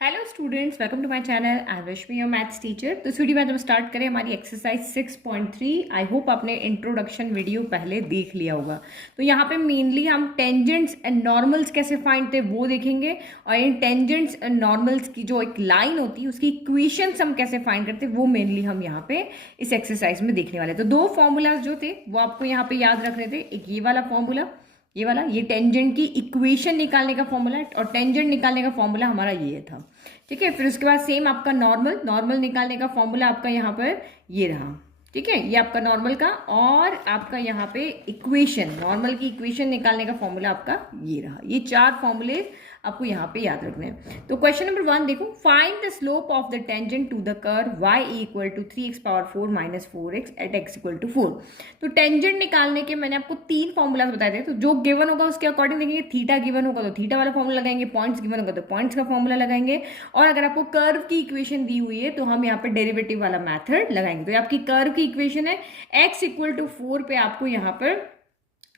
Hello students, welcome to my channel. I am Rashmi, your maths teacher. तो इस video में हम स्टार्ट करें हमारी एक्सरसाइज 6.3। आई होप आपने इंट्रोडक्शन वीडियो पहले देख लिया होगा। तो यहाँ पे मेनली हम टेंजेंट्स एंड नॉर्मल्स कैसे फाइंड थे वो देखेंगे, और इन टेंजेंट्स एंड नॉर्मल्स की जो एक लाइन होती है उसकी इक्वेशंस हम कैसे फाइंड करते हैं वो मेनली हम यहाँ पे इस एक्सरसाइज में देखने वाले। तो दो फॉर्मूलाज जो थे वो आपको यहाँ पे याद रखने थे। एक ये वाला फॉर्मूला, ये वाला, ये टेंजेंट की इक्वेशन निकालने का फॉर्मूला है, और टेंजेंट निकालने का फॉर्मूला हमारा ये था। ठीक है, फिर उसके बाद सेम आपका नॉर्मल नॉर्मल निकालने का फॉर्मूला आपका यहाँ पर ये रहा। ठीक है, ये आपका नॉर्मल का, और आपका यहाँ पे इक्वेशन, नॉर्मल की इक्वेशन निकालने का फॉर्मूला आपका ये रहा। ये चार फॉर्मूले आपको यहाँ पे याद रखने हैं। तो क्वेश्चन नंबर 1 देखो, find the slope of the tangent to the curve y equal to 3x power 4 minus 4x at x equal to 4। तो टेंजेंट निकालने के मैंने आपको तीन फॉर्मूला बताए थे। तो जो गिवन होगा उसके अकॉर्डिंग देखेंगे। थीटा गिवन होगा तो थीटा वाला फॉर्मूला लगाएंगे, पॉइंट्स गिवन होगा तो पॉइंट्स का फॉर्मूला लगाएंगे, और अगर आपको कर्व की इक्वेशन दी हुई है तो हम यहाँ पे डेरिवेटिव वाला मेथड लगाएंगे। तो ये आपकी कर्व की इक्वेशन है, x इक्वल टू 4 पे आपको यहाँ पर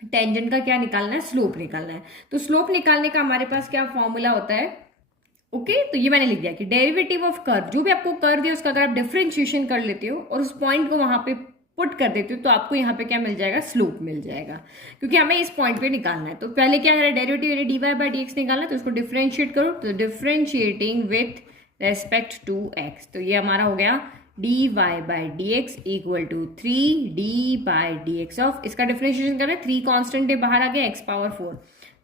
टेंजेंट का क्या निकालना है, स्लोप निकालना है। तो स्लोप निकालने का हमारे पास क्या फॉर्मूला होता है। ओके, तो ये मैंने लिख दिया कि डेरिवेटिव ऑफ कर्व, जो भी आपको कर्व दिया उसका अगर आप डिफरेंशिएशन कर लेते हो और उस पॉइंट को वहां पे पुट कर देते हो तो आपको यहाँ पे क्या मिल जाएगा, स्लोप मिल जाएगा, क्योंकि हमें इस पॉइंट पे निकालना है। तो पहले क्या है, डेरिवेटिव यानी dy बाई dx निकालना है, तो उसको डिफरेंशिएट करो। तो differentiating with respect to x, तो ये हमारा हो गया dy by dx equal to 3d by dx of, इसका डिफरेंशिएशन करें, 3 कांस्टेंट है बाहर आ गया, x पावर 4,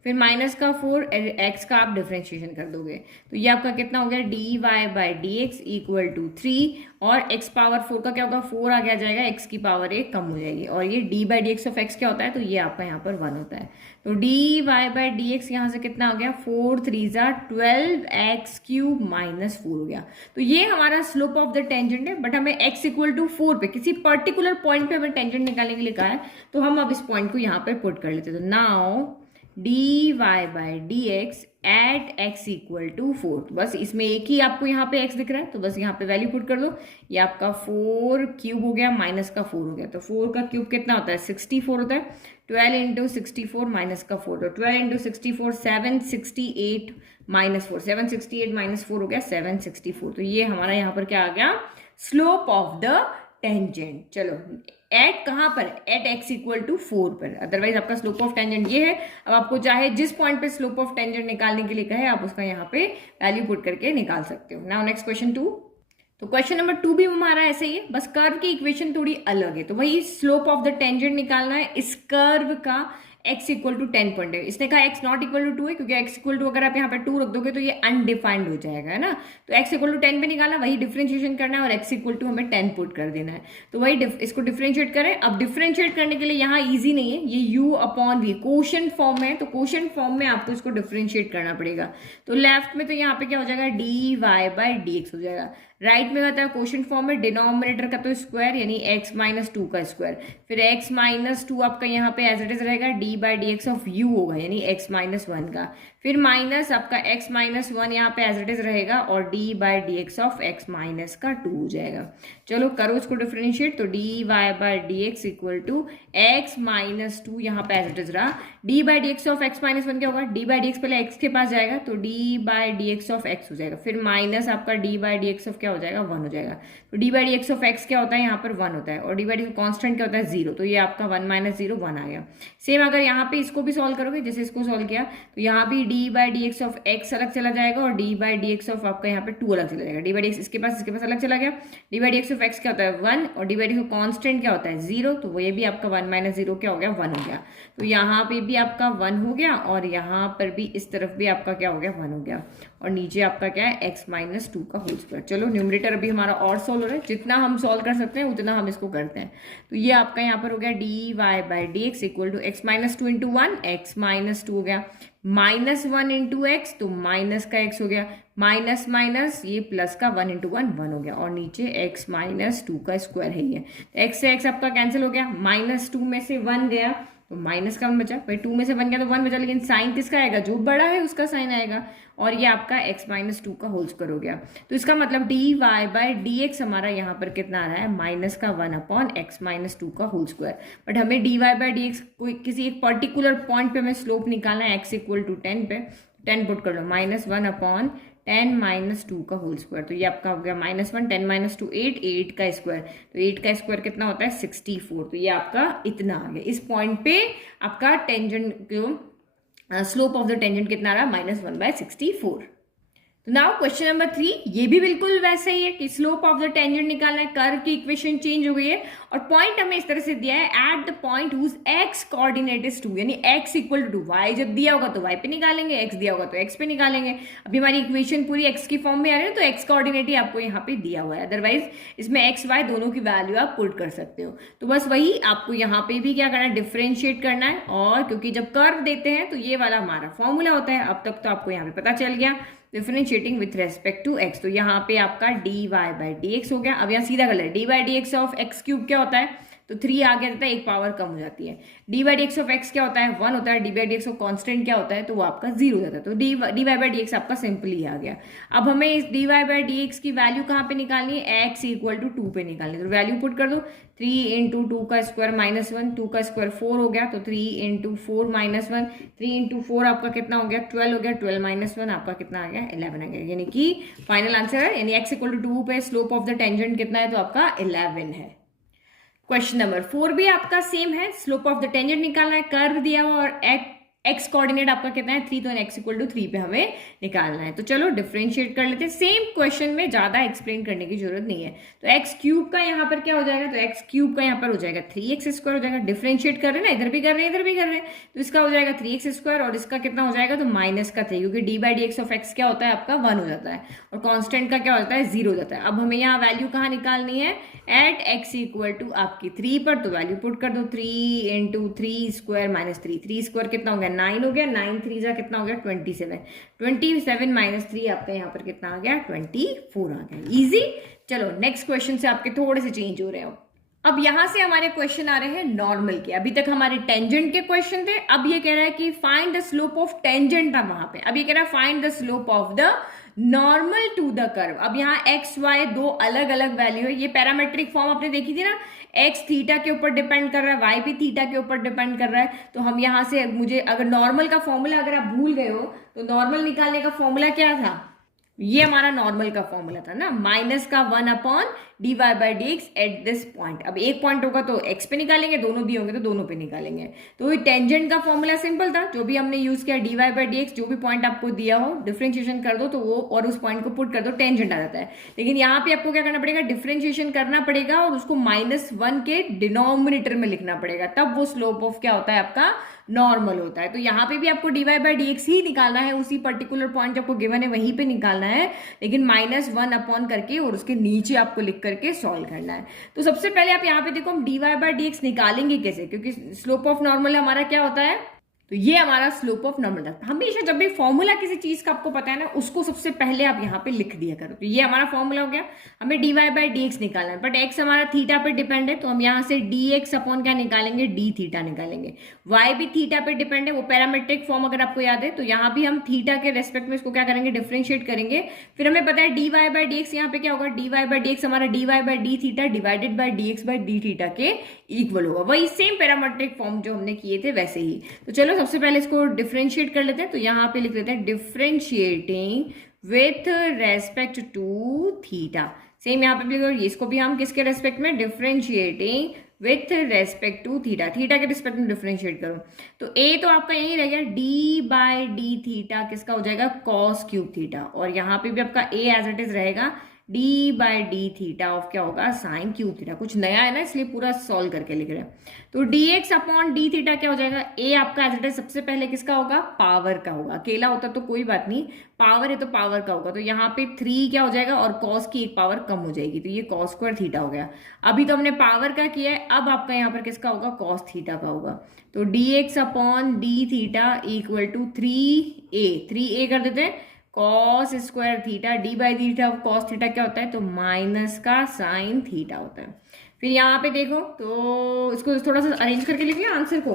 फिर माइनस का 4, x का आप डिफरेंशिएशन कर दोगे तो ये आपका कितना हो गया, dy by dx equal to 3, और x पावर 4 का क्या होगा, 4 आ गया जाएगा, x की पावर 1 कम हो जाएगी, और ये d by dx of x क्या होता है, तो ये आपका यहाँ पर 1 होता है। तो dy बाई dx यहाँ से कितना आ गया, 4 3 12x क्यूब माइनस 4 हो गया। तो ये हमारा स्लोप ऑफ द टेंजेंट है, बट हमें x इक्वल टू 4 पे किसी पर्टिकुलर पॉइंट पे हमें टेंजेंट निकालने के लिए कहा है, तो हम अब इस पॉइंट को यहाँ पे पुट कर लेते हैं। तो now dy by dx at x equal to 4, तो बस इसमें एक ही आपको यहाँ पे x दिख रहा है, तो बस यहाँ पे वैल्यू पुट कर दो। ये आपका 4 क्यूब हो गया, माइनस का 4 हो गया, तो 4 का क्यूब कितना होता है, 64 होता है। 12 इंटू 64 माइनस का 4, तो 12 इंटू 64 768 माइनस 4, 768 माइनस 4 हो गया 764। तो ये हमारा यहाँ पर क्या आ गया, स्लोप ऑफ द टेंजेंट। चलो एट कहाँ पर, एट x इक्वल टू 4 पर, अदरवाइज आपका स्लोप ऑफ टेंजेंट ये है। अब आपको चाहे जिस पॉइंट पे स्लोप ऑफ टेंजेंट निकालने के लिए कहे आप उसका यहाँ पे वैल्यू पुट करके निकाल सकते हो। Now next question 2। तो क्वेश्चन नंबर 2 भी हमारा ऐसे ही है, बस कर्व की इक्वेशन थोड़ी अलग है। तो वही स्लोप ऑफ द टेंजेंट निकालना है इस कर्व का, x इक्वल टू 10 पॉइंट है। इसने कहा x नॉट इक्वल टू 2 है, क्योंकि x इक्वल टू अगर आप यहाँ पे 2 रख दोगे तो ये अनडिफाइंड हो जाएगा, है ना। तो x इक्वल टू 10 पे निकालना, वही डिफरेंशिएशन करना है, और x इक्वल टू हमें 10 पुट कर देना है। तो वही इसको डिफरेंशिएट करें। अब डिफरेंशिएट करने के लिए यहाँ ईजी नहीं है, ये u upon v quotient form में है, तो कोशेंट फॉर्म में आपको इसको डिफरेंशिएट करना पड़ेगा। तो लेफ्ट में तो यहाँ पे क्या हो जाएगा, dy बाई dx हो जाएगा। राइट में बताया क्वोशिएंट फॉर्म में, डिनोमिनेटर का तो स्क्वायर यानी x माइनस 2 का स्क्वायर, फिर x माइनस 2 आपका यहाँ पे एज इट इज रहेगा, d by dx of u होगा यानी x माइनस 1 का, फिर माइनस आपका x माइनस 1 यहाँ पे एज इट इज रहेगा, और d by dx of x minus का 2 हो जाएगा। चलो करो इसको डिफरेंशिएट। तो dy by dx equal to x minus 2 यहाँ पे एज इट इज रहा, d by dx of x minus 1 क्या होगा, d बाई dx पहले x के पास जाएगा तो d by dx of x हो जाएगा, फिर माइनस आपका d बाई dx ऑफ क्या हो जाएगा, 1 हो जाएगा। तो d by dx of x क्या होता है, यहाँ पर 1 होता है, और d बाई dx कांस्टेंट क्या होता है, 0, तो ये आपका 1 माइनस 0 1 आ गया। सेम अगर यहाँ पे इसको भी सॉल्व करोगे, जैसे इसको सॉल्व किया, तो यहाँ भी d by dx of x अलग चला जाएगा, और d बाई dx ऑफ आपका यहाँ पे 2 अलग चला जाएगा। d बाई dx इसके पास अलग चला गया। d by dx of x क्या होता है, 1, और d by dx of constant क्या होता है, 0, तो वो ये भी आपका 1 माइनस 0 क्या हो गया, 1 हो गया। तो यहाँ पे भी आपका 1 हो गया, और यहाँ पर भी इस तरफ भी आपका क्या हो गया, 1 हो गया, और नीचे आपका क्या है, x माइनस 2 का होल स्क्वायर। चलो न्यूमरेटर अभी हमारा और सॉल्व हो रहा है, जितना हम सॉल्व कर सकते हैं उतना हम इसको करते हैं। तो ये आपका यहाँ पर हो गया dy by dx equal to x minus 2 into 1, x minus 2 हो गया, माइनस 1 इंटू एक्स, तो माइनस का x हो गया, माइनस माइनस ये प्लस का 1 इंटू 1 1 हो गया, और नीचे x माइनस 2 का स्क्वायर है ये। तो x से x आपका कैंसिल हो गया, माइनस 2 में से 1 गया तो माइनस का 1 बचा, भाई 2 में से 1 गया तो 1 बचा, लेकिन साइन किसका आएगा, जो बड़ा है उसका साइन आएगा, और ये आपका x माइनस 2 का होल स्क्वायर हो गया। तो इसका मतलब dy बाई dx हमारा यहाँ पर कितना आ रहा है, माइनस का 1 अपॉन x माइनस 2 का होल स्क्वायर। बट हमें dy बाई dx कोई किसी एक पर्टिकुलर पॉइंट पे हमें स्लोप निकालना है, x इक्वल टू 10 पे, 10 पुट कर लो, माइनस 1 अपॉन 10 माइनस 2 का होल स्क्वायर, तो ये आपका हो गया -1, 10 माइनस 2 8, 8 का स्क्वायर, तो 8 का स्क्वायर कितना होता है 64, तो ये आपका इतना आ गया। इस पॉइंट पे आपका टेंजेंट क्यों स्लोप ऑफ द टेंजेंट कितना आ रहा है -1/64। तो नाउ क्वेश्चन नंबर 3, ये भी बिल्कुल वैसा ही है कि स्लोप ऑफ द टेंजेंट निकालना है, कर्व की इक्वेशन चेंज हो गई है और पॉइंट हमें इस तरह से दिया है at the point whose X coordinate is 2, यानी x इक्वल टू 2, y जब दिया होगा तो y पे निकालेंगे, x दिया होगा तो x पे निकालेंगे। अभी हमारी इक्वेशन पूरी x की फॉर्म में आ रही है तो x कोऑर्डिनेट ही आपको यहाँ पे दिया हुआ है, अदरवाइज इसमें x y दोनों की वैल्यू आप पुट कर सकते हो। तो बस वही आपको यहाँ पे भी क्या करना है, डिफ्रेंशिएट करना है, और क्योंकि जब कर्व देते हैं तो ये वाला हमारा फॉर्मूला होता है। अब तक तो आपको यहाँ पे पता चल गया differentiating with respect to x, तो यहाँ पे आपका dy/dx हो गया। अब यहाँ सीधा कर ले, dy/dx ऑफ x क्यूब क्या होता है, तो 3 आ गया रहता है, एक पावर कम हो जाती है। dy/dx ऑफ x क्या होता है 1 होता है, dy/dx ऑफ कांस्टेंट क्या होता है तो वो आपका 0 हो जाता है, तो dy/dx आपका सिंपली आ गया। अब हमें इस dy/dx की वैल्यू कहाँ पे निकालनी है, x इक्वल टू 2 पे निकालनी है, तो वैल्यू पुट कर दो, 3 इंटू 2 का स्क्वायर -1, 2 का स्क्वायर 4 हो गया, तो 3 इंटू 4 -1, 3 इंटू 4 आपका कितना हो गया 12 हो गया, 12 -1 आपका कितना आ गया 11 आ गया, यानी कि फाइनल आंसर है, यानी x इक्वल टू 2 पे स्लोप ऑफ द टेंजेंट कितना है तो आपका 11 है। क्वेश्चन नंबर 4 भी आपका सेम है, स्लोप ऑफ द टेंजेंट निकालना है, कर्व दिया हुआ और एक्स कोऑर्डिनेट आपका कितना है 3, तो x इक्वल टू 3 पे हमें निकालना है। तो चलो डिफरेंशिएट कर लेते हैं, सेम क्वेश्चन में ज्यादा एक्सप्लेन करने की जरूरत नहीं है। तो x क्यूब का यहाँ पर क्या हो जाएगा, तो x क्यूब का यहाँ पर हो जाएगा 3x² हो जाएगा, डिफरेंशिएट कर रहे हैं ना, इधर भी कर रहे हैं इधर भी कर रहे हैं, तो इसका हो जाएगा 3x² और इसका कितना हो जाएगा तो -3, क्योंकि dy/dx ऑफ x क्या होता है आपका 1 हो जाता है और कांस्टेंट का क्या होता है 0 हो जाता है। अब हमें यहाँ वैल्यू कहाँ निकालनी है, एट x इक्वल टू आपकी 3 पर, तो वैल्यू पुट कर दो, 3 इंटू 3 स्क्वायर -3, 3 स्क्वायर कितना हो गया 9 हो गया, 9 3 जा कितना हो गया 27, 27 -3 आपका यहाँ पर कितना आ गया 24 आ गया। इजी। चलो नेक्स्ट क्वेश्चन से आपके थोड़े से चेंज हो रहे हो। अब यहां से हमारे क्वेश्चन आ रहे हैं नॉर्मल के, अभी तक हमारे टेंजेंट के क्वेश्चन थे, अब ये कह रहा है कि find the slope of tangent था वहां पे, अब ये कह रहा है find the slope of the normal to the curve. अब यहाँ x y दो अलग अलग वैल्यू है, ये पैरामेट्रिक फॉर्म आपने देखी थी ना, x थीटा के ऊपर डिपेंड कर रहा है, y भी थीटा के ऊपर डिपेंड कर रहा है, तो हम यहाँ से मुझे अगर नॉर्मल का फॉर्मूला अगर आप भूल गए हो तो नॉर्मल निकालने का फॉर्मूला क्या था, ये हमारा नॉर्मल का फॉर्मूला था ना, -1/dy/dx एट दिस पॉइंट। अब एक पॉइंट होगा तो x पे निकालेंगे, दोनों भी होंगे तो दोनों पे निकालेंगे। तो ये टेंजेंट का फॉर्मूला सिंपल था, जो भी हमने यूज किया dy/dx, जो भी पॉइंट आपको दिया हो डिफरेंशिएशन कर दो तो वो और उस पॉइंट को पुट कर दो, टेंजेंट आ जाता है। लेकिन यहाँ पे आपको क्या करना पड़ेगा, डिफरेंशिएशन करना पड़ेगा और उसको -1 के डिनोमिनेटर में लिखना पड़ेगा, तब वो स्लोप ऑफ क्या होता है आपका नॉर्मल होता है। तो यहाँ पे भी आपको dy/dx ही निकालना है, उसी पर्टिकुलर पॉइंट आपको गिवन है वहीं पे निकालना है, लेकिन -1 अपॉन करके और उसके नीचे आपको लिख करके सॉल्व करना है। तो सबसे पहले आप यहाँ पे देखो हम dy/dx निकालेंगे कैसे, क्योंकि स्लोप ऑफ नॉर्मल हमारा क्या होता है, तो ये हमारा स्लोप ऑफ नॉर्मल था। हमेशा जब भी फॉर्मूला किसी चीज का आपको पता है ना, उसको सबसे पहले आप यहाँ पे लिख दिया करो। तो ये हमारा फॉर्मूला हो गया, हमें dy/dx निकालना है, बट x हमारा थीटा पे डिपेंड है, तो हम यहाँ से dx अपॉन क्या निकालेंगे, d थीटा निकालेंगे। y भी थीटा पे डिपेंड है, वो पैरामेट्रिक फॉर्म अगर आपको याद है, तो यहाँ भी हम थीटा के रेस्पेक्ट में इसको क्या करेंगे, डिफरेंशिएट करेंगे। फिर हमें पता है dy/dx यहाँ पे क्या होगा, dy/dx हमारा dy/d theta divided by dx/d theta के इक्वल होगा, वही सेम पैरामेट्रिक फॉर्म जो हमने किए थे वैसे ही। तो चलो सबसे पहले इसको डिफरेंशिएट कर लेते हैं, तो यहाँ पे लिख लेते हैं differentiating with respect to theta, same यहाँ पे भी लिखो, इसको भी हम किसके रेस्पेक्ट में, differentiating with respect to theta, theta के रिस्पेक्ट में डिफरेंशिएट करो। तो a तो आपका यही रह गया d/d थीटा किसका हो जाएगा cos क्यूब थीटा, और यहाँ पे भी आपका a एज इट इज रहेगा d/d थीटा ऑफ क्या होगा साइन क्यूब थीटा, कुछ नया है ना इसलिए पूरा सॉल्व करके लिख रहे हैं। तो dx अपॉन d थीटा क्या हो जाएगा, a आपका एज इट इज सबसे पहले किसका होगा, पावर का होगा, अकेला होता तो कोई बात नहीं, पावर है तो पावर का होगा, तो यहाँ पे 3 क्या हो जाएगा और cos की एक पावर कम हो जाएगी, तो ये cos स्क्वायर थीटा हो गया। अभी तो हमने पावर का किया है, अब आपका यहाँ पर किसका होगा, cos थीटा का होगा। तो dx upon d theta equal to 3a कर देते हैं, cos square theta d/d theta cos theta क्या होता है, तो माइनस का साइन थीटा होता है। फिर यहाँ पे देखो, तो इसको थोड़ा सा अरेंज करके लिखिए आंसर को,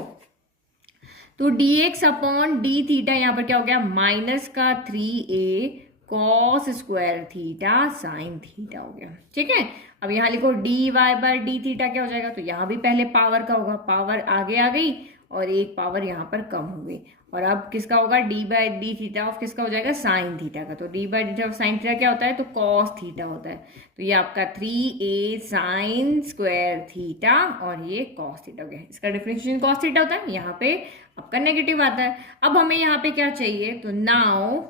तो dx अपॉन d थीटा यहाँ पर क्या हो गया, माइनस का 3a cos square theta sine theta हो गया, ठीक है। अब यहाँ लिखो dy/d थीटा क्या हो जाएगा, तो यहाँ भी पहले पावर का होगा, पावर आगे आ गई और एक पावर यहाँ पर कम हो गई। और अब किसका होगा, D by D theta of किसका हो जाएगा, साइन थीटा का। तो d by D theta of sine theta क्या होता है, तो कॉस थीटा होता है। तो ये आपका 3a साइन स्क्वायर थीटा और ये कॉस थीटा हो गया। इसका डिफरेंशिएशन कॉस थीटा होता है, यहाँ पे आपका नेगेटिव आता है। अब हमें यहाँ पे क्या चाहिए, तो नाउ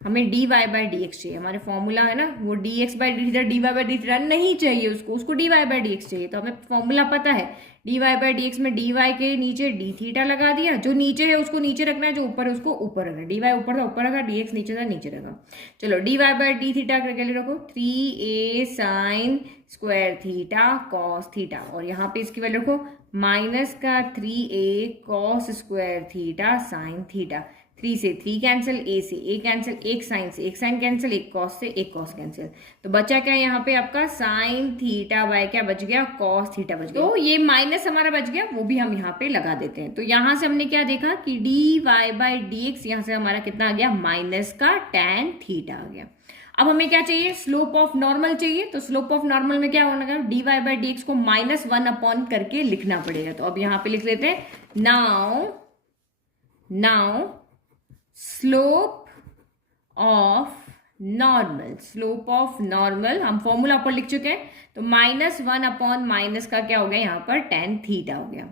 हमें D Y by D x चाहिए। हमारे फॉर्मूला है ना वो D X by D theta, D Y by D theta नहीं चाहिए उसको D Y by D x चाहिए। तो हमें फॉर्मूला पता है, D Y by D X में डी वाई के नीचे डी थीटा लगा दिया, जो नीचे है उसको नीचे रखना है, जो ऊपर है उसको ऊपर रखना है। डी वाई ऊपर था ऊपर रखा, डी एक्स नीचे था नीचे रखा। चलो D Y by D theta करके ले रखो 3a sine square theta cos theta, और यहाँ पे इसकी वैल्यू रखो माइनस का 3a cos square theta sine theta. 3 से 3 कैंसिल, a से a कैंसिल, एक साइन से एक साइन कैंसिल, एक कॉस से एक कॉस कैंसिल। तो बचा क्या यहाँ पे आपका साइन थीटा बाय क्या बच गया, कॉस थीटा बच गया। तो ये माइनस हमारा बच गया, वो भी हम यहाँ पे लगा देते हैं। तो यहाँ से हमने क्या देखा कि D Y by D x, यहाँ से हमारा कितना आ गया, माइनस का tan थीटा आ गया। अब हमें क्या चाहिए, स्लोप ऑफ नॉर्मल चाहिए। तो स्लोप ऑफ नॉर्मल में क्या होना, D Y by D x को -1 अपॉन करके लिखना पड़ेगा। तो अब यहाँ पे लिख लेते हैं now slope of normal, slope of normal हम फॉर्मूला ऊपर लिख चुके हैं। तो -1 अपॉन माइनस का क्या हो गया यहाँ पर tan थीटा हो गया।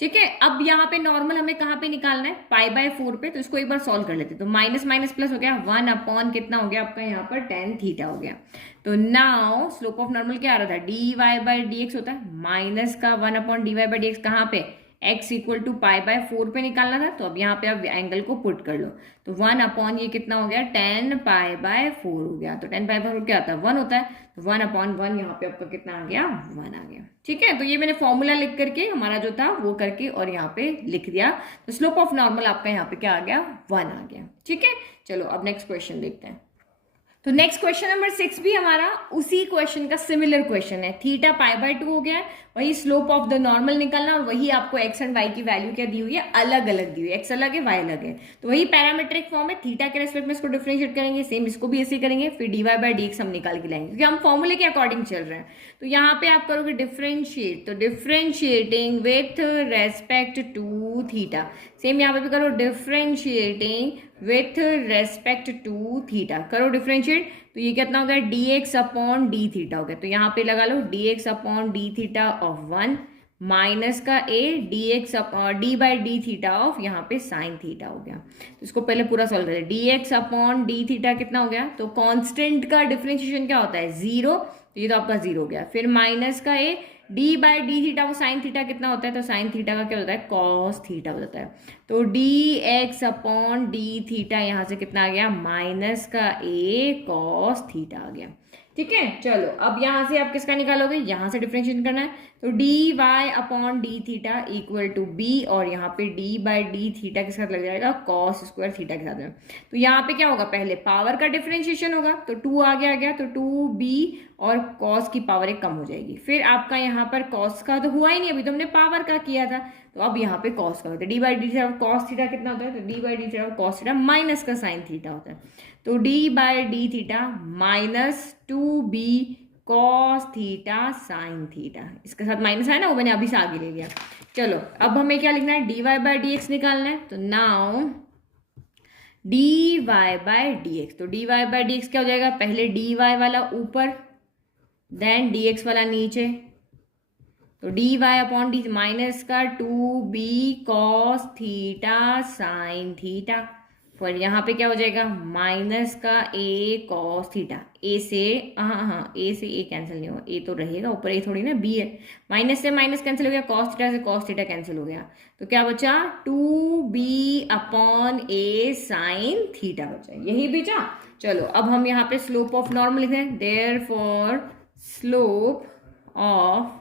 ठीक है, अब यहाँ पे नॉर्मल हमें कहाँ पे निकालना है, π/4 पे। तो इसको एक बार सॉल्व कर लेते हैं। तो माइनस माइनस प्लस हो गया, 1 अपॉन कितना हो गया आपका यहाँ पर tan थीटा हो गया। तो नाउ स्लोप ऑफ नॉर्मल क्या आ रहा था, D Y by D X होता है माइनस का 1 upon D Y by D x, कहाँ पे x इक्वल टू π/4 पे निकालना था। तो अब यहाँ पे आप एंगल को पुट कर लो। तो 1 अपॉन ये कितना हो गया, tan π/4 हो गया। तो tan π/4 क्या होता है, 1 होता है। तो 1 अपॉन 1 यहाँ पे आपका कितना आ गया, 1 आ गया। ठीक है, तो ये मैंने फॉर्मूला लिख करके हमारा जो था वो करके और यहाँ पे लिख दिया। तो स्लोप ऑफ नॉर्मल आपका यहाँ पे क्या आ गया, 1 आ गया। ठीक है, चलो अब नेक्स्ट क्वेश्चन देखते हैं। तो नेक्स्ट क्वेश्चन नंबर 6 भी हमारा उसी क्वेश्चन का सिमिलर क्वेश्चन है। थीटा π/2 हो गया है, वही स्लोप ऑफ द नॉर्मल निकालना, और वही आपको x एंड y की वैल्यू क्या दी हुई है, अलग अलग दी हुई है, x अलग है y अलग है। तो वही पैरामीट्रिक फॉर्म है, थीटा के रेस्पेक्ट में इसको डिफरेंशिएट करेंगे, सेम इसको भी ऐसे करेंगे, फिर D Y by D X हम निकाल के लाएंगे क्योंकि हम फॉर्मूले के अकॉर्डिंग चल रहे हैं। तो यहाँ पे आप करोगे डिफरेंशिएट, तो differentiating with respect to theta, same यहाँ पे भी करो differentiating with respect to theta, करो डिफरेंशिएट। तो ये कितना हो गया, d x upon D theta हो गया। तो यहाँ पे लगा लो d x upon D theta of 1 minus का a d x d by D theta of यहाँ पे साइन थीटा हो गया। तो इसको पहले पूरा सॉल्व करें। D x upon D theta कितना हो गया, तो कांस्टेंट का डिफरेंशिएशन क्या होता है, 0। तो ये तो आपका 0 हो गया। फिर माइनस का a D by D theta वो साइन थीटा कितना होता है, तो साइन थीटा का क्या होता है, कॉस थीटा हो जाता है। तो D x upon D theta यहाँ से कितना आ गया, माइनस का a कॉस थीटा आ गया। ठीक है, चलो अब यहाँ से आप किसका निकालोगे, यहाँ से डिफरेंशिएट करना है। तो D Y upon D theta equal to B, और यहाँ पे डी बाई डी थीटा के साथ लग जाएगा कॉस स्क्वायर थीटा के साथ में। तो यहाँ पे क्या होगा, पहले पावर का डिफरेंशिएशन होगा, तो 2 आ गया तो 2b और कॉस की पावर 1 कम हो जाएगी। फिर आपका यहाँ पर कॉस का तो हुआ ही नहीं, अभी तो हमने पावर का किया था। तो अब यहाँ पे कॉस का होता है, D by D theta cos theta कितना होता है, तो d by D theta cos theta minus का साइन थीटा होता है। तो d by D theta minus 2b cos theta sine theta, इसके साथ माइनस है ना, वो मैंने अभी से आगे ले लिया। चलो अब हमें क्या लिखना है, D Y by D x निकालना है। तो now d Y by D x, तो D Y by D x क्या हो जाएगा, पहले डी वाई वाला ऊपर देन डी एक्स वाला नीचे। तो D Y upon D minus का 2b cos theta sine theta, फिर यहाँ पे क्या हो जाएगा, माइनस का a कॉस थीटा, a से a से a कैंसिल नहीं होगा, a तो रहेगा ऊपर, a थोड़ी ना b है, माइनस से माइनस कैंसिल हो गया, कॉस थीटा से कॉस थीटा कैंसिल हो गया। तो क्या बचा, 2b upon a sine theta बचा, यही बचा। चलो अब हम यहाँ पे स्लोप ऑफ नॉर्मल लिख रहे हैं, देयरफॉर स्लोप ऑफ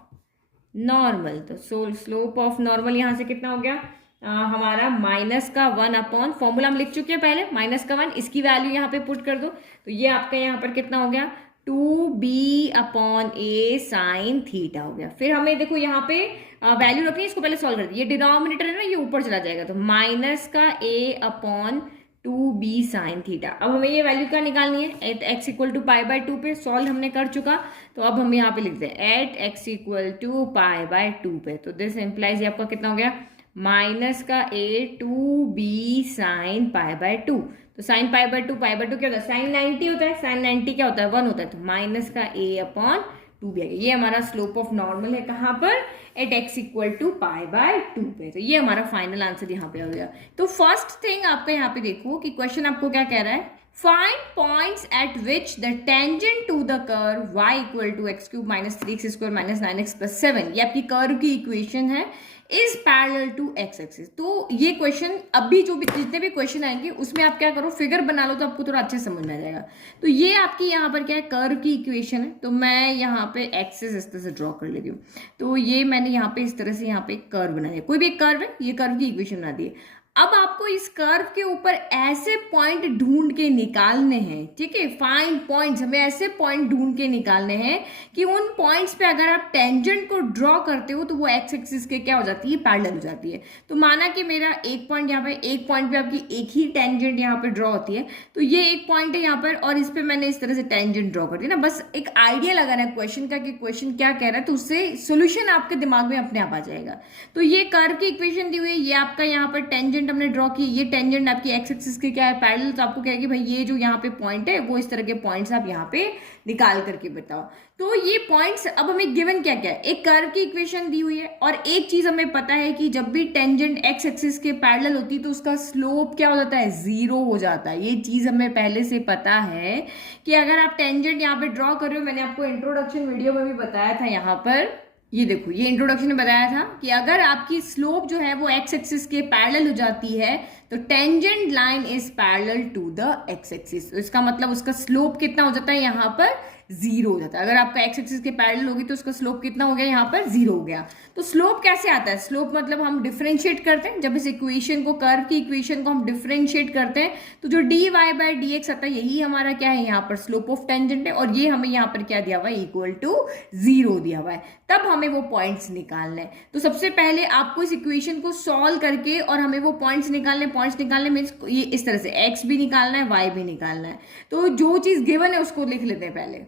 नॉर्मल। तो स्लोप ऑफ नॉर्मल यहाँ से कितना हो गया, हमारा माइनस का 1 अपॉन, फॉर्मूला हम लिख चुके हैं पहले, माइनस का 1, इसकी वैल्यू यहाँ पे पुट कर दो। तो ये आपका यहाँ पर कितना हो गया, 2b upon a sine theta हो गया। फिर हमें देखो यहाँ पे वैल्यू रखनी है, इसको पहले सॉल्व कर दिए, ये डिनोमिनेटर है ना, ये ऊपर चला जाएगा। तो माइनस का a upon 2b sine theta. अब हमें ये वैल्यू क्या निकालनी है, एट x इक्वल टू π/2 पे, सॉल्व हमने कर चुका। तो अब हम यहाँ पे लिखते हैं एट x इक्वल टू π/2 पे। तो दिस इम्प्लाइज ये आपका कितना हो गया, माइनस का a two B sine pi by two. तो साइन पाई बाय टू क्या होता है, साइन 90 होता है, साइन 90 क्या होता है, 1 होता है, तो माइनस का a अपॉन टू भी आ गया। ये हमारा स्लोप ऑफ नॉर्मल है कहाँ पर, at x equal to pi by two पे। तो ये हमारा फाइनल आंसर यहाँ पे हो गया। तो फर्स्ट थिंग आपका यहाँ पे देखो कि क्वेश्चन आपको क्या कह रहा है, find points at which the tangent to the curve y equal to x cube minus 3x square minus 9x plus 7, ये आपकी कर्व की इक्वेशन है, is parallel to x axis. तो ये क्वेश्चन अभी जो भी जितने भी क्वेश्चन आएंगे उसमें आप क्या करो, फिगर बना लो तो आपको थोड़ा अच्छे समझ में आ जाएगा। तो ये आपकी यहाँ पर क्या है, कर्व की इक्वेशन है। तो मैं यहाँ पे एक्सिस इस तरह से ड्रॉ कर लेती हूँ। तो ये मैंने यहाँ पे इस तरह से यहाँ पे कर्व बना दिया, कोई भी एक कर्व है, ये कर्व की इक्वेशन बना दी है। अब आपको इस कर्व के ऊपर ऐसे पॉइंट ढूंढ के निकालने हैं, ठीक है, फाइंड पॉइंट्स, हमें ऐसे पॉइंट ढूंढ के निकालने हैं कि उन पॉइंट्स पे अगर आप टेंजेंट को ड्रॉ करते हो तो वो एक्स एक्सिस के क्या हो जाती है, पैरेलल हो जाती है। तो माना कि मेरा एक पॉइंट यहाँ पे, एक पॉइंट पे आपकी एक ही टेंजेंट यहाँ पे ड्रॉ होती है, तो ये एक पॉइंट है यहाँ पर और इस पे मैंने इस तरह से टेंजेंट ड्रॉ कर दिया ना। बस एक आइडिया लगाना है क्वेश्चन का कि क्वेश्चन क्या कह रहा है, तो उससे सोल्यूशन आपके दिमाग में अपने आप आ जाएगा। तो ये कर्व की इक्वेशन दी हुई है, ये आपका यहाँ पर टेंजेंट हमने ड्रॉ की, ये टेंजेंट आपकी एक्स एक्सिस के क्या है, पैरेलल। तो आपको क्या है कि भाई ये जो यहाँ पे पॉइंट है वो इस तरह के पॉइंट्स आप यहाँ पे निकाल करके बताओ। तो ये पॉइंट्स, अब हमें गिवन क्या क्या है, एक कर्व की इक्वेशन दी हुई है और एक चीज हमें पता है कि जब भी टेंजेंट एक्स एक्सिस के पैरेलल होती है तो उसका स्लोप क्या हो जाता है, जीरो हो जाता है। ये चीज हमें पहले से पता है कि अगर आप टेंजेंट यहाँ पे ड्रॉ कर रहे हो, मैंने आपको इंट्रोडक्शन वीडियो में भी बताया था, यहाँ पर ये देखो, ये इंट्रोडक्शन में बताया था कि अगर आपकी स्लोप जो है वो एक्स एक्सिस के पैरेलल हो जाती है तो tangent line is parallel to the X axis. तो इसका मतलब उसका स्लोप कितना हो जाता है, यहाँ पर जीरो हो जाता है। अगर आपका एक्स एक्सिस के पैरेलल होगी तो उसका स्लोप कितना हो गया, यहाँ पर जीरो हो गया। तो स्लोप कैसे आता है, स्लोप मतलब हम डिफरेंशिएट करते हैं, जब इस इक्वेशन को, कर्व की इक्वेशन को हम डिफरेंशिएट करते हैं तो जो D Y by D X आता है यही हमारा क्या है, यहाँ पर स्लोप ऑफ टेंजेंट है। और ये हमें यहाँ पर क्या दिया हुआ है, इक्वल टू जीरो दिया हुआ है। तब हमें वो पॉइंट्स निकालने हैं। तो सबसे पहले आपको इस इक्वेशन को सॉल्व करके और हमें वो पॉइंट्स निकालने मीन्स ये इस तरह से x भी निकालना है, y भी निकालना है। तो जो चीज गिवन है उसको लिख लेते हैं पहले।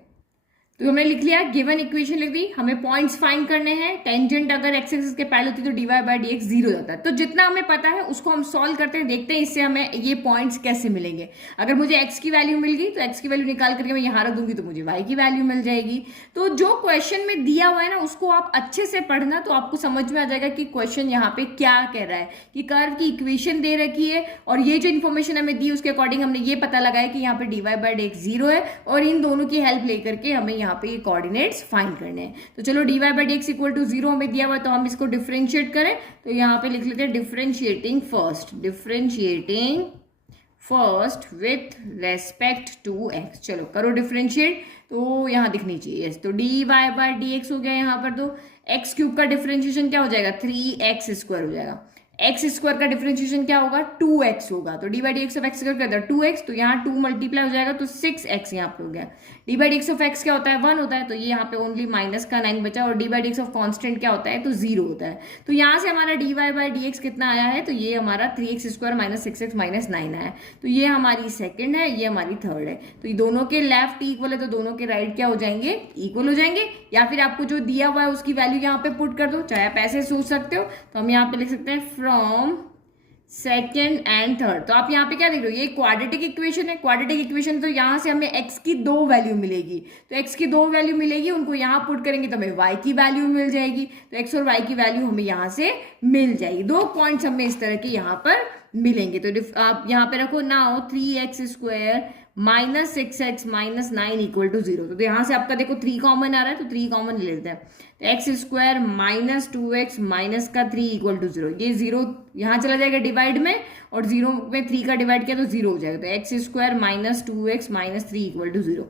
तो हमने लिख लिया, गिवन इक्वेशन लिख दी, हमें पॉइंट्स फाइंड करने हैं। टेंजेंट अगर एक्स एक्सिस के पैरेलल होती है तो D Y by D X zero जाता है। तो जितना हमें पता है उसको हम सॉल्व करते हैं, देखते हैं इससे हमें ये पॉइंट्स कैसे मिलेंगे। अगर मुझे एक्स की वैल्यू मिल गई तो एक्स की वैल्यू निकाल करके मैं यहाँ रख दूंगी तो मुझे वाई की वैल्यू मिल जाएगी। तो जो क्वेश्चन में दिया हुआ है ना उसको आप अच्छे से पढ़ना, तो आपको समझ में आ जाएगा कि क्वेश्चन यहाँ पे क्या कह रहा है। कि कर्व की इक्वेशन दे रखी है और ये जो इन्फॉर्मेशन हमें दी उसके अकॉर्डिंग हमने ये पता लगाया कि यहाँ पे D Y by D X zero है और इन दोनों की हेल्प लेकर के हमें यहाँ पे ये कोऑर्डिनेट फाइंड करने हैं। तो चलो D Y by D x equal to zero हमें दिया हुआ, तो हम इसको डिफरेंशिएट करें। तो यहाँ पे लिख लेते हैं differentiating first with respect to X. चलो करो डिफरेंशिएट, तो यहाँ दिखनी चाहिए यस। तो D Y by D x हो गया यहाँ पर, तो एक्स क्यूब का डिफरेंशिएशन क्या हो जाएगा, 3x स्क्वायर हो जाएगा। एक्स स्क्वायर का डिफरेंशिएशन क्या होगा, 2x होगा। तो d by D x of x square क्या होता है, 2x, तो यहाँ 2 मल्टीप्लाई हो जाएगा तो 6x यहाँ पे हो गया। D by D x of x क्या होता है, 1 होता है, तो ये यहाँ पे ओनली माइनस का 9 बचा। और D by D x of constant क्या होता है, तो 0 होता है। तो यहाँ से हमारा D Y by D x कितना आया है, तो ये हमारा 3x square minus 6x minus 9 आया है। तो ये हमारी सेकेंड है, ये हमारी थर्ड है। तो ये दोनों के लेफ्ट इक्वल है तो दोनों के राइट क्या हो जाएंगे, इक्वल हो जाएंगे। या फिर आपको जो दिया हुआ है उसकी वैल्यू यहाँ पे पुट कर दो, चाहे आप ऐसे सोच सकते हो। तो हम यहाँ पे लिख सकते हैं फ्रॉम सेकेंड एंड थर्ड। तो आप यहाँ पे क्या देख रहे हो, ये क्वाड्रेटिक इक्वेशन है। क्वाड्रेटिक इक्वेशन तो यहाँ से हमें x की 2 वैल्यू मिलेगी, तो x की 2 वैल्यू मिलेगी, उनको यहाँ पुट करेंगे तो हमें y की वैल्यू मिल जाएगी। तो x और y की वैल्यू हमें यहाँ से मिल जाएगी। 2 पॉइंट्स हमें इस तरह के यहाँ पर मिलेंगे। तो आप यहाँ पे रखो now 3x square minus 6x minus 9 equal to 0। तो यहाँ से आपका देखो 3 कॉमन आ रहा है, तो 3 कॉमन ले लेते हैं। तो X square minus 2x minus का 3 इक्वल टू 0, ये 0 यहाँ चला जाएगा डिवाइड में, और 0 में 3 का डिवाइड किया तो 0 हो जाएगा। तो X square minus 2x minus 3 equal to 0।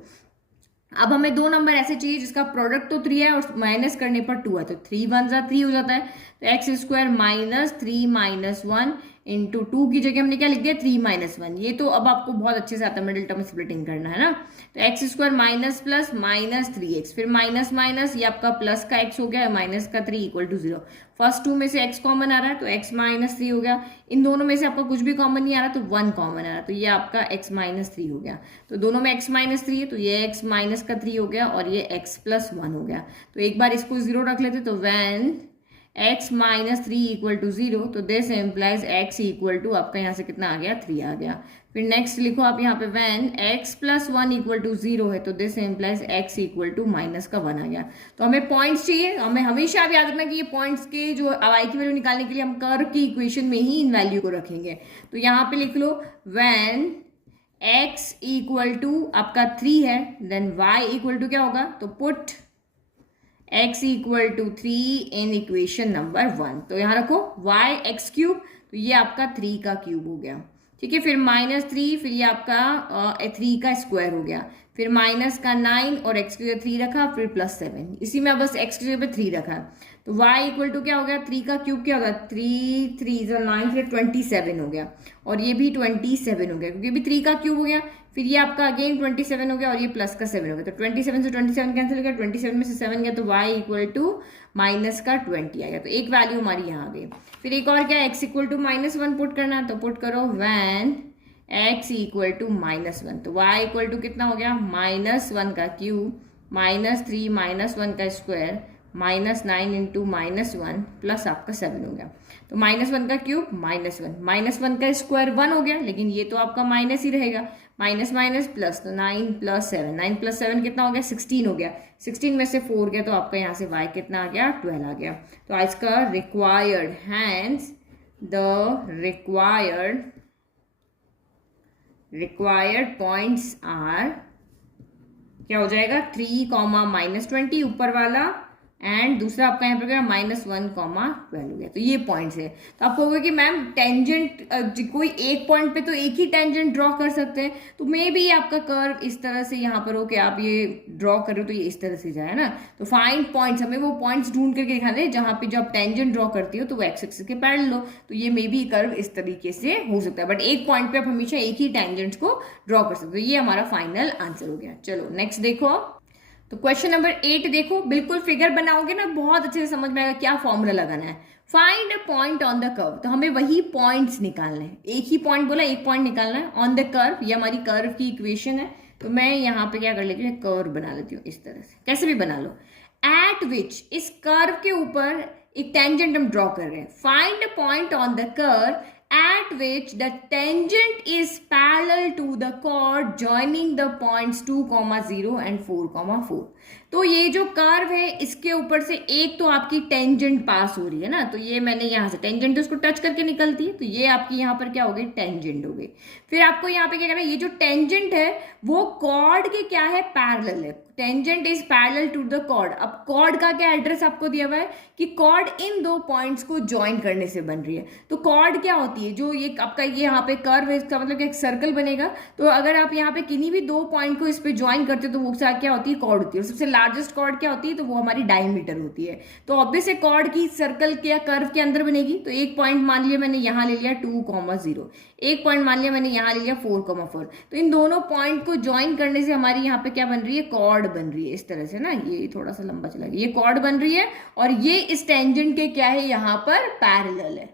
अब हमें 2 नंबर ऐसे चाहिए जिसका प्रोडक्ट तो 3 है और माइनस करने पर 2 है, तो 3 1 जा 3 हो जाता है। तो X square minus 3 minus 1 into 2 की जगह हमने क्या लिख दिया, 3 माइनस 1। ये तो अब आपको बहुत अच्छे से आता है, मिडिल टर्म स्प्लिटिंग करना है ना। तो X square minus plus minus 3x, फिर माइनस माइनस, ये आपका प्लस का x हो गया, माइनस का 3 इक्वल टू 0। फर्स्ट 2 में से x कॉमन आ रहा है तो x माइनस 3 हो गया। इन दोनों में से आपका कुछ भी कॉमन नहीं आ रहा तो 1 कॉमन आ रहा है, तो ये आपका x माइनस 3 हो गया। तो दोनों में x माइनस 3 है, तो ये x माइनस का 3 हो गया और ये x प्लस 1 हो गया। तो एक बार इसको 0 रख लेते, तो when x minus 3 equal to 0, तो this implies x equal to आपका यहाँ से कितना आ गया 3 आ गया। फिर नेक्स्ट लिखो आप यहाँ पे when x plus 1 equal to 0 है, तो this implies x equal to minus का 1 आ गया। तो हमें पॉइंट्स चाहिए, हमें हमेशा आप याद रखना कि ये पॉइंट्स के जो y की वैल्यू निकालने के लिए हम कर्व की इक्वेशन में ही इन वैल्यू को रखेंगे। तो यहाँ पे लिख लो व्हेन x इक्वल टू आपका 3 है, देन y इक्वल टू क्या होगा, तो put x equal to 3 in equation number 1। तो यहाँ रखो y x क्यूब, तो ये आपका 3 का क्यूब हो गया, ठीक है। फिर -3, फिर ये आपका 3 का स्क्वायर हो गया, फिर माइनस का 9 और x की जगह 3 रखा, फिर +7, इसी में बस x की जगह पे 3 रखा। तो y इक्वल टू क्या हो गया, 3 का क्यूब क्या होगा, 3 3 9, फिर 27 हो गया, और ये भी 27 हो गया क्योंकि भी 3 का क्यूब हो गया। फिर ये आपका अगेन 27 हो गया और ये प्लस का 7 हो गया, तो 27 से 27 कैंसिल हो गया, 27 में से 7 गया, तो y इक्वल टू माइनस का 20 आ गया। तो एक वैल्यू हमारी यहाँ आ गई। फिर एक और क्या, x इक्वल टू -1 पुट करना, तो पुट करो व्हेन x इक्वल टू -1, तो y इक्वल टू कितना हो गया, -1 का क्यूब -3 -1 का स्क्वायर -9 इंटू -1 प्लस आपका 7 हो गया। तो -1 का क्यूब -1 का स्क्वायर 1 हो गया, लेकिन ये तो आपका माइनस ही रहेगा, माइनस माइनस प्लस, तो 9 + 7, 9 + 7 कितना हो गया, 16 हो गया, 16 में से 4 गया, तो आपका यहाँ से y कितना आ गया, 12 आ गया। तो आज का required hence the required points are क्या हो जाएगा, 3, -20 ऊपर वाला, एंड दूसरा आपका यहाँ पर क्या, -1, 12 हो गया। तो ये पॉइंट्स है। तो आप कहोगे कि मैम टेंजेंट कोई एक पॉइंट पे तो एक ही टेंजेंट ड्रॉ कर सकते हैं, तो मे बी आपका कर्व इस तरह से यहाँ पर हो कि आप ये ड्रॉ कर रहे हो तो ये इस तरह से जाए ना। तो फाइंड पॉइंट्स, हमें वो पॉइंट्स ढूंढ करके दिखाने हैं जहाँ पे जो आप टेंजेंट ड्रॉ करती हो तो वो एक्स एक्सिस के पैरेलल लो, तो ये मे बी कर्व इस तरीके से हो सकता है, बट एक पॉइंट पे आप हमेशा एक ही टेंजेंट को ड्रॉ कर सकते हो। ये हमारा फाइनल आंसर हो गया। चलो नेक्स्ट देखो, तो क्वेश्चन नंबर 8 देखो, बिल्कुल फिगर बनाओगे ना बहुत अच्छे से समझ में आएगा क्या फॉर्मूला लगाना है। Find a point on the curve, तो हमें वही पॉइंट्स निकालना है, एक ही पॉइंट बोला, एक पॉइंट निकालना है ऑन द कर्व। ये हमारी कर्व की इक्वेशन है, तो मैं यहाँ पे क्या कर लेती हूँ, कर्व बना लेती हूँ इस तरह से, कैसे भी बना लो। एट विच, इस कर्व के ऊपर एक टेंजेंट हम ड्रॉ कर रहे हैं। Find a point on the curve at which the tangent is parallel to the chord joining the points 2, 0 and 4, 4। तो ये जो कर्व है इसके ऊपर से एक तो आपकी टेंजेंट पास हो रही है ना, तो ये मैंने यहाँ से टेंजेंट उसको टच करके निकलती है, तो ये आपकी यहाँ पर क्या हो गई, टेंजेंट हो गई। फिर आपको यहाँ पे क्या करना है, ये जो टेंजेंट है वो कॉर्ड के क्या है, पैरेलल है। Tangent is parallel to the chord. अब कॉर्ड का क्या एड्रेस आपको दिया हुआ है कि कॉर्ड इन दो पॉइंट्स को ज्वाइन करने से बन रही है। तो कॉर्ड क्या होती है, जो ये आपका ये यहाँ पे कर्व है, इसका मतलब एक सर्कल बनेगा। तो अगर आप यहाँ पे किन्हीं भी दो पॉइंट को इस पे ज्वाइन करते हो तो वो क्या होती है, कॉर्ड होती है। और सबसे लार्जेस्ट कॉर्ड क्या होती है, तो वो हमारी डायमीटर होती है। तो ऑब्वियस है कॉर्ड की सर्कल के या कर्व के अंदर बनेगी। तो एक पॉइंट मान लिया मैंने यहाँ ले लिया 2, 0, एक पॉइंट मान लिया मैंने यहाँ ले लिया 4, 4। तो इन दोनों पॉइंट को ज्वाइन करने से हमारी यहाँ पे क्या बन रही है, कॉर्ड बन रही है इस तरह से ना। ये थोड़ा सा लंबा चला गया, ये कॉर्ड बन रही है और ये इस टेंजेंट के क्या है, यहाँ पर पैरेलल है।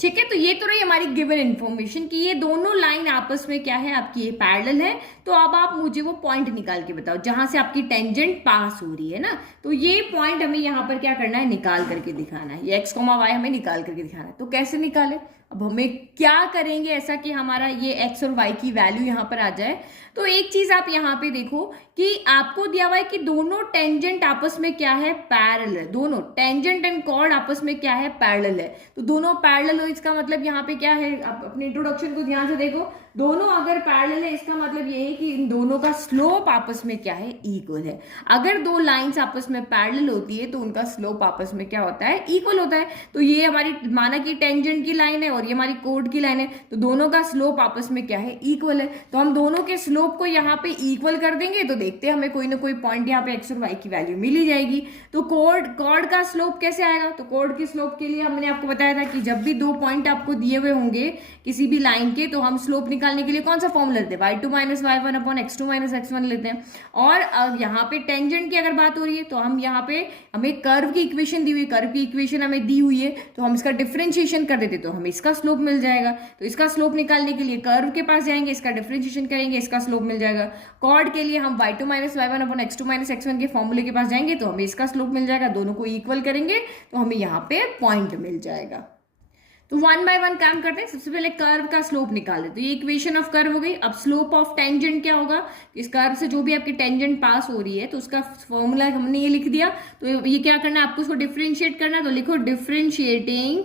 ठीक है, तो ये तो रही हमारी गिवन इन्फॉर्मेशन कि ये दोनों लाइन आपस में क्या है, आपकी ये पैरेलल है। तो अब आप मुझे वो पॉइंट निकाल के बताओ जहां से आपकी टेंजेंट पास हो रही है ना। तो ये पॉइंट हमें यहाँ पर क्या करना है, निकाल करके दिखाना है। ये x, y हमें निकाल करके दिखाना है। तो कैसे निकाले, अब हमें क्या करेंगे ऐसा कि हमारा ये x और y की वैल्यू यहाँ पर आ जाए। तो एक चीज आप यहाँ पे देखो कि आपको दिया हुआ है कि दोनों टेंजेंट आपस में क्या है, पैरेलल है। दोनों टेंजेंट एंड कॉर्ड आपस में क्या है, पैरेलल है। तो दोनों पैरेलल हो, इसका मतलब यहाँ पे क्या है, आप अपने इंट्रोडक्शन को ध्यान से देखो। दोनों अगर पैरेलल है इसका मतलब ये है कि इन दोनों का स्लोप आपस में क्या है, इक्वल है। अगर दो लाइंस आपस में पैरेलल होती है तो उनका स्लोप आपस में क्या होता है, इक्वल होता है। तो ये हमारी माना कि टेंजेंट की लाइन है और ये हमारी कॉर्ड की लाइन है, तो दोनों का स्लोप आपस में क्या है, इक्वल है। तो हम दोनों के स्लोप को यहाँ पे इक्वल कर देंगे तो देखते हैं हमें कोई ना कोई पॉइंट यहाँ पे x और y की वैल्यू मिल ही जाएगी। तो कॉर्ड का स्लोप कैसे आएगा, तो कॉर्ड के स्लोप के लिए हमने आपको बताया था कि जब भी दो पॉइंट आपको दिए हुए होंगे किसी भी लाइन के, तो हम स्लोप निकालने के लिए कौन सा फॉर्मूला लेते हैं, y2 - y1 upon x2 - x1 लेते हैं। और अब यहाँ पे टेंजेंट की अगर बात हो रही है तो हम यहाँ पे हमें कर्व की इक्वेशन दी हुई, कर्व की इक्वेशन हमें दी हुई है तो हम इसका डिफरेंशिएशन कर देते, तो हमें इसका इसका स्लोप मिल जाएगा। तो इसका स्लोप निकालने के लिए कर्व के पास जाएंगे, इसका डिफरेंशिएशन करेंगे, इसका स्लोप मिल जाएगा। कॉर्ड के लिए हम y2 minus y1 upon x2 minus x1 के फॉर्मूले के पास जाएंगे तो हमें इसका स्लोप मिल जाएगा। दोनों को इक्वल करेंगे तो हमें यहाँ पे पॉइंट मिल जाएगा। तो 1 बाय 1 काम करते हैं। सबसे पहले कर्व का स्लोप निकालें, तो ये इक्वेशन ऑफ कर्व हो गई। अब स्लोप ऑफ टेंजेंट क्या होगा, इस कर्व से जो भी आपकी टेंजेंट पास हो रही है तो उसका फॉर्मूला हमने ये लिख दिया। तो ये क्या करना है आपको, उसको डिफरेंशिएट करना है। तो लिखो differentiating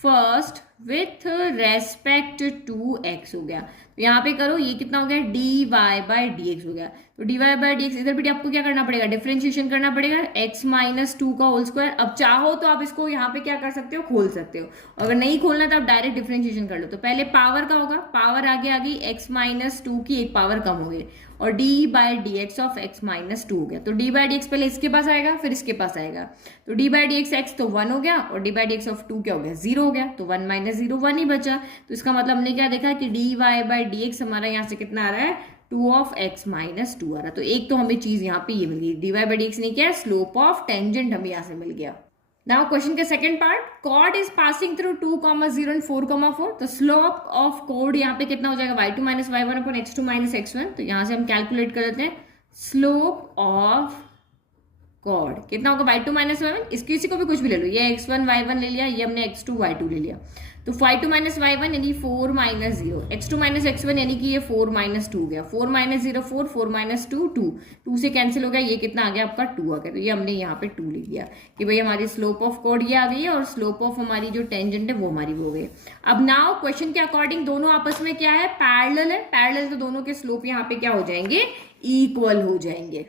first with respect to x हो गया। तो यहाँ पे करो, ये कितना हो गया, d Y by D x हो गया। तो D Y by D x, इधर भी आपको क्या करना पड़ेगा, डिफरेंशिएशन करना पड़ेगा, एक्स माइनस 2 का होल स्क्वायर। अब चाहो तो आप इसको यहाँ पे क्या कर सकते हो, खोल सकते हो। अगर नहीं खोलना तो आप डायरेक्ट डिफरेंशिएशन कर लो। तो पहले पावर का होगा, पावर आगे आ गई, एक्स माइनस 2 की एक पावर कम हो गई, और D by D x of x minus 2 हो गया। तो डी बाई डी एक्स पहले इसके पास आएगा, फिर इसके पास आएगा। तो d by D x x तो 1 हो गया, और D by D x of 2 क्या हो गया, 0 हो गया। तो 1 माइनस 0 1 ही बचा। तो इसका मतलब हमने क्या देखा कि D Y by D x हमारा यहाँ से कितना आ रहा है, 2 ऑफ एक्स माइनस 2 आ रहा है। तो एक तो हमें चीज यहाँ पे ये मिल गई, d Y by D x ने क्या, स्लोप ऑफ टेंजेंट हमें यहाँ से मिल गया। नाउ क्वेश्चन के second part, chord is passing through 2,0 and 4,4। तो स्लोप ऑफ कॉर्ड यहाँ पे कितना हो जाएगा, y2 minus y1 upon x2 minus x1। तो यहाँ से हम कैलकुलेट कर लेते हैं स्लोप ऑफ कॉर्ड कितना होगा, y2 माइनस y1। किसी को भी कुछ भी ले लो, ये x1 y1 ले लिया, ये हमने x2 y2 ले लिया। तो y2 माइनस y1 यानी 4 माइनस 0, x2 माइनस x1 यानी कि ये 4 माइनस 2 गया। 4 माइनस 0 4, 4 माइनस 2 2, 2 से कैंसिल हो गया, ये कितना आ गया आपका 2 आ गया। तो ये हमने यहाँ पे 2 लिख दिया कि भाई हमारी स्लोप ऑफ कॉर्ड ये आ गई है, और स्लोप ऑफ हमारी जो टेंजेंट है वो हमारी हो गई। अब नाउ क्वेश्चन के अकॉर्डिंग दोनों आपस में क्या है, पैरेलल है। पैरेलल तो दोनों के स्लोप यहाँ पे क्या हो जाएंगे, इक्वल हो जाएंगे।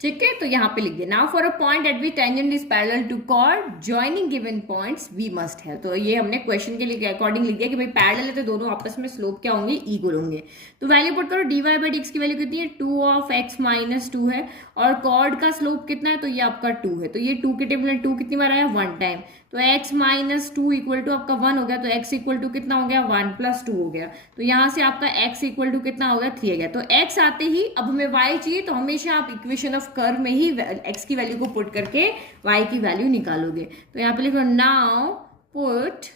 ठीक है, तो यहाँ पे लिख दिया, now for a point at which tangent is parallel to chord joining given points we must have. तो ये हमने क्वेश्चन के लिए अकॉर्डिंग लिख दिया कि भाई पैरेलल है तो दोनों आपस में स्लोप क्या होंगे, इक्वल होंगे। तो वैल्यू पुट करो, d Y by D x की वैल्यू कितनी है, 2 ऑफ एक्स माइनस 2 है, और कॉर्ड का स्लोप कितना है, तो ये आपका 2 है। तो ये 2 के टेबल में 2 कितनी बार आया, 1 टाइम। तो x माइनस 2 इक्वल टू आपका 1 हो गया। तो x इक्वल टू कितना हो गया, 1 प्लस 2 हो गया। तो यहाँ से आपका x इक्वल टू कितना हो गया, 3 हो गया। तो x आते ही अब हमें y चाहिए, तो हमेशा आप इक्वेशन ऑफ कर्व में ही x की वैल्यू को पुट करके y की वैल्यू निकालोगे। तो यहाँ पे लिखो, now put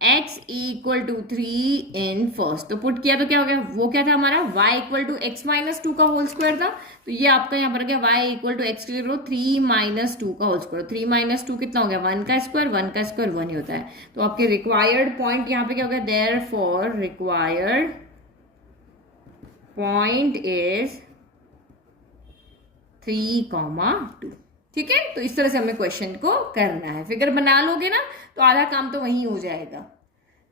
x equal to 3 in first. तो पुट किया तो क्या हो गया, वो क्या था हमारा, y equal to x minus 2 का होल स्क्वायर था। तो ये आपका यहाँ पर गया y equal to x 3 minus 2 का होल स्क्वायर। 3 माइनस 2 कितना हो गया, 1 का स्क्वायर, 1 का स्क्वायर 1 ही होता है। तो आपके रिक्वायर्ड पॉइंट यहाँ पे क्या हो गया, देयरफॉर रिक्वायर्ड पॉइंट इज 3,2। ठीक है, तो इस तरह से हमें क्वेश्चन को करना है। फिगर बना लोगे ना तो आधा काम तो वहीं हो जाएगा।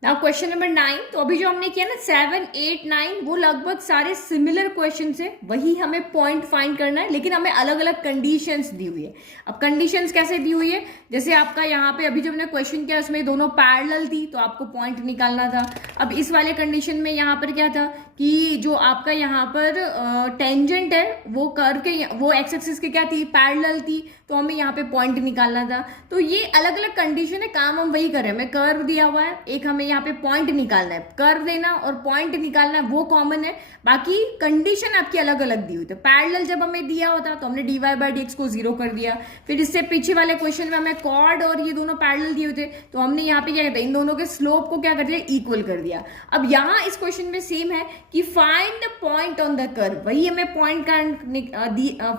नाउ क्वेश्चन नंबर 9, तो अभी जो हमने किया ना 7, 8, 9 वो लगभग सारे सिमिलर क्वेश्चन है, वही हमें पॉइंट फाइंड करना है, लेकिन हमें अलग अलग कंडीशंस दी हुई है। अब कंडीशंस कैसे दी हुई है, जैसे आपका यहाँ पे अभी जब हमने क्वेश्चन किया उसमें दोनों पैरेलल थी तो आपको पॉइंट निकालना था। अब इस वाले कंडीशन में यहाँ पर क्या था कि जो आपका यहाँ पर टेंजेंट है वो कर्व के, वो एक्स एक्सिस के क्या थी, पैरेलल थी, तो हमें यहाँ पे पॉइंट निकालना था। तो ये अलग अलग कंडीशन है, काम हम वही कर रहे हैं। हमें कर्व दिया हुआ है, एक हमें यहाँ पे पॉइंट निकालना है। कर्व देना और पॉइंट निकालना है वो कॉमन है, बाकी कंडीशन आपकी अलग अलग दी हुई। तो पैरेलल जब हमें दिया होता तो हमने d Y by D x को 0 कर दिया। फिर इससे पीछे वाले क्वेश्चन में हमें कॉर्ड और ये दोनों पैरेलल दिए हुए थे, तो हमने यहाँ पे क्या कहते हैं, इन दोनों के स्लोप को क्या कर दिया, इक्वल कर दिया। अब यहाँ इस क्वेश्चन में सेम है कि find point on the curve, वही हमें पॉइंट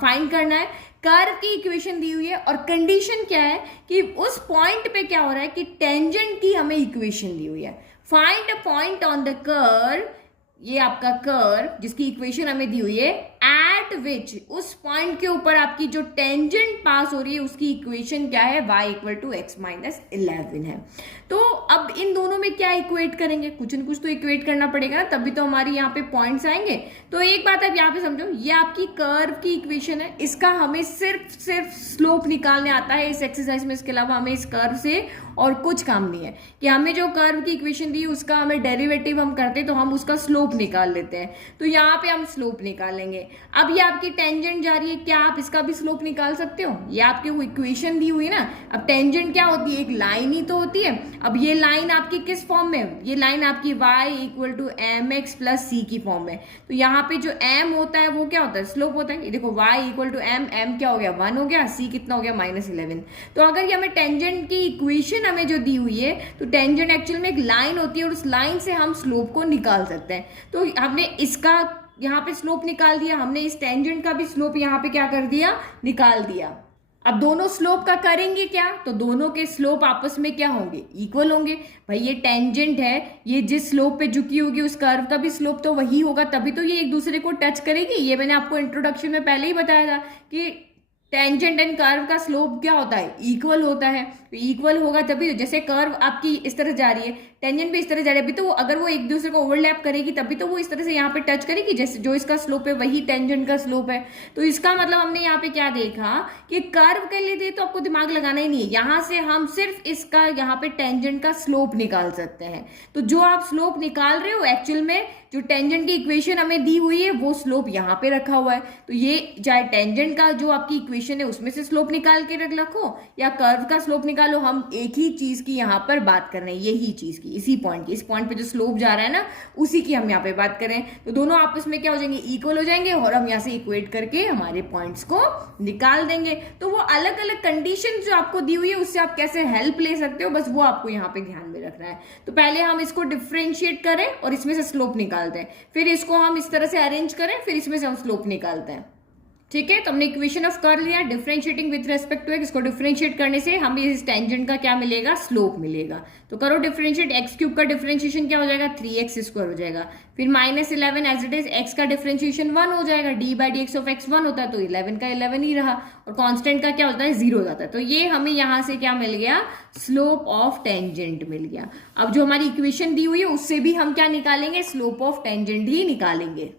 फाइंड करना है। कर्व की इक्वेशन दी हुई है और कंडीशन क्या है कि उस पॉइंट पे क्या हो रहा है कि टेंजेंट की हमें इक्वेशन दी हुई है। Find a point on the curve, ये आपका कर्व जिसकी इक्वेशन हमें दी हुई है, एट विच, उस पॉइंट के ऊपर आपकी जो टेंजेंट पास हो रही है उसकी इक्वेशन क्या है, y equal to x minus 11 है। तो अब इन दोनों में क्या इक्वेट करेंगे, कुछ न कुछ तो इक्वेट करना पड़ेगा ना, तभी तो हमारी यहाँ पे पॉइंट्स आएंगे। तो एक बात आप यहाँ पे समझो, ये आपकी कर्व की इक्वेशन है, इसका हमें सिर्फ स्लोप निकालने आता है इस एक्सरसाइज में। इसके अलावा हमें इस कर्व से और कुछ काम नहीं है कि हमें जो कर्व की इक्वेशन दी उसका हमें डेरिवेटिव हम करते तो हम उसका स्लोप निकाल लेते हैं। तो यहाँ पे हम स्लोप निकालेंगे। अब अब ये आपकी टेंजेंट जा रही है, क्या आप इसका भी स्लोप निकाल सकते हो? ये आपकी वो इक्वेशन दी हुई है ना। अब टेंजेंट क्या होती है? एक लाइन ही तो होती है। अब ये लाइन आपकी किस फॉर्म में है? ये लाइन आपकी y equal to m x plus c की फॉर्म में। तो यहाँ पे जो m होता है वो क्या होता है? स्लोप होता है। ये देखो y इक्वल टू m क्या हो गया? 1 हो गया, c कितना हो गया? -11। तो अगर ये हमें टेंजेंट की इक्वेशन हमें जो दी हुई है, तो टेंजेंट एक्चुअल में एक लाइन होती है और उस लाइन से हम स्लोप को निकाल सकते हैं। तो हमने इसका यहाँ पे स्लोप निकाल दिया, हमने इस टेंजेंट का भी स्लोप यहाँ पे क्या कर दिया? निकाल दिया। अब दोनों स्लोप का करेंगे क्या? तो दोनों के स्लोप आपस में क्या होंगे? इक्वल होंगे। भाई ये टेंजेंट है, ये जिस स्लोप पे झुकी होगी उस कर्व का भी स्लोप तो वही होगा, तभी तो ये एक दूसरे को टच करेगी। ये मैंने आपको इंट्रोडक्शन में पहले ही बताया था कि टेंजेंट एंड कर्व का स्लोप क्या होता है? इक्वल होता है। तो इक्वल होगा तभी, जैसे कर्व आपकी इस तरह जा रही है, टेंजेंट भी इस तरह जा रही है, अभी तो अगर वो एक दूसरे को ओवरलैप करेगी तभी तो वो इस तरह से यहाँ पे टच करेगी, जैसे जो इसका स्लोप है वही टेंजेंट का स्लोप है। तो इसका मतलब हमने यहाँ पे क्या देखा कि कर्व के लिए तो आपको दिमाग लगाना ही नहीं है, यहाँ से हम सिर्फ इसका यहाँ पे टेंजेंट का स्लोप निकाल सकते हैं। तो जो आप स्लोप निकाल रहे हो एक्चुअल में जो टेंजेंट की इक्वेशन हमें दी हुई है वो स्लोप यहाँ पे रखा हुआ है। तो ये चाहे टेंजेंट का जो आपकी इक्वेशन है उसमें से स्लोप निकाल के रखो या कर्व का स्लोप निकालो, हम एक ही चीज की यहाँ पर बात कर रहे हैं, यही चीज की, इसी पॉइंट की, इस पॉइंट पे जो स्लोप जा रहा है ना उसी की हम यहाँ पे बात कर रहे हैं। तो दोनों आपस में क्या हो जाएंगे? इक्वल हो जाएंगे और हम यहाँ से इक्वेट करके हमारे पॉइंट्स को निकाल देंगे। तो वो अलग अलग कंडीशन जो आपको दी हुई है उससे आप कैसे हेल्प ले सकते हो, बस वो आपको यहाँ पे ध्यान में रखना है। तो पहले हम इसको डिफ्रेंशिएट करें और इसमें से स्लोप निकालते हैं, फिर इसको हम इस तरह से अरेंज करें, फिर इसमें से हम स्लोप निकालते हैं। ठीक है, तो हमने इक्वेशन ऑफ कर लिया differentiating with respect to x. इसको डिफरेंशिएट करने से हमें इस टेंजेंट का क्या मिलेगा? स्लोप मिलेगा। तो करो डिफरेंशिएट, एक्स क्यूब का डिफरेंशिएशन क्या हो जाएगा? 3x² हो जाएगा। फिर -11 एज इट इज, एक्स का डिफरेंशिएशन 1 हो जाएगा, d/dx ऑफ x 1 होता है तो 11 का 11 ही रहा, और कांस्टेंट का क्या होता है? 0 हो जाता है। तो ये हमें यहाँ से क्या मिल गया? स्लोप ऑफ टेंजेंट मिल गया। अब जो हमारी इक्वेशन दी हुई है उससे भी हम क्या निकालेंगे? स्लोप ऑफ टेंजेंट ही निकालेंगे।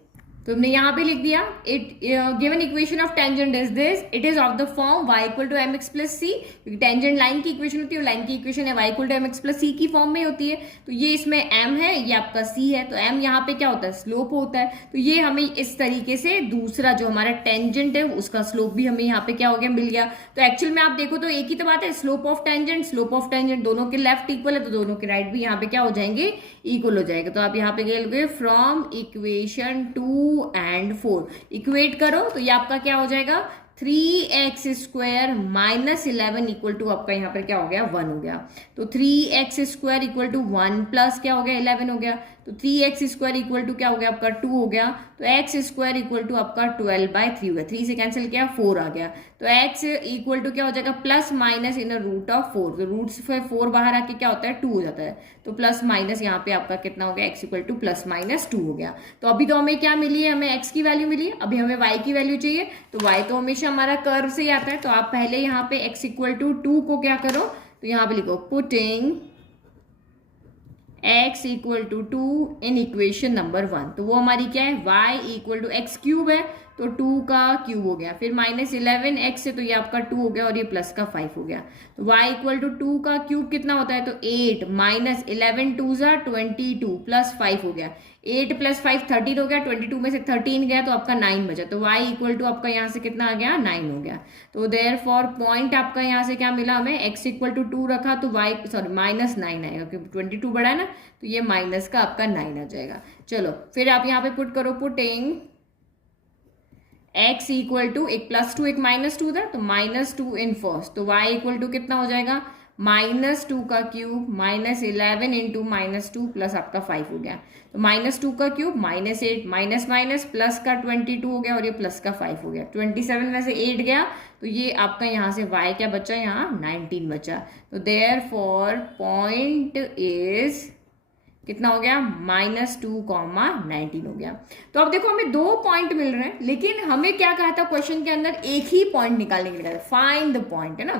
तो हमने यहाँ पे लिख दिया it given equation of tangent is this, it is of the form y equal to mx plus c, क्योंकि टेंजेंट लाइन की इक्वेशन होती है, लाइन की इक्वेशन है y equal to mx plus c की फॉर्म में होती है। तो ये इसमें m है, ये आपका c है, तो m यहाँ पे क्या होता है? स्लोप होता है। तो ये हमें इस तरीके से दूसरा जो हमारा टेंजेंट है उसका स्लोप भी हमें यहाँ पे क्या हो गया? मिल गया। तो एक्चुअल में आप देखो तो एक ही तो बात है, स्लोप ऑफ टेंजेंट दोनों के लेफ्ट इक्वल है तो दोनों के राइट भी यहाँ पे क्या हो जाएंगे? इक्वल हो जाएगा। तो आप यहाँ पे गए फ्रॉम इक्वेशन 2 and 4 इक्वेट करो तो ये आपका क्या हो जाएगा? 3x² माइनस 11 इक्वल टू आपका यहाँ पर क्या हो गया? 1 हो गया। तो 3x² इक्वल टू 1 प्लस क्या हो गया? 11 हो गया। तो 3x² इक्वल टू क्या हो गया? आपका 2 हो गया। तो x² इक्वल टू आपका 12/3 हो गया। 3 से कैंसिल किया, 4 आ गया। तो x इक्वल टू क्या हो जाएगा? Plus minus in root of 4। तो रूट से 4 बाहर आके क्या होता है? 2 हो जाता है। तो प्लस माइनस यहाँ पे आपका कितना हो गया? x equal to plus minus 2 हो गया। तो अभी तो हमें क्या मिली है? हमें x की वैल्यू मिली है, अभी हमें y की वैल्यू चाहिए। तो y तो हमेशा हमारा कर्व से ही आता है, तो आप पहले यहाँ पे x इक्वल टू 2 को क्या करो? तो यहाँ पे लिखो putting x equal to 2 in equation number 1। तो वो हमारी क्या है? y equal to x cube है तो 2 का क्यूब हो गया, फिर -11x है तो ये आपका 2 हो गया और ये प्लस का 5 हो गया। तो y इक्वल टू 2 का क्यूब कितना होता है? तो 8 माइनस 11 2 ज़ा 22 प्लस 5 हो गया। 8 प्लस 5 13 हो गया, 22 में से 13 गया तो आपका 9 बचा। तो y इक्वल टू आपका यहाँ से कितना आ गया? 9 हो गया। तो देयरफॉर पॉइंट आपका यहाँ से क्या मिला हमें? x इक्वल टू 2 रखा तो y -9 आएगा क्योंकि 22 बड़ा है ना, तो ये माइनस का आपका 9 आ जाएगा। चलो फिर आप यहाँ पे पुट करो, पुटिंग x इक्वल टू एक +2 एक -2 था तो -2 इन फर्स्ट, तो y इक्वल टू कितना हो जाएगा? -2 का क्यूब -11 इंटू -2 प्लस आपका 5 हो गया। तो -2 का क्यूब -8 माइनस माइनस प्लस का 22 हो गया और ये प्लस का 5 हो गया। 27 में से 8 गया तो ये आपका यहाँ से y क्या बचा? यहाँ 19 बचा। तो देयरफॉर पॉइंट इज कितना हो गया? -2, 19 हो गया। तो अब देखो हमें 2 पॉइंट मिल रहे हैं, लेकिन हमें क्या कहा था क्वेश्चन के अंदर? एक ही पॉइंट निकालने के लिए कहा था, फाइंड द पॉइंट, है ना।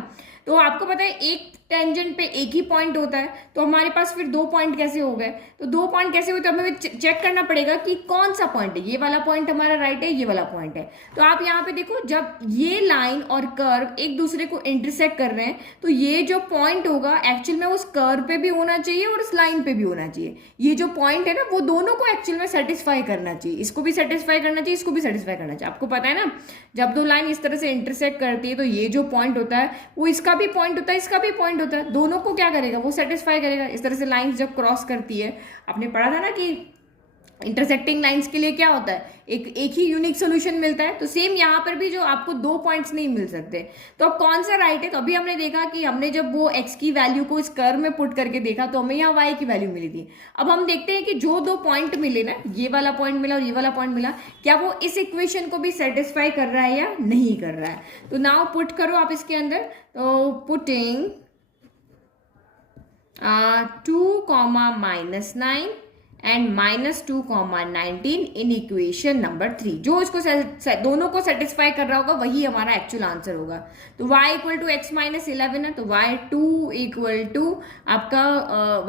तो आपको पता है एक टेंजेंट पे एक ही पॉइंट होता है, तो हमारे पास फिर 2 पॉइंट कैसे हो गए? तो 2 पॉइंट कैसे हुए? तो हमें चेक करना पड़ेगा कि कौन सा पॉइंट है, ये वाला पॉइंट हमारा राइट है, ये वाला पॉइंट है। तो आप यहाँ पे देखो, जब ये लाइन और कर्व एक दूसरे को इंटरसेक्ट कर रहे हैं, तो ये जो पॉइंट होगा एक्चुअल में उस कर्व पे भी होना चाहिए और उस लाइन पे भी होना चाहिए। ये जो पॉइंट है ना, वो दोनों को एक्चुअल में सेटिस्फाई करना चाहिए, इसको भी सेटिस्फाई करना चाहिए, इसको भी सेटिस्फाई करना चाहिए। आपको पता है ना, जब दो लाइन इस तरह से इंटरसेक्ट करती है, तो ये जो पॉइंट होता है वो इसका भी पॉइंट होता है, इसका भी पॉइंट होता है, दोनों को क्या करेगा? वो सेटिस्फाई करेगा। इस तरह से लाइंस जब क्रॉस करती है, आपने पढ़ा था ना कि इंटरसेक्टिंग लाइंस के लिए क्या होता है, एक ही यूनिक सोल्यूशन मिलता है। तो सेम यहाँ पर भी जो आपको 2 पॉइंट्स नहीं मिल सकते, तो अब कौन सा राइट है? तो अभी हमने देखा कि हमने जब वो x की वैल्यू को इस कर्व में पुट करके देखा, तो हमें यहाँ y की वैल्यू मिली थी। अब हम देखते हैं कि जो 2 पॉइंट मिले ना, ये वाला पॉइंट मिला और ये वाला पॉइंट मिला, क्या वो इस इक्वेशन को भी सेटिस्फाई कर रहा है या नहीं कर रहा है। तो नाउ पुट करो आप इसके अंदर, तो putting 2, -9 and -2, 19 in equation number 3। जो इसको दोनों को सेटिस्फाई कर रहा होगा वही हमारा एक्चुअल आंसर होगा। तो y इक्वल टू x -11 है, तो y2 इक्वल टू आपका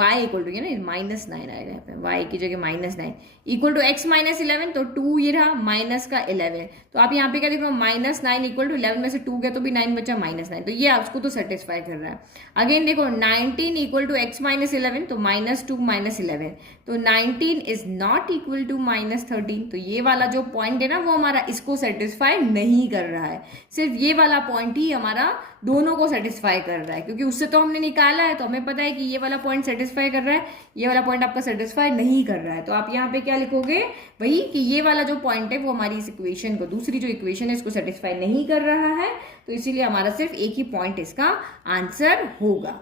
y इक्वल टू, ये ना -9 आएगा यहाँ पे, y की जगह -9 इक्वल टू x -11, तो 2 ये रहा माइनस का 11। तो आप यहाँ पे क्या देख रहे हो, -9 इक्वल टू 11 में से 2 गया तो भी 9 बचा, -9, तो ये आपको तो सेटिस्फाई कर रहा है। अगेन देखो 19 इक्वल टू x -11, तो -2 -11, तो 19 इज नॉट इक्वल टू -13। तो ये वाला जो पॉइंट है ना, वो हमारा इसको सेटिस्फाई नहीं कर रहा है, सिर्फ ये वाला पॉइंट ही हमारा दोनों को सेटिस्फाई कर रहा है, क्योंकि उससे तो हमने निकाला है, तो हमें पता है कि ये वाला पॉइंट सेटिस्फाई कर रहा है, ये वाला पॉइंट आपका सेटिस्फाई नहीं कर रहा है। तो आप यहाँ पे क्या लिखोगे, वही कि ये वाला जो पॉइंट है वो हमारी इस इक्वेशन को, दूसरी जो इक्वेशन है इसको सेटिस्फाई नहीं कर रहा है, तो इसीलिए हमारा सिर्फ एक ही पॉइंट इसका आंसर होगा।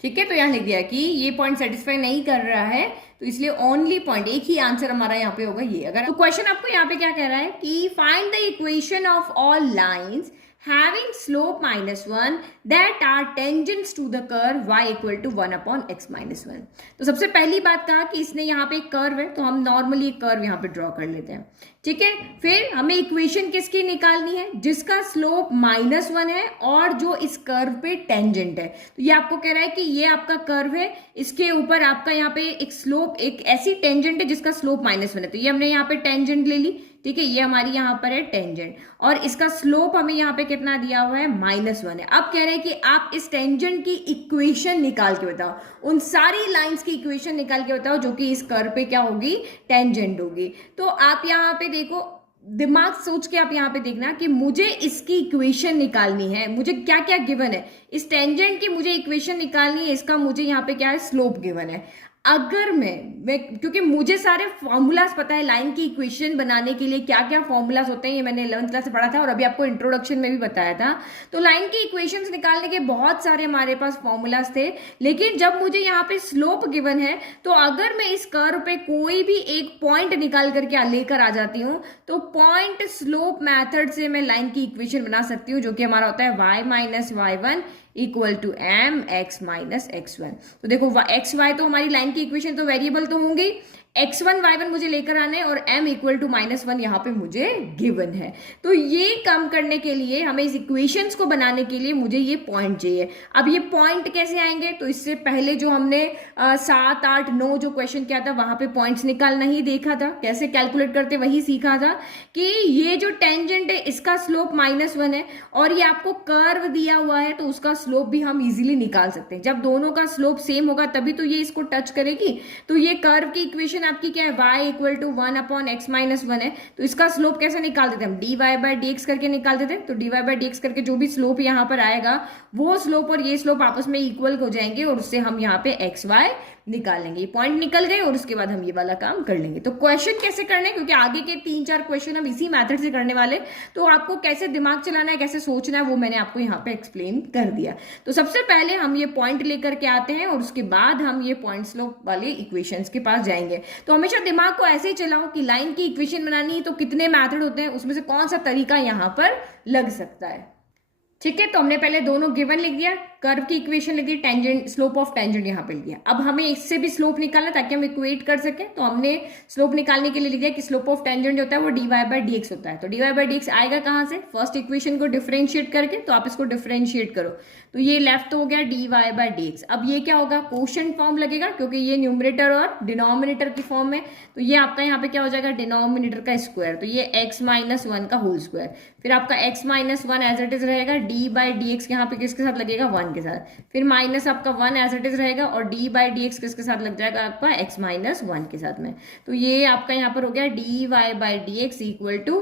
ठीक है, तो यहाँ लिख दिया कि ये पॉइंट सेटिस्फाई नहीं कर रहा है, तो इसलिए ओनली पॉइंट, एक ही आंसर हमारा यहाँ पे होगा ये। अगर तो क्वेश्चन आपको यहाँ पे क्या कह रहा है कि find the equation of all lines having slope -1 that are tangents to the curve y equal to 1 upon x -1। तो सबसे पहली बात कहा कि इसने यहाँ पे एक कर्व है, तो हम नॉर्मली एक कर्व यहाँ पे ड्रॉ कर लेते हैं। ठीक है, फिर हमें इक्वेशन किसकी निकालनी है, जिसका स्लोप -1 है और जो इस कर्व पे टेंजेंट है। तो ये आपको कह रहा है कि ये आपका कर्व है, इसके ऊपर आपका यहाँ पे एक स्लोप, एक ऐसी टेंजेंट है जिसका स्लोप -1 है, तो ये हमने यहाँ पे टेंजेंट ले ली। ठीक है, ये हमारी यहाँ पर है टेंजेंट, और इसका स्लोप हमें यहाँ पे कितना दिया हुआ है, -1 है। अब कह रहे हैं कि आप इस टेंजेंट की इक्वेशन निकाल के बताओ, उन सारी लाइंस की इक्वेशन निकाल के बताओ जो कि इस कर्व पे क्या होगी, टेंजेंट होगी। तो आप यहाँ पे देखो, दिमाग सोच के आप यहाँ पे देखना कि मुझे इसकी इक्वेशन निकालनी है, मुझे क्या क्या गिवन है, इस टेंजेंट की मुझे इक्वेशन निकालनी है, इसका मुझे यहाँ पे क्या है, स्लोप गिवन है। अगर मैं क्योंकि मुझे सारे फॉर्मूलाज पता है, लाइन की इक्वेशन बनाने के लिए क्या क्या फॉर्मूलाज होते हैं, ये मैंने 11th क्लास से पढ़ा था और अभी आपको इंट्रोडक्शन में भी बताया था। तो लाइन की इक्वेशंस निकालने के बहुत सारे हमारे पास फॉर्मूलाज थे, लेकिन जब मुझे यहाँ पे स्लोप गिवन है, तो अगर मैं इस कर्व पे कोई भी एक पॉइंट निकाल करके लेकर आ जाती हूँ, तो पॉइंट स्लोप मैथड से मैं लाइन की इक्वेशन बना सकती हूँ, जो कि हमारा होता है y - y1 equal to m x - x1। तो देखो x y तो हमारी लाइन की इक्वेशन तो वेरिएबल तो होंगी, x1 y1 मुझे लेकर आने और m इक्वल टू -1 यहाँ पे मुझे गिवन है। तो ये काम करने के लिए, हमें इस इक्वेशंस को बनाने के लिए मुझे ये पॉइंट चाहिए। अब ये पॉइंट कैसे आएंगे, तो इससे पहले जो हमने 7, 8, 9 जो क्वेश्चन किया था, वहां पे पॉइंट्स निकालना ही देखा था, कैसे कैलकुलेट करते वही सीखा था कि ये जो टेंजेंट है इसका स्लोप -1 है और ये आपको कर्व दिया हुआ है, तो उसका स्लोप भी हम इजीली निकाल सकते हैं। जब दोनों का स्लोप सेम होगा तभी तो ये इसको टच करेगी। तो ये कर्व की इक्वेशन आपकी क्या है, y equal to 1 upon x -1 है, तो इसका स्लोप कैसे निकाल देते हैं हम, dy/dx करके निकाल देते हैं। तो dy/dx करके जो भी स्लोप यहाँ पर आएगा, वो स्लोप और ये स्लोप आपस में इक्वल हो जाएंगे और उससे हम यहाँ पे xy निकालेंगे। ये पॉइंट निकल गए और उसके बाद हम ये वाला काम कर लेंगे। तो क्वेश्चन कैसे करने, क्योंकि आगे के 3-4 क्वेश्चन हम इसी मेथड से करने वाले, तो आपको कैसे दिमाग चलाना है, कैसे सोचना है, वो मैंने आपको यहाँ पे एक्सप्लेन कर दिया। तो सबसे पहले हम ये पॉइंट लेकर के आते हैं और उसके बाद हम ये पॉइंट स्लोप वाले इक्वेशंस के पास जाएंगे। तो हमेशा दिमाग को ऐसे ही चलाओ कि लाइन की इक्वेशन बनानी है तो कितने मैथड होते हैं, उसमें से कौन सा तरीका यहाँ पर लग सकता है। ठीक है, तो हमने पहले दोनों गिवन लिख दिया, कर्व की इक्वेशन लिख दी, टेंजेंट स्लोप ऑफ टेंजेंट यहाँ पे लिया। अब हमें इससे भी स्लोप निकालना ताकि हम इक्वेट कर सकें, तो हमने स्लोप निकालने के लिए लिख दिया कि स्लोप ऑफ टेंजेंट जो होता है वो dy बाय dx होता है। तो dy बाय dx आएगा कहाँ से, फर्स्ट इक्वेशन को डिफरेंशिएट करके, तो आप इसको डिफरेंशिएट करो तो ये लेफ्ट तो हो गया dy बाय dx। अब ये क्या होगा, कोशेंट फॉर्म लगेगा क्योंकि ये न्यूमरेटर और डिनोमिनेटर की फॉर्म में, तो ये आपका यहाँ पे क्या हो जाएगा, डिनोमिनेटर का स्क्वायर, तो ये x माइनस वन का होल स्क्वायर। फिर आपका x minus one as it is रहेगा, डी बाई डी एक्स यहाँ पे किसके साथ लगेगा, वन के साथ। फिर माइनस आपका वन एज इट इज रहेगा और डी बाई डी एक्स किसके साथ लग जाएगा, आपका x माइनस वन के साथ में। तो ये आपका यहाँ पर हो गया d Y by D x equal to,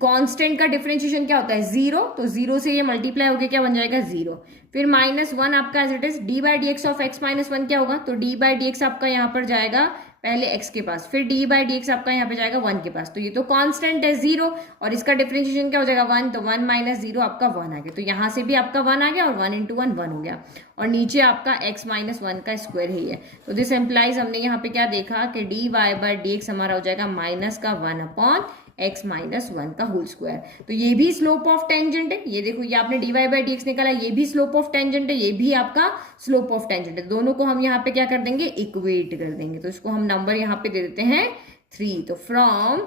constant का डिफरेंशिएशन क्या होता है, जीरो, तो जीरो से ये मल्टीप्लाई होकर क्या बन जाएगा, जीरो। फिर माइनस वन आपका as it is, d by D x of x minus one क्या होगा, तो डी बाई डी एक्स आपका यहाँ पर जाएगा पहले x के पास, फिर d बाई डी एक्स आपका यहाँ पे जाएगा 1 के पास, तो ये तो कांस्टेंट है 0 और इसका डिफरेंशिएशन क्या हो जाएगा 1, तो 1 माइनस 0 आपका 1 आ गया। तो यहाँ से भी आपका 1 आ गया और 1 इंटू 1 1 हो गया और नीचे आपका x माइनस 1 का स्क्वायर ही है। तो दिस एम्प्लाइज हमने यहाँ पे क्या देखा कि D Y by D x हमारा हो जाएगा माइनस का 1 अपॉन x माइनस वन का होल स्क्वायर। तो ये भी स्लोप ऑफ टेंजेंट है, ये देखो ये आपने d Y by D x निकाला, ये भी स्लोप ऑफ टेंजेंट है, ये भी आपका स्लोप ऑफ टेंजेंट है। दोनों को हम यहाँ पे क्या कर देंगे, इक्वेट कर देंगे। तो इसको हम नंबर यहाँ पे दे देते हैं 3। तो फ्रॉम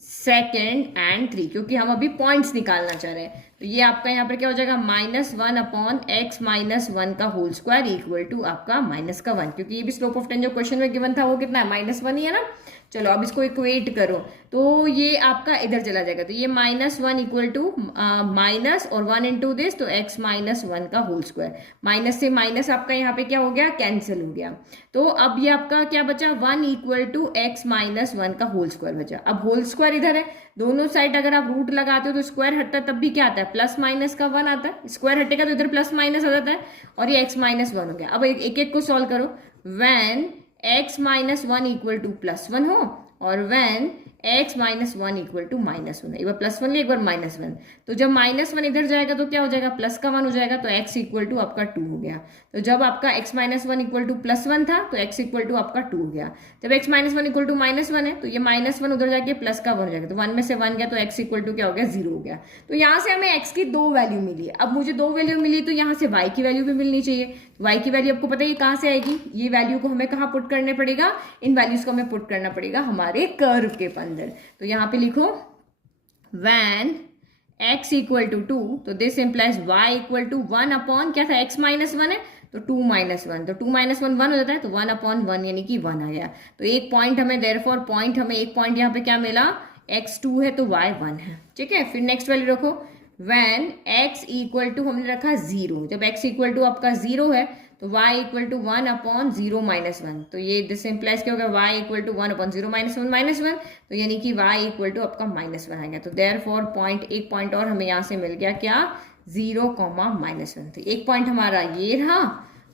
सेकेंड एंड 3, क्योंकि हम अभी पॉइंट्स निकालना चाह रहे हैं। तो ये आपका यहाँ पर क्या हो जाएगा minus one upon x minus one का होल स्क्वायर इक्वल टू आपका माइनस का 1, क्योंकि ये भी स्लोप ऑफ टेंजेंट जो क्वेश्चन में गिवन था वो कितना है, माइनस 1 ही है ना। चलो अब इसको इक्वेट करो तो ये आपका इधर चला जाएगा, तो ये माइनस 1 इक्वल टू माइनस और 1 इंटू दिस, तो x माइनस 1 का होल स्क्वायर। माइनस से माइनस आपका यहाँ पे क्या हो गया, कैंसिल हो गया। तो अब ये आपका क्या बचा, 1 इक्वल टू एक्स माइनस 1 का होल स्क्वायर बचा। अब होल स्क्वायर इधर है, दोनों साइड अगर आप रूट लगाते हो तो स्क्वायर हटता है, तब भी क्या आता है, प्लस माइनस का 1 आता है। स्क्वायर हटेगा तो इधर प्लस माइनस आ जाता है और ये x माइनस 1 हो गया। अब एक एक को सॉल्व करो, when x minus 1 equal to plus 1 हो और when x minus 1 equal to minus 1, एक बार प्लस 1 एक बार माइनस 1। तो जब माइनस 1 इधर जाएगा तो क्या हो जाएगा, प्लस का 1 हो जाएगा, तो x इक्वल टू आपका 2 हो गया। तो जब आपका x minus 1 equal to plus 1 था तो x इक्वल टू आपका 2 हो गया। जब x minus 1 equal to minus 1 है तो ये माइनस 1 उधर जाके प्लस का 1 हो जाएगा, तो 1 में से 1 गया तो x इक्वल टू क्या हो गया, 0 हो गया। तो यहाँ से हमें x की 2 वैल्यू मिली है। अब मुझे 2 वैल्यू मिली तो यहाँ से y की वैल्यू भी मिलनी चाहिए। y की वैल्यू आपको पता है ये कहाँ से आएगी, ये वैल्यू को हमें कहाँ पुट करने पड़ेगा, इन वैल्यूज को हमें पुट करना पड़ेगा हमारे कर्व के अंदर। तो यहाँ पे लिखो when x इक्वल टू 2, तो this implies y equal to 1 upon क्या था, x माइनस 1 है तो 2 माइनस 1, तो 2 माइनस 1 1 हो जाता है, तो 1 अपॉन 1 यानी कि 1 आ गया। तो एक पॉइंट हमें देयरफॉर पॉइंट हमें एक पॉइंट यहाँ पे क्या मिला, x 2 है तो y 1 है, ठीक है। फिर नेक्स्ट वैल्यू रखो, when x इक्वल टू हमने रखा 0, जब x इक्वल टू आपका 0 है तो y equal to 1 upon 0 minus 1, तो ये दिस इंप्लाइज क्या होगा, y equal to 1 upon 0 minus 1 minus 1, तो यानी कि y इक्वल टू आपका माइनस 1 आ गया। तो देयरफॉर पॉइंट, एक पॉइंट और हमें यहाँ से मिल गया क्या, 0 माइनस 1। तो एक पॉइंट हमारा ये रहा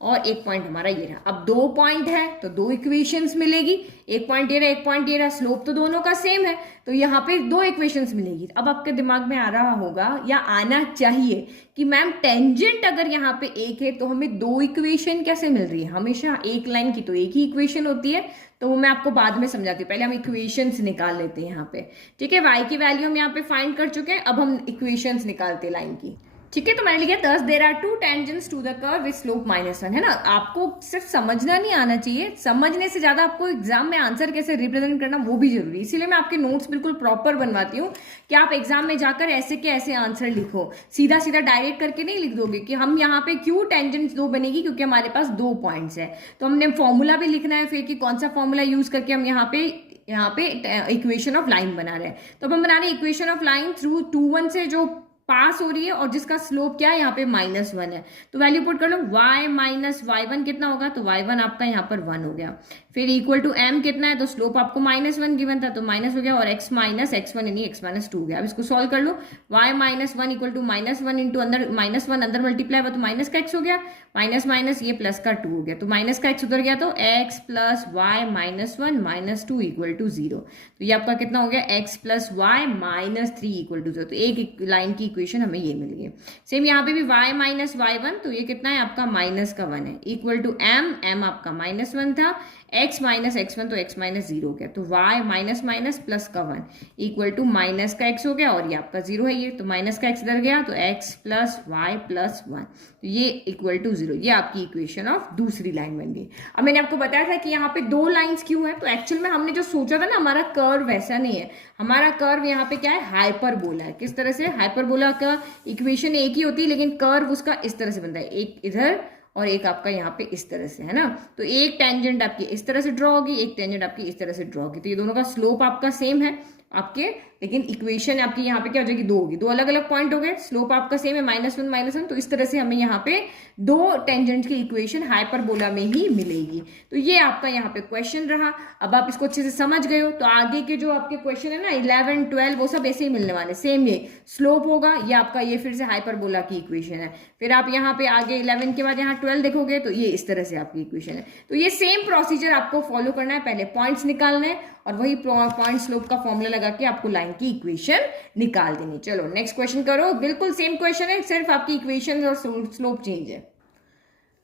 और एक पॉइंट हमारा ये रहा। अब 2 पॉइंट है तो 2 इक्वेशंस मिलेगी, एक पॉइंट ये रहा एक पॉइंट ये रहा, स्लोप तो दोनों का सेम है तो यहाँ पे 2 इक्वेशंस मिलेगी। अब आपके दिमाग में आ रहा होगा या आना चाहिए कि मैम टेंजेंट अगर यहाँ पे एक है तो हमें 2 इक्वेशन कैसे मिल रही है, हमेशा एक लाइन की तो एक ही इक्वेशन होती है। तो वो मैं आपको बाद में समझाती हूँ, पहले हम इक्वेशंस निकाल लेते हैं यहाँ पे, ठीक है। y की वैल्यू हम यहाँ पे फाइंड कर चुके हैं, अब हम इक्वेशंस निकालते हैं लाइन की, ठीक है। तो मैंने लिखा thus there are 2 tangents to the curve with slope minus 1, है ना। आपको सिर्फ समझना नहीं आना चाहिए, समझने से ज्यादा आपको एग्जाम में आंसर कैसे रिप्रेजेंट करना वो भी जरूरी है। इसीलिए मैं आपके नोट्स बिल्कुल प्रॉपर बनवाती हूँ कि आप एग्जाम में जाकर ऐसे के ऐसे आंसर लिखो, सीधा सीधा डायरेक्ट करके नहीं लिख दोगे कि हम यहाँ पे क्यों टेंजेंट्स 2 बनेगी, क्योंकि हमारे पास 2 पॉइंट्स है। तो हमने फॉर्मूला भी लिखना है फिर कि कौन सा फॉर्मूला यूज करके हम यहाँ पे इक्वेशन ऑफ लाइन बना रहे हैं। तो हम बना रहे हैं इक्वेशन ऑफ लाइन थ्रू 2 1 से जो पास हो रही है और जिसका स्लोप क्या है यहाँ पे माइनस 1 है। तो वैल्यू पुट कर लो, y माइनस y1 कितना होगा, तो y1 आपका यहाँ पर 1 हो गया। फिर इक्वल टू m कितना है, तो स्लोप आपको माइनस 1 गिवन था तो माइनस हो गया और x माइनस x1 यानी x माइनस 2 हो गया। अब इसको सॉल्व कर लो, y minus 1 equal to minus 1 into अंदर माइनस 1 अंदर मल्टीप्लाई हुआ तो माइनस का x हो गया, माइनस माइनस ये प्लस का 2 हो गया, तो माइनस का x उधर गया तो x plus y minus 1 minus 2 equal to 0। तो ये आपका कितना हो गया, x plus y minus 3 equal to 0। तो एक लाइन की इक्वेशन हमें ये मिल गई। सेम यहाँ पे भी y माइनस y1, तो ये कितना है आपका माइनस का 1 है, इक्वल टू m आपका माइनस 1 था, x माइनस x1 तो x माइनस 0 हो गया, तो y माइनस माइनस प्लस का 1 इक्वल टू माइनस का x हो गया, और ये आपका 0 है, ये तो माइनस का x इधर गया तो x प्लस वाई प्लस 1, तो ये इक्वल टू 0। ये आपकी इक्वेशन ऑफ दूसरी लाइन बन गई। अब मैंने आपको बताया था कि यहाँ पे दो लाइंस क्यों है, तो एक्चुअल में हमने जो सोचा था ना, हमारा कर्व वैसा नहीं है, हमारा कर्व यहाँ पे क्या है, हाइपरबोला है। किस तरह से, हाइपरबोला का इक्वेशन एक ही होती है लेकिन कर्व उसका इस तरह से बनता है, एक इधर और एक आपका यहाँ पे इस तरह से, है ना। तो एक टेंजेंट आपकी इस तरह से ड्रॉ होगी, एक टेंजेंट आपकी इस तरह से ड्रॉ होगी, तो ये दोनों का स्लोप आपका सेम है आपके, लेकिन इक्वेशन आपकी यहाँ पे क्या हो जाएगी, दो होगी, दो अलग अलग पॉइंट हो गए, स्लोप आपका सेम है -1 -1, तो इस तरह से हमें यहाँ पे दो टेंजेंट की इक्वेशन हाइपरबोला में ही मिलेगी। तो ये आपका यहाँ पे क्वेश्चन रहा। अब आप इसको अच्छे से समझ गए हो, तो आगे के जो आपके क्वेश्चन है ना 11 12 वो सब ऐसे ही मिलने वाले, सेम ये स्लोप होगा, ये आपका ये फिर से हाइपरबोला की इक्वेशन है। फिर आप यहाँ पे आगे 11 के बाद यहाँ 12 देखोगे तो ये इस तरह से आपकी इक्वेशन है। तो ये सेम प्रोसीजर आपको फॉलो करना है, पहले पॉइंट्स निकालना है और वही पॉइंट स्लोप का फॉर्मूला लगा के आपको लाइन की इक्वेशन निकाल देनी। चलो नेक्स्ट क्वेश्चन करो, बिल्कुल सेम क्वेश्चन है, सिर्फ आपकी इक्वेशन और स्लोप चेंज है।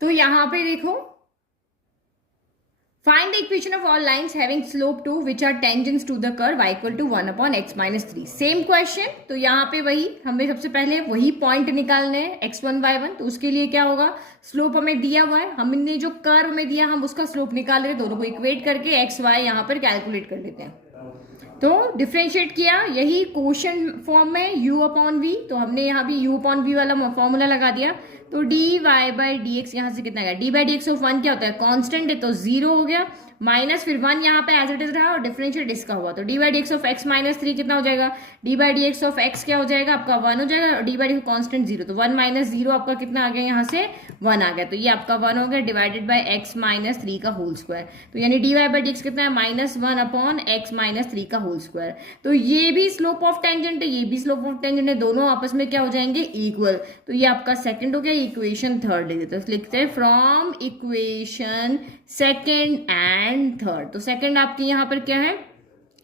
तो यहां पे देखो, find the equation of all lines having slope 2 which are tangents to the curve y equal to 1 upon x minus 3। Same question, तो यहाँ पे वही हमें सबसे पहले वही पॉइंट निकालने हैं x1 y1, तो उसके लिए क्या होगा, स्लोप हमें दिया हुआ है, हमने जो कर्व में दिया हम उसका स्लोप निकाल रहे हैं, दोनों को इक्वेट करके x y यहाँ पर कैलकुलेट कर लेते हैं। तो डिफरेंशिएट किया, यही क्वेश्चन फॉर्म में u अपॉन v, तो हमने यहाँ भी u अपॉन v वाला फॉर्मूला लगा दिया, तो dy बाई डी एक्स यहाँ से कितना गया, D by D x of 1 क्या होता है, कांस्टेंट है तो 0 हो गया, माइनस फिर 1 यहाँ पे एज इट इज रहा और डिफरेंशिएट इसका हुआ, तो d by D x of x minus 3 कितना हो जाएगा, D by D x of x क्या हो जाएगा आपका 1 हो जाएगा, और डी बाई डी कांस्टेंट 0, तो 1 माइनस 0 आपका कितना आ गया, यहाँ से 1 आ गया, तो ये आपका 1 हो गया डिवाइडेड बाई एक्स माइनस 3 का होल स्क्वायर, तो यानी d Y by D x कितना है, -1 अपॉन एक्स माइनस 3 का होल स्क्वायर। तो ये भी स्लोप ऑफ टेंजेंट है, ये भी स्लोप ऑफ टेंजेंट है, दोनों आपस में क्या हो जाएंगे, इक्वल। तो ये आपका सेकंड हो गया, इक्वेशन थर्ड ले देते हैं, तो लिखते हैं from equation second and third. तो सेकंड आपकी यहाँ पर क्या है,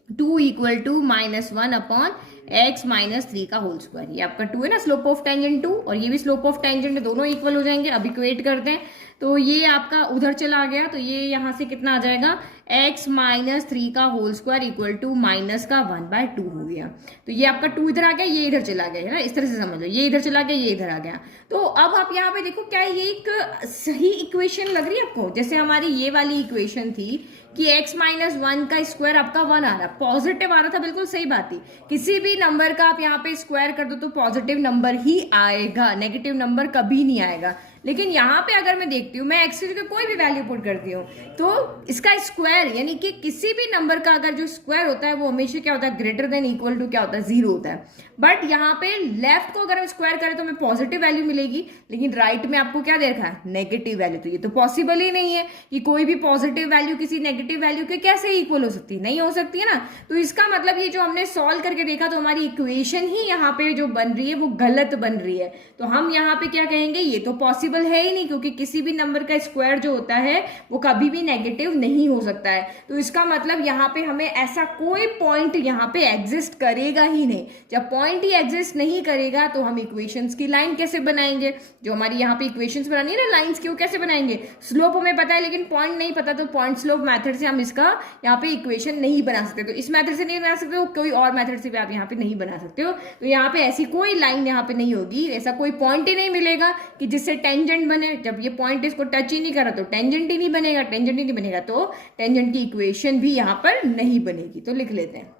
2 equal to -1 upon x minus 3 का होल स्क्वायर, ये आपका 2 है ना, स्लोप ऑफ टेंजेंट 2 और ये भी स्लोप ऑफ टेंजेंट है, दोनों इक्वल हो जाएंगे। अब इक्वेट करते हैं, तो ये आपका उधर चला गया, तो ये यहाँ से कितना आ जाएगा, x माइनस 3 का whole square equal to minus का 1/2 हो गया। तो ये आपका 2 इधर आ गया, ये इधर चला गया है ना, इस तरह से समझ लो, ये इधर चला गया, ये इधर आ गया। तो अब आप यहाँ पे देखो, क्या ये एक सही इक्वेशन लग रही है आपको, जैसे हमारी ये वाली इक्वेशन थी कि x माइनस 1 का स्क्वायर आपका 1 आ रहा, पॉजिटिव आ रहा था, बिल्कुल सही बात थी, किसी भी नंबर का आप यहाँ पे स्क्वायर कर दो तो पॉजिटिव नंबर ही आएगा, नेगेटिव नंबर कभी नहीं आएगा। लेकिन यहाँ पे अगर मैं देखती हूँ, मैं एक्स का कोई भी वैल्यू पुट करती हूँ, तो इसका स्क्वायर यानी कि किसी भी नंबर का अगर जो स्क्वायर होता है वो हमेशा क्या होता है, ग्रेटर देन इक्वल टू क्या होता है, 0 होता है। बट यहाँ पे लेफ्ट को अगर हम स्क्वायर करें तो हमें पॉजिटिव वैल्यू मिलेगी, लेकिन राइट में आपको क्या दे रखा है, नेगेटिव वैल्यू। तो ये तो पॉसिबल ही नहीं है कि कोई भी पॉजिटिव वैल्यू किसी नेगेटिव वैल्यू के कैसे इक्वल हो सकती है, नहीं हो सकती है ना। तो इसका मतलब ये जो हमने सॉल्व करके देखा, तो हमारी इक्वेशन ही यहाँ पे जो बन रही है वो गलत बन रही है। तो हम यहाँ पे क्या कहेंगे, ये तो पॉसिबल है ही नहीं, क्योंकि किसी भी नंबर का स्क्वायर जो होता है वो कभी भी नेगेटिव नहीं हो सकता है। तो इसका मतलब यहाँ पे हमें ऐसा कोई पॉइंट यहाँ पे एग्जिस्ट करेगा ही नहीं। जब पॉइंट ही एग्जिस्ट नहीं करेगा तो हम इक्वेशंस की लाइन कैसे बनाएंगे, जो हमारी यहाँ पे इक्वेशंस बनानी है ना लाइंस की, वो कैसे बनाएंगे, स्लोप हमें पता है लेकिन पॉइंट नहीं पता, तो पॉइंट स्लोप मेथड से हम इसका यहाँ पे इक्वेशन नहीं बना सकते। तो इस मेथड से नहीं बना सकते हो, कोई और मेथड से भी आप यहाँ पे नहीं बना सकते हो। तो यहाँ पे ऐसी कोई लाइन यहाँ पे नहीं होगी, ऐसा कोई पॉइंट ही नहीं मिलेगा कि जिससे टेंजेंट बने। जब ये पॉइंट इसको टच ही नहीं करा तो टेंजेंट ही नहीं बनेगा, टेंजेंट ही नहीं बनेगा तो टेंजेंट की इक्वेशन भी यहाँ पर नहीं बनेगी। तो लिख लेते हैं,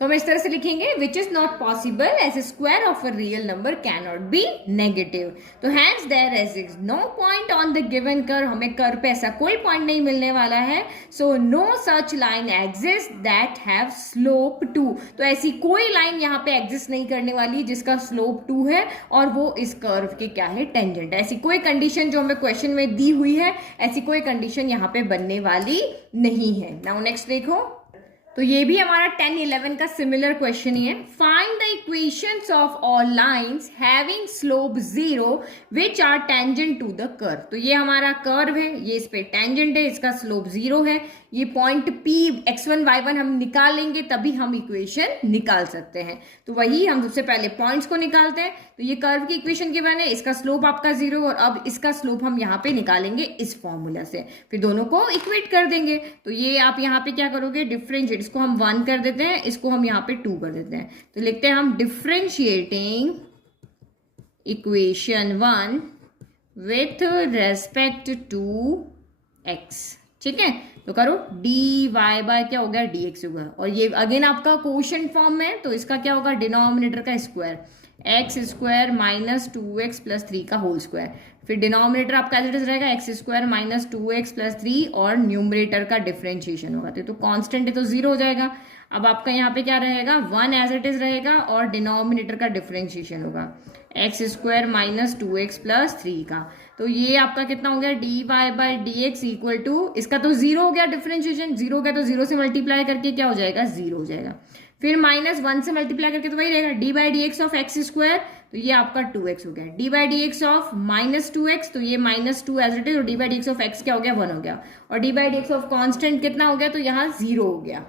तो हम इस तरह से लिखेंगे, which is not possible as a square of a real number can not be negative. तो hence there is no point on the given curve, हमें कर्व पे ऐसा कोई पॉइंट नहीं मिलने वाला है। So no such line exist that have slope 2, तो ऐसी कोई लाइन यहाँ पे एग्जिस्ट नहीं करने वाली जिसका स्लोप 2 है और वो इस कर्व के क्या है, टेंजेंट। ऐसी कोई कंडीशन जो हमें क्वेश्चन में दी हुई है, ऐसी कोई कंडीशन यहाँ पे बनने वाली नहीं है। नाउ नेक्स्ट देखो, तो ये भी हमारा 10-11 का सिमिलर क्वेश्चन ही है। Find the equations of all lines having slope 0 which are tangent to the curve. तो ये हमारा कर्व है, ये इस पे टेंजेंट है, इसका स्लोप 0 है, ये पॉइंट P x1 y1 हम निकालेंगे तभी हम इक्वेशन निकाल सकते हैं। तो वही हम सबसे पहले पॉइंट्स को निकालते हैं। तो ये कर्व की इक्वेशन के बने, इसका स्लोप आपका 0 और अब इसका स्लोप हम यहाँ पे निकालेंगे इस फॉर्मूला से, फिर दोनों को इक्वेट कर देंगे। तो ये आप यहाँ पे क्या करोगे, डिफरेंशिएट, इसको हम 1 कर देते हैं, इसको हम यहाँ पे 2 कर देते हैं। तो लिखते हैं हम differentiating equation 1 with respect to x। ठीक है, तो करो डी वाई बाय क्या हो गया, डी एक्स होगा, और ये अगेन आपका कोशेंट फॉर्म में, तो इसका क्या होगा, डिनोमिनेटर का square, x square minus 2x plus 3 का होल स्क्वायर, फिर डिनोमिनेटर आपका एज इट इज रहेगा x square minus 2x plus 3 और न्यूमरेटर का डिफरेंशिएशन होगा। तो कांस्टेंट है तो 0 हो जाएगा। अब आपका यहाँ पे क्या रहेगा, 1 एज इट इज रहेगा और डिनोमिनेटर का डिफरेंशिएशन होगा x square minus 2x plus 3 का। तो ये आपका कितना हो गया, d Y by D x equal to, इसका तो 0 हो गया, डिफरेंशिएशन 0 हो गया, तो 0 से मल्टीप्लाई करके क्या हो जाएगा, 0 हो जाएगा। फिर माइनस 1 से मल्टीप्लाई करके तो वही रहेगा, d by D x of x square, तो ये आपका 2x हो गया, D by D x of minus 2x, तो ये माइनस 2 एज इट इज, और D by D x of x क्या हो गया, 1 हो गया, और D by D x of constant कितना हो गया, तो यहाँ 0 हो गया।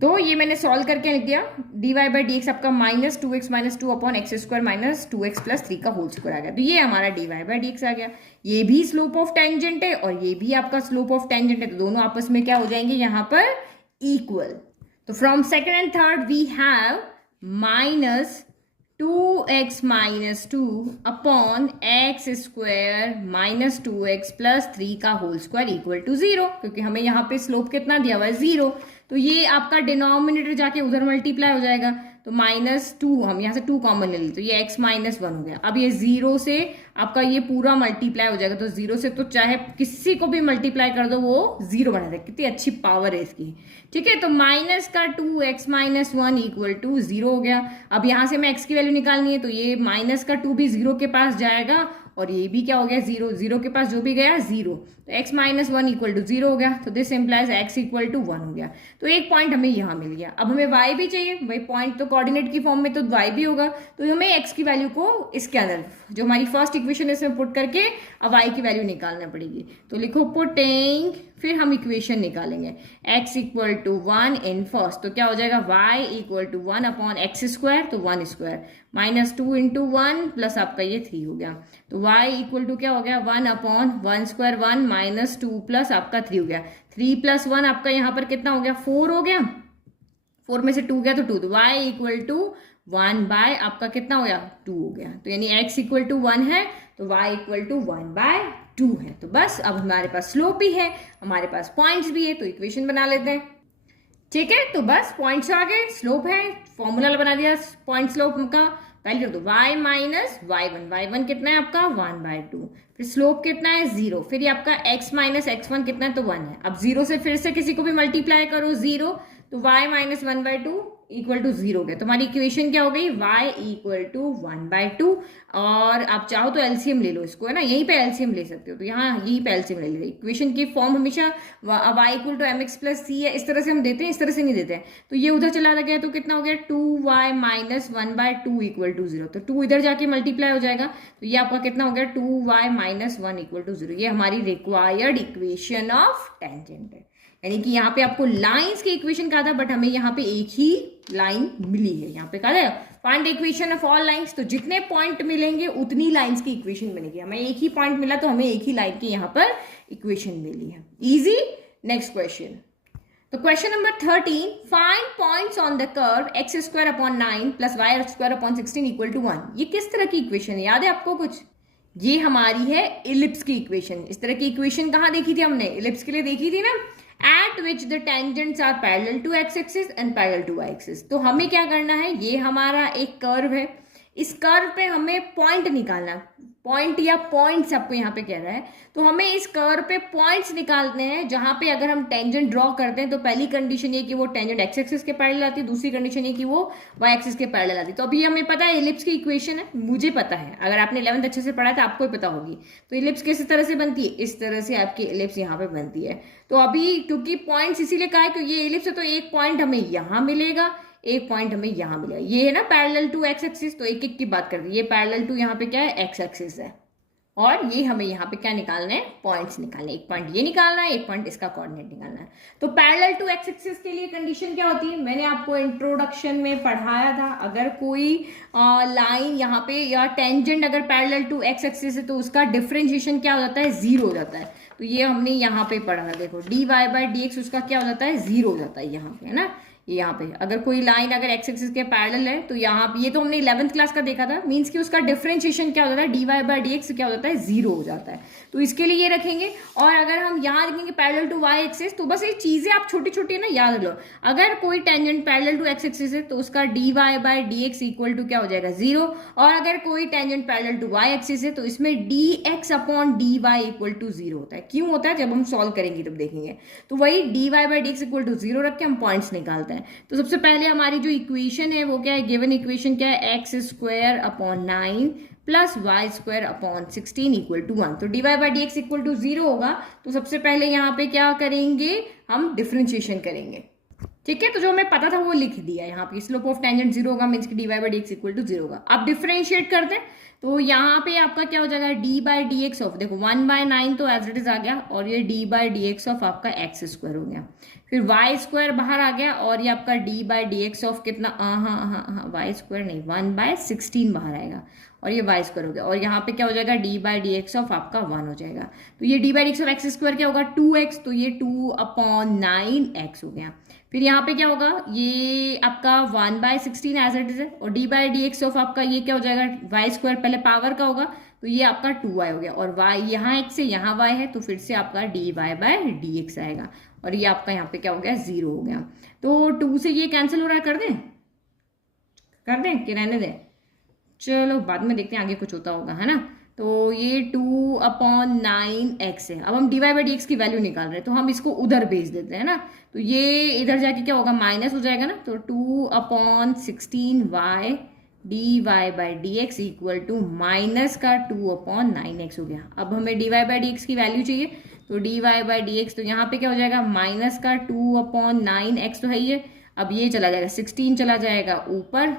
तो ये मैंने सॉल्व करके लिख दिया, d Y by D x आपका minus 2x minus 2 upon x square minus 2x plus 3 का होल स्क्वायर आ गया। तो ये हमारा D Y by D x आ गया। ये भी स्लोप ऑफ टेंजेंट है और ये भी आपका स्लोप ऑफ टेंजेंट है, तो दोनों आपस में क्या हो जाएंगे यहाँ पर, इक्वल। तो from second and third we have minus 2x minus 2 upon x square minus 2x plus 3 का होल स्क्वायर इक्वल टू 0, क्योंकि हमें यहाँ पे स्लोप कितना दिया हुआ है, 0। तो ये आपका डिनोमिनेटर जाके उधर मल्टीप्लाई हो जाएगा, तो माइनस 2, हम यहाँ से 2 कॉमन ले लेते, तो ये x माइनस 1 हो गया। अब ये 0 से आपका ये पूरा मल्टीप्लाई हो जाएगा, तो 0 से तो चाहे किसी को भी मल्टीप्लाई कर दो वो 0 बना देगा। कितनी अच्छी पावर है इसकी। ठीक है, तो माइनस का 2x माइनस 1 इक्वल टू 0 हो गया। अब यहाँ से हमें x की वैल्यू निकालनी है, तो ये माइनस का 2 भी 0 के पास जाएगा और ये भी क्या हो गया, 0, 0 के पास जो भी गया 0, तो x माइनस 1 इक्वल टू 0 हो गया। तो this implies x equal to 1 हो गया। तो एक पॉइंट हमें यहाँ मिल गया। अब हमें y भी चाहिए, वही पॉइंट तो कोऑर्डिनेट की फॉर्म में तो y भी होगा, तो हमें x की वैल्यू को इसके अंदर जो हमारी फर्स्ट इक्वेशन है इसमें पुट करके अब y की वैल्यू निकालना पड़ेगी। तो लिखो पुटिंग, फिर हम इक्वेशन निकालेंगे x equal to 1 in first, तो क्या हो जाएगा y equal to 1 upon x square, तो 1 स्क्वायर माइनस 2 इंटू 1 प्लस आपका ये 3 हो गया। तो y इक्वल टू क्या हो गया, 1 अपॉन 1 स्क्वायर 1 माइनस 2 प्लस आपका 3 हो गया। 3 प्लस 1 आपका यहाँ पर कितना हो गया, 4 हो गया, 4 में से 2 गया तो 2, तो y इक्वल टू 1 बाय आपका कितना हो गया, 2 हो गया। तो यानी x इक्वल टू 1 है तो y इक्वल टू 1 बाय 2 है। तो बस अब हमारे पास स्लोप भी है, हमारे पास पॉइंट्स भी है, तो इक्वेशन बना लेते हैं। ठीक है, तो बस पॉइंट्स आ गए, स्लोप है, फॉर्मूला बना दिया पॉइंट स्लोप का। वैल्यू दो y माइनस y1 कितना है आपका 1 बाय 2, फिर स्लोप कितना है 0, फिर ये आपका x माइनस x1 कितना है तो 1 है। अब 0 से फिर से किसी को भी मल्टीप्लाई करो 0, तो y minus 1 by 2 equal to 0 हो गया। तो हमारी इक्वेशन क्या हो गई, y इक्वल टू 1 बाय 2, और आप चाहो तो एलसीएम ले लो इसको, है ना, यहीं पे एलसीएम ले सकते हो, तो यहाँ यहीं पे एलसीएम ले लो। इक्वेशन की फॉर्म हमेशा y equal to mx plus c है, इस तरह से हम देते हैं, इस तरह से नहीं देते हैं। तो ये उधर चला गया तो कितना हो गया 2y minus 1 by 2 equal to 0, तो 2 इधर जाके मल्टीप्लाई हो जाएगा, तो ये आपका कितना हो गया 2y माइनस 1 इक्वल टू 0। ये हमारी रिक्वायर्ड इक्वेशन ऑफ टेंजेंट है, यानी कि यहाँ पे आपको लाइंस की इक्वेशन कहा था, बट हमें यहाँ पे एक ही लाइन मिली है। यहाँ पे कहा था find equation of all lines, तो जितने पॉइंट मिलेंगे उतनी लाइंस की इक्वेशन बनेगी। हमें एक ही पॉइंट मिला तो हमें एक ही लाइन की यहाँ पर इक्वेशन मिली है। इजी। नेक्स्ट क्वेश्चन, तो question number 13, find points on the curve x square upon 9 plus y square upon 16 equal to 1। ये किस तरह की इक्वेशन है, याद है आपको कुछ? ये हमारी है इलिप्स की इक्वेशन। इस तरह की इक्वेशन कहाँ देखी थी हमने, इलिप्स के लिए देखी थी ना, at which the tangents are parallel to x axis and parallel to y axis। तो हमें क्या करना है, ये हमारा एक कर्व है, इस कर्व पे हमें पॉइंट निकालना, पॉइंट या पॉइंट्स आपको यहाँ पे कह रहा है, तो हमें इस कर्व पे पॉइंट्स निकालने हैं, जहां पे अगर हम टेंजेंट ड्रॉ करते हैं तो पहली कंडीशन ये कि वो टेंजेंट एक्स एक्सिस के पैरेलल आती है, दूसरी कंडीशन ये कि वो वाई एक्सिस के पैरेलल आती है। तो अभी हमें पता है इलिप्स की इक्वेशन है, मुझे पता है, अगर आपने 11th अच्छे से पढ़ा है तो आपको ही पता होगी। तो इलिप्स किस तरह से बनती है, इस तरह से आपकी इलिप्स यहाँ पे बनती है। तो अभी क्योंकि पॉइंट्स इसीलिए कहा है क्योंकि ये इलिप्स है, तो एक पॉइंट हमें यहाँ मिलेगा, एक पॉइंट हमें यहाँ मिलेगा। ये है ना पैरेलल टू एक्स एक्सिस, तो एक एक की बात कर दी, ये पैरेलल टू यहाँ पे क्या है एक्स एक्सिस है। और ये हमें यहाँ पे क्या निकालना है, पॉइंट्स निकालने हैं। एक पॉइंट ये निकालना है, एक पॉइंट इसका कोऑर्डिनेट निकालना है। तो पैरेलल टू एक्स एक्सिस के लिए कंडीशन क्या होती है, मैंने आपको इंट्रोडक्शन में पढ़ाया था। अगर कोई लाइन यहाँ पे या टेंजेंट अगर पैरेलल टू एक्स एक्सिस है तो उसका डिफरेंशिएशन क्या हो जाता है, जीरो हो जाता है। तो ये हमने यहाँ पे पढ़ा था, देखो d Y by D x उसका क्या हो जाता है, जीरो हो जाता है यहाँ पे, है ना। यहाँ पे अगर कोई लाइन अगर एक्स एक्सिस के पैरेलल है तो यहाँ पे, ये तो हमने 11th क्लास का देखा था, मींस कि उसका डिफरेंशिएशन क्या हो जाता है, D Y by D x क्या हो जाता है, जीरो हो जाता है। तो इसके लिए ये रखेंगे। और अगर हम यहाँ रखेंगे पैरेलल टू वाई एक्सिस, तो बस ये चीजें आप छोटी छोटी ना याद रख लो। अगर कोई tangent parallel to x axis है तो उसका d Y by D x equal to क्या हो जाएगा, जीरो। और अगर कोई tangent parallel to y axis है तो इसमें d x upon D y equal to zero होता है। क्यों होता है, जब हम सॉल्व करेंगे तब देखेंगे। तो वही d Y by D x equal to zero रख के हम पॉइंट्स निकालते हैं। तो सबसे पहले हमारी जो इक्वेशन है वो क्या है, गिवन इक्वेशन क्या है, x square upon 9 plus y square upon 16 equal to 1। तो D Y by D x equal to zero होगा। तो सबसे पहले यहाँ पे क्या करेंगे, हम डिफरेंशिएशन करेंगे। ठीक है, तो जो हमें पता था वो लिख दिया यहाँ पे, स्लोप ऑफ टेंजेंट जीरो होगा, मीन्स की d Y by D x equal to zero होगा। अब डिफरेंशिएट करते हैं तो यहाँ पे आपका क्या हो जाएगा, D by D x of, देखो 1/9 तो एज इट इज आ गया, और ये D by D x of आपका एक्स स्क्वायर हो गया। फिर वाई स्क्वायर बाहर आ गया, और ये आपका D by D x of कितना, हाँ वाई स्क्वायर नहीं, 1/16 बाहर आएगा, और ये वाई स्क्वायर हो गया। और यहाँ पे क्या हो जाएगा, D by D x of आपका 1 हो जाएगा। तो ये D by D x of x square क्या होगा, 2x, तो ये 2/9x हो गया। फिर यहाँ पे क्या होगा, ये आपका 1/16 एज इट इज है, और D by D x of आपका ये क्या हो जाएगा, वाई स्क्वायर पहले पावर का होगा, तो ये आपका 2y हो गया। और y यहाँ x है, यहाँ y है, तो फिर से आपका d Y by D x आएगा। और ये आपका यहाँ पे क्या हो गया, जीरो हो गया। तो 2 से ये कैंसिल हो रहा है, कर दें कि रहने दें, चलो बाद में देखते हैं आगे कुछ होता होगा, है ना। तो ये 2/9x है। अब हम d Y by D x की वैल्यू निकाल रहे हैं, तो हम इसको उधर भेज देते हैं ना। तो ये इधर जाके क्या होगा, माइनस हो जाएगा ना। तो 2/16y d Y by D x equal to minus का 2/9x हो गया। अब हमें D Y by D x की वैल्यू चाहिए, तो D Y by D x, तो यहाँ पे क्या हो जाएगा, माइनस का 2/9x तो है ही है। अब ये चला जाएगा, 16 चला जाएगा ऊपर,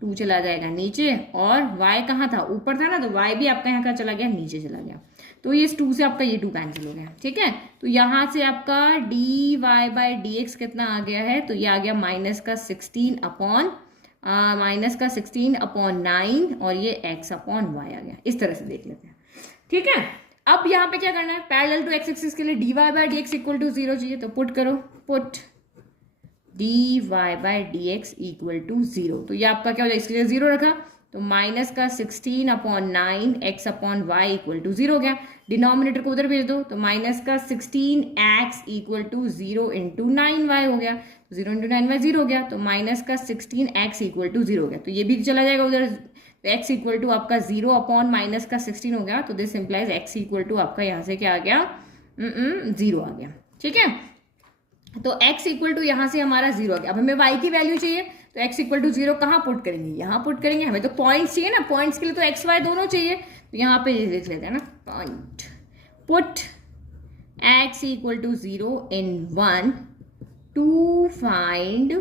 2 चला जाएगा नीचे, और y कहाँ था, ऊपर था ना, तो y भी आपका यहाँ का चला गया, नीचे चला गया। तो ये 2 से आपका ये 2 कैंसिल हो गया। ठीक है, तो यहाँ से आपका d Y by D x कितना आ गया है, तो ये आ गया माइनस का 16 अपॉन 9, और ये x अपॉन वाई आ गया। इस तरह से देख लेते हैं। ठीक है, अब यहाँ पे क्या करना है, पैरेलल टू एक्स एक्सिस के लिए d Y by D x equal to zero चाहिए, तो पुट करो, put d Y by D x equal to zero. तो ये आपका क्या हो जाएगा, इसके लिए जीरो रखा, तो माइनस का 16/9 x upon y equal to zero हो गया। डिनोमिनेटर को उधर भेज दो, तो माइनस का 16x equal to 0 into 9y हो गया। 0 इंटू 9y 0 हो गया, तो माइनस का 16x इक्वल टू 0 हो गया। तो ये भी चला जाएगा उधर, तो x इक्वल टू आपका 0 अपॉन माइनस का 16 हो गया। तो this implies x equal to आपका यहाँ से क्या आ गया, 0 आ गया। ठीक है, तो x इक्वल टू यहाँ से हमारा 0 आ गया। अब हमें y की वैल्यू चाहिए, तो x इक्वल टू 0 कहाँ पुट करेंगे, यहाँ पुट करेंगे। हमें तो पॉइंट्स चाहिए ना, पॉइंट्स के लिए तो x y दोनों चाहिए। तो यहाँ पे लिख लेते हैं ना, point, put x equal to 0 in 1 to find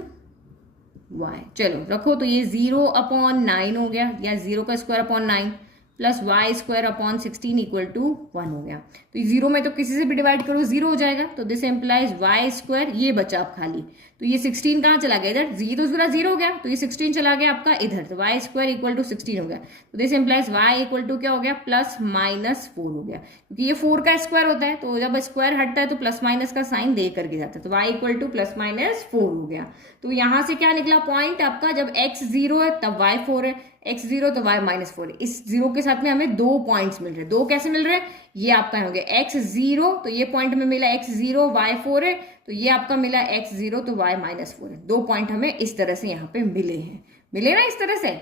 y। चलो रखो, तो ये 0/9 हो गया, या 0 का square upon 9 plus y square upon 16 equal to 1 हो गया। तो 0 में तो किसी से भी डिवाइड करो 0 हो जाएगा, तो दिस एम्प्लाइज वाई स्क्वायर, ये बचा आप खाली, तो ये 16 कहाँ चला गया, इधर, ये तो पूरा 0 हो गया, तो ये 16 चला गया आपका इधर, तो वाई स्क्वायर इक्वल टू 16 हो गया। तो this implies y equal to क्या हो गया, प्लस माइनस 4 हो गया, क्योंकि ये 4 का स्क्वायर होता है, तो जब स्क्वायर हटता है तो प्लस माइनस का साइन दे करके जाता है, तो y equal to plus minus 4 हो गया। तो यहाँ से क्या निकला पॉइंट आपका, जब x 0 है तब y 4 है, x 0 तो y माइनस 4 है। इस 0 के साथ में हमें 2 पॉइंट्स मिल रहे हैं। 2 कैसे मिल रहे हैं, ये आपका हो गया x 0, तो ये पॉइंट हमें मिला x 0 y 4 है, तो ये आपका मिला x 0 तो y माइनस 4 है। 2 पॉइंट हमें इस तरह से यहाँ पे मिले हैं, मिले ना इस तरह से।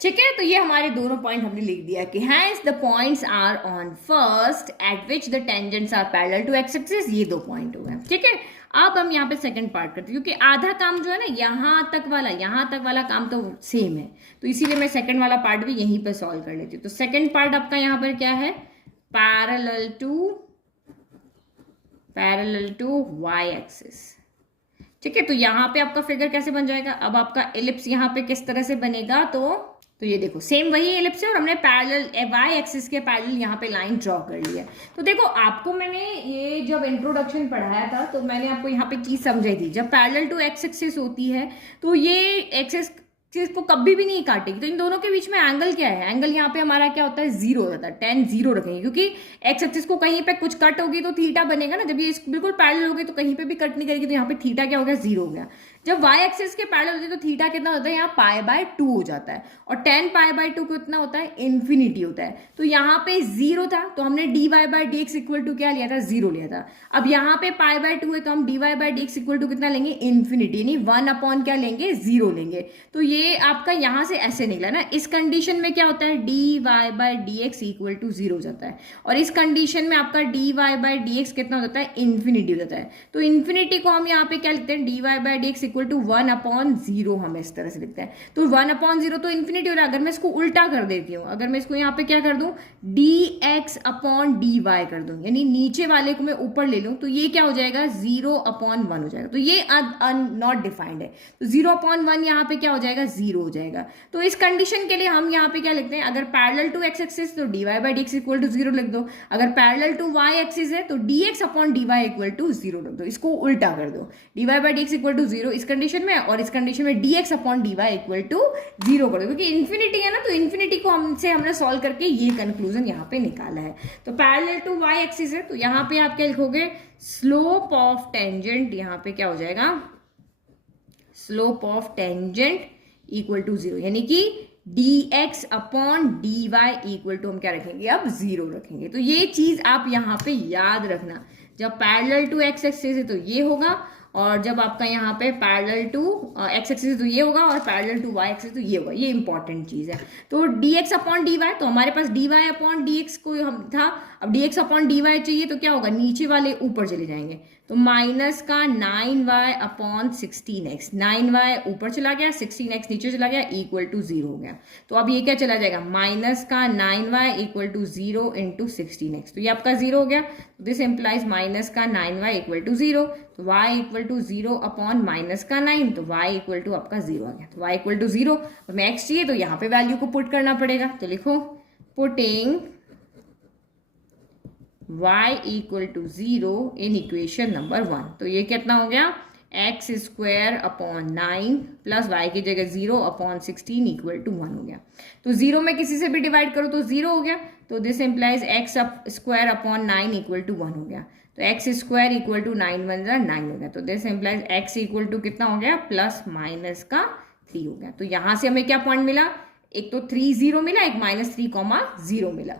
ठीक है, तो ये हमारे दोनों पॉइंट हमने लिख दिया कि hence the points are on first at which the tangents are parallel to x axis. ये 2 पॉइंट हो गए। ठीक है, अब हम यहाँ पे सेकंड पार्ट करते हैं, क्योंकि आधा काम जो है ना यहाँ तक वाला काम तो सेम है, तो इसीलिए मैं सेकंड वाला पार्ट भी यहीं पे सॉल्व कर लेती हूँ। तो सेकंड पार्ट आपका यहाँ पर क्या है, पैरेलल टू वाई एक्सिस। ठीक है, तो यहाँ पे आपका फिगर कैसे बन जाएगा, अब आपका एलिप्स यहाँ पे किस तरह से बनेगा, तो तो ये देखो सेम वही एलिप्स है और हमने पैरेलल वाई एक्सिस के पैरेलल यहाँ पे लाइन ड्रॉ कर लिया। तो देखो आपको मैंने ये जब इंट्रोडक्शन पढ़ाया था तो मैंने आपको यहाँ पे चीज समझाई थी, जब पैरेलल टू एक्स एक्सिस होती है तो ये एक्सिस चीज को कभी भी नहीं काटेगी। तो इन दोनों के बीच में एंगल क्या है, एंगल यहाँ पे हमारा क्या होता है, जीरो हो जाता है, tan जीरो रखेंगे, क्योंकि एक्स एक्सिस को कहीं पे कुछ कट होगी तो थीटा बनेगा ना, जब ये बिल्कुल पैरेलल होगी तो कहीं पे भी कट नहीं करेगी, तो यहाँ पे थीटा क्या हो गया, जीरो हो गया। जब वाई एक्सिस के पैरेलल होती है तो थीटा कितना होता है, यहाँ π/2 हो जाता है, और tan π/2 कितना होता है, इन्फिनिटी होता है। तो यहाँ पे जीरो था तो हमने dy/dx इक्वल टू क्या लिया था, जीरो लिया था। अब यहाँ पे π/2 है तो हम dy/dx इक्वल टू कितना लेंगे, इन्फिनिटी, यानी 1 क्या लेंगे, जीरो लेंगे। तो ये आपका यहाँ से ऐसे निकला ना। इस कंडीशन में क्या होता है, dy/dx इक्वल टू जीरो हो जाता है, और इस कंडीशन में आपका dy/dx कितना हो जाता है, इन्फिनिटी हो जाता है। तो इन्फिनिटी को हम यहाँ पे क्या लिखते हैं, dy/dx इक्वल टू 1/0 हम इस तरह से लिखते हैं। तो 1/0 तो इन्फिनिटी हो रहा है। अगर मैं इसको उल्टा कर देती हूँ, अगर मैं इसको यहाँ पे क्या कर दूं, dx/dy कर दूं, यानी नीचे वाले को मैं ऊपर ले लूं, तो ये क्या हो जाएगा, 0/1 हो जाएगा। तो ये नॉट डिफाइंड है, तो 0/1 यहाँ पे क्या हो जाएगा, जीरो हो जाएगा। तो इस कंडीशन के लिए हम यहाँ पे क्या लिखते हैं, अगर पैरेलल टू एक्स एक्सिस तो dy/dx इक्वल टू जीरो लिख दो, अगर पैरेलल टू वाई एक्सिस है तो dx/dy इक्वल टू जीरो लिख दो। इसको उल्टा कर दो, dy/dx इक्वल टू जीरो इस कंडीशन में, और इस कंडीशन में dx/dy इक्वल टू जीरो कर दो, क्योंकि इन्फिनिटी है ना, तो इन्फिनिटी को हमने सॉल्व करके ये कंक्लूजन यहाँ पे निकाला है। तो पैरेलल टू वाई एक्सिस है तो यहाँ पे आप क्या लिखोगे, स्लोप ऑफ टेंजेंट, यहाँ पे क्या हो जाएगा, slope of tangent equal to zero, यानी कि dx/dy इक्वल टू हम क्या रखेंगे, अब जीरो रखेंगे। तो ये चीज आप यहाँ पे याद रखना, जब पैरेलल टू एक्स एक्सिस है तो ये होगा, और जब आपका यहाँ पे पैरेलल टू एक्स एक्सिस तो ये होगा, और पैरेलल टू वाई एक्सिस तो ये होगा। ये इंपॉर्टेंट चीज है। तो dx/dy, तो हमारे पास dy/dx को हम था, अब dx/dy चाहिए तो क्या होगा, नीचे वाले ऊपर चले जाएंगे, तो माइनस का 9y/16x, 9y ऊपर चला गया, 16x नीचे चला गया, इक्वल टू जीरो हो गया। तो अब ये क्या चला जाएगा, माइनस का 9y equal to zero into 16x, तो ये आपका जीरो हो गया। तो दिस एम्प्लाइज माइनस का 9y इक्वल टू जीरो, तो y equal to zero upon minus का 9, तो y इक्वल टू आपका जीरो आ गया। तो y इक्वल टू जीरो, हमें x चाहिए तो यहाँ पे वैल्यू को पुट करना पड़ेगा। तो लिखो, putting y equal to zero in equation number 1। तो ये कितना हो गया, x square upon 9 plus y की जगह 0/16 इक्वल टू 1 हो गया। तो जीरो में किसी से भी डिवाइड करो तो जीरो हो गया, तो this implies x square upon 9 equal to 1 हो गया। तो एक्स स्क्वायर इक्वल टू 9 बन रहा 9 हो गया। तो this implies x equal to कितना हो गया, प्लस माइनस का 3 हो गया। तो यहां से हमें क्या पॉइंट मिला, एक तो 3 0 मिला, एक -3,0 मिला।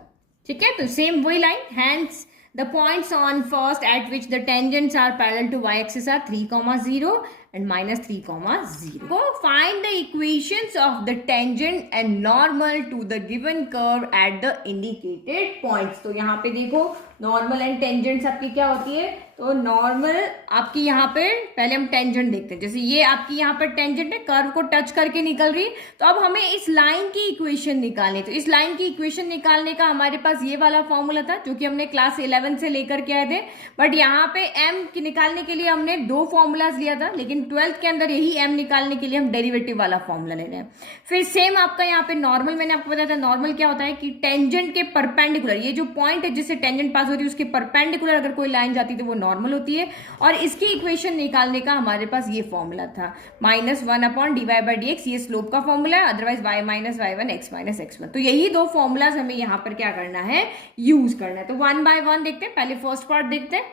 ठीक है, तो सेम वही line, hence the points on first at which the tangents are parallel to y-axis are 3,0 and -3,0. Go find the equations of the tangent and normal to the given curve at the indicated points. तो यहाँ पे देखो normal and tangents आपकी क्या होती है, तो normal आपकी यहाँ पे पहले हम टेंजेंट देखते हैं। जैसे ये आपकी यहाँ पर टेंजेंट है, कर्व को टच करके निकल रही, तो अब हमें इस लाइन की इक्वेशन निकालनी। तो इस लाइन की इक्वेशन निकालने का हमारे पास ये वाला फॉर्मूला था जो कि हमने क्लास 11 से लेकर के आए थे, बट यहाँ पे m की निकालने के लिए हमने 2 फॉर्मूलाज लिया था, लेकिन 12th के अंदर यही m निकालने के लिए हम डेरिवेटिव वाला फॉर्मूला ले रहे हैं। फिर सेम आपका यहाँ पे नॉर्मल, मैंने आपको बताया था नॉर्मल क्या होता है कि टेंजेंट के परपेंडिकुलर, ये जो पॉइंट है जिससे टेंजेंट पास हो रही है उसके परपेंडिकुलर अगर कोई लाइन जाती है तो वो नॉर्मल होती है। और इसकी इक्वेशन निकालने का हमारे पास ये फॉर्मूला था, -1/dy/dx, ये स्लोप का फॉर्मूला है, otherwise y - y1 x - x1। तो यही 2 फॉर्मूलाज हमें यहाँ पर क्या करना है, यूज करना है। तो 1 by 1 देखते हैं, पहले फर्स्ट पार्ट देखते हैं।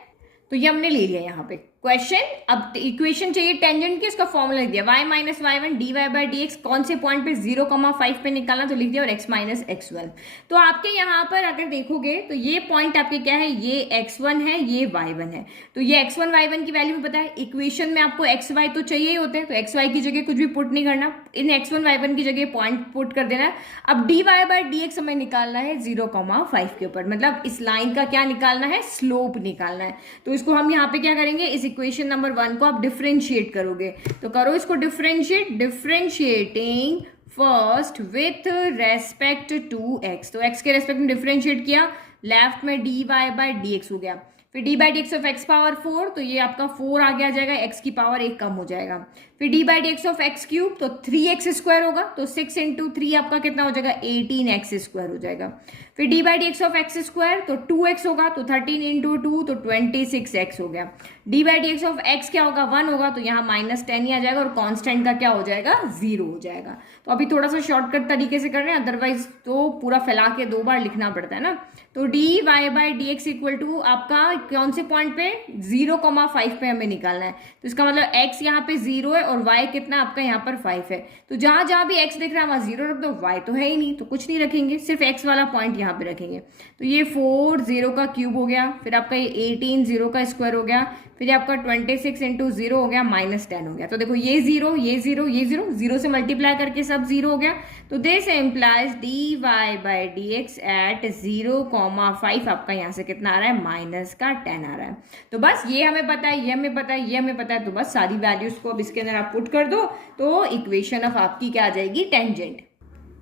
तो ये हमने ले लिया यहाँ पे क्वेश्चन, अब इक्वेशन चाहिए टेंजेंट की, उसका फॉर्मूला लिख दिया, y - y1 dy/dx, कौन से पॉइंट पे 0,5 पे निकालना, तो लिख दिया, और x - x1। तो आपके यहाँ पर अगर देखोगे तो ये पॉइंट आपके क्या है, ये x1 है, ये y1 है। तो ये x1 y1 की वैल्यू भी पता है, इक्वेशन में आपको x y तो चाहिए ही होते हैं, तो x y की जगह कुछ भी पुट नहीं करना, इन x1 y1 की जगह पॉइंट पुट कर देना। अब dy/dx हमें निकालना है 0,5 के ऊपर, मतलब इस लाइन का क्या निकालना है, स्लोप निकालना है। तो इसको हम यहाँ पे क्या करेंगे, इस इक्वेशन नंबर 1 को आप डिफरेंशिएट करोगे, तो करो इसको differentiate, differentiating first with respect to x। तो x के रेस्पेक्ट में डिफरेंशिएट किया, लेफ्ट में dy/dx हो गया, फिर d by D x of x power 4, तो ये आपका 4 आगे आ जाएगा, एक्स की पावर 1 कम हो जाएगा। फिर d by D x of x cube, तो 3x स्क्वायर होगा, तो 6 इंटू 3 आपका कितना हो जाएगा, 18x स्क्वायर हो जाएगा। फिर d by D x of x square, तो 2x होगा, तो 13 इंटू 2, तो 26x हो गया। D by D x of x क्या होगा, 1 होगा, तो यहाँ -10 ही आ जाएगा और कांस्टेंट का क्या हो जाएगा, 0 हो जाएगा। तो अभी थोड़ा सा शॉर्टकट तरीके से कर रहे हैं, अदरवाइज तो पूरा फैला के 2 बार लिखना पड़ता है ना। तो D Y by D x equal to आपका कौन से पॉइंट पे, 0,5 पे हमें निकालना है। तो इसका मतलब x यहाँ पे 0 है और y कितना आपका यहाँ पर 5 है। तो जहां जहां भी x दिख रहा है वहां 0 रख दो, y तो है ही नहीं तो कुछ नहीं रखेंगे, सिर्फ x वाला पॉइंट यहाँ पे रखेंगे। तो ये 4 0 का क्यूब हो गया, फिर आपका ये 18 0 का स्क्वायर हो गया, फिर आपका 26 इंटू 0 हो गया, -10 हो गया। तो देखो ये 0 ये 0 ये 0 0 से मल्टीप्लाई करके सब 0 हो गया। तो this implies d Y by D x at 0,5 आपका यहाँ से कितना आ रहा है, -10 आ रहा है। तो बस ये हमें पता है, ये हमें पता है, ये हमें पता है, तो बस सारी वैल्यूज को अब इसके अंदर आप पुट कर दो, तो इक्वेशन ऑफ आपकी क्या आ जाएगी, tangent.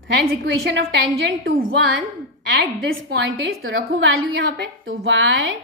Hence equation of tangent to 1 at this point is, तो रखो वैल्यू यहाँ पे, तो y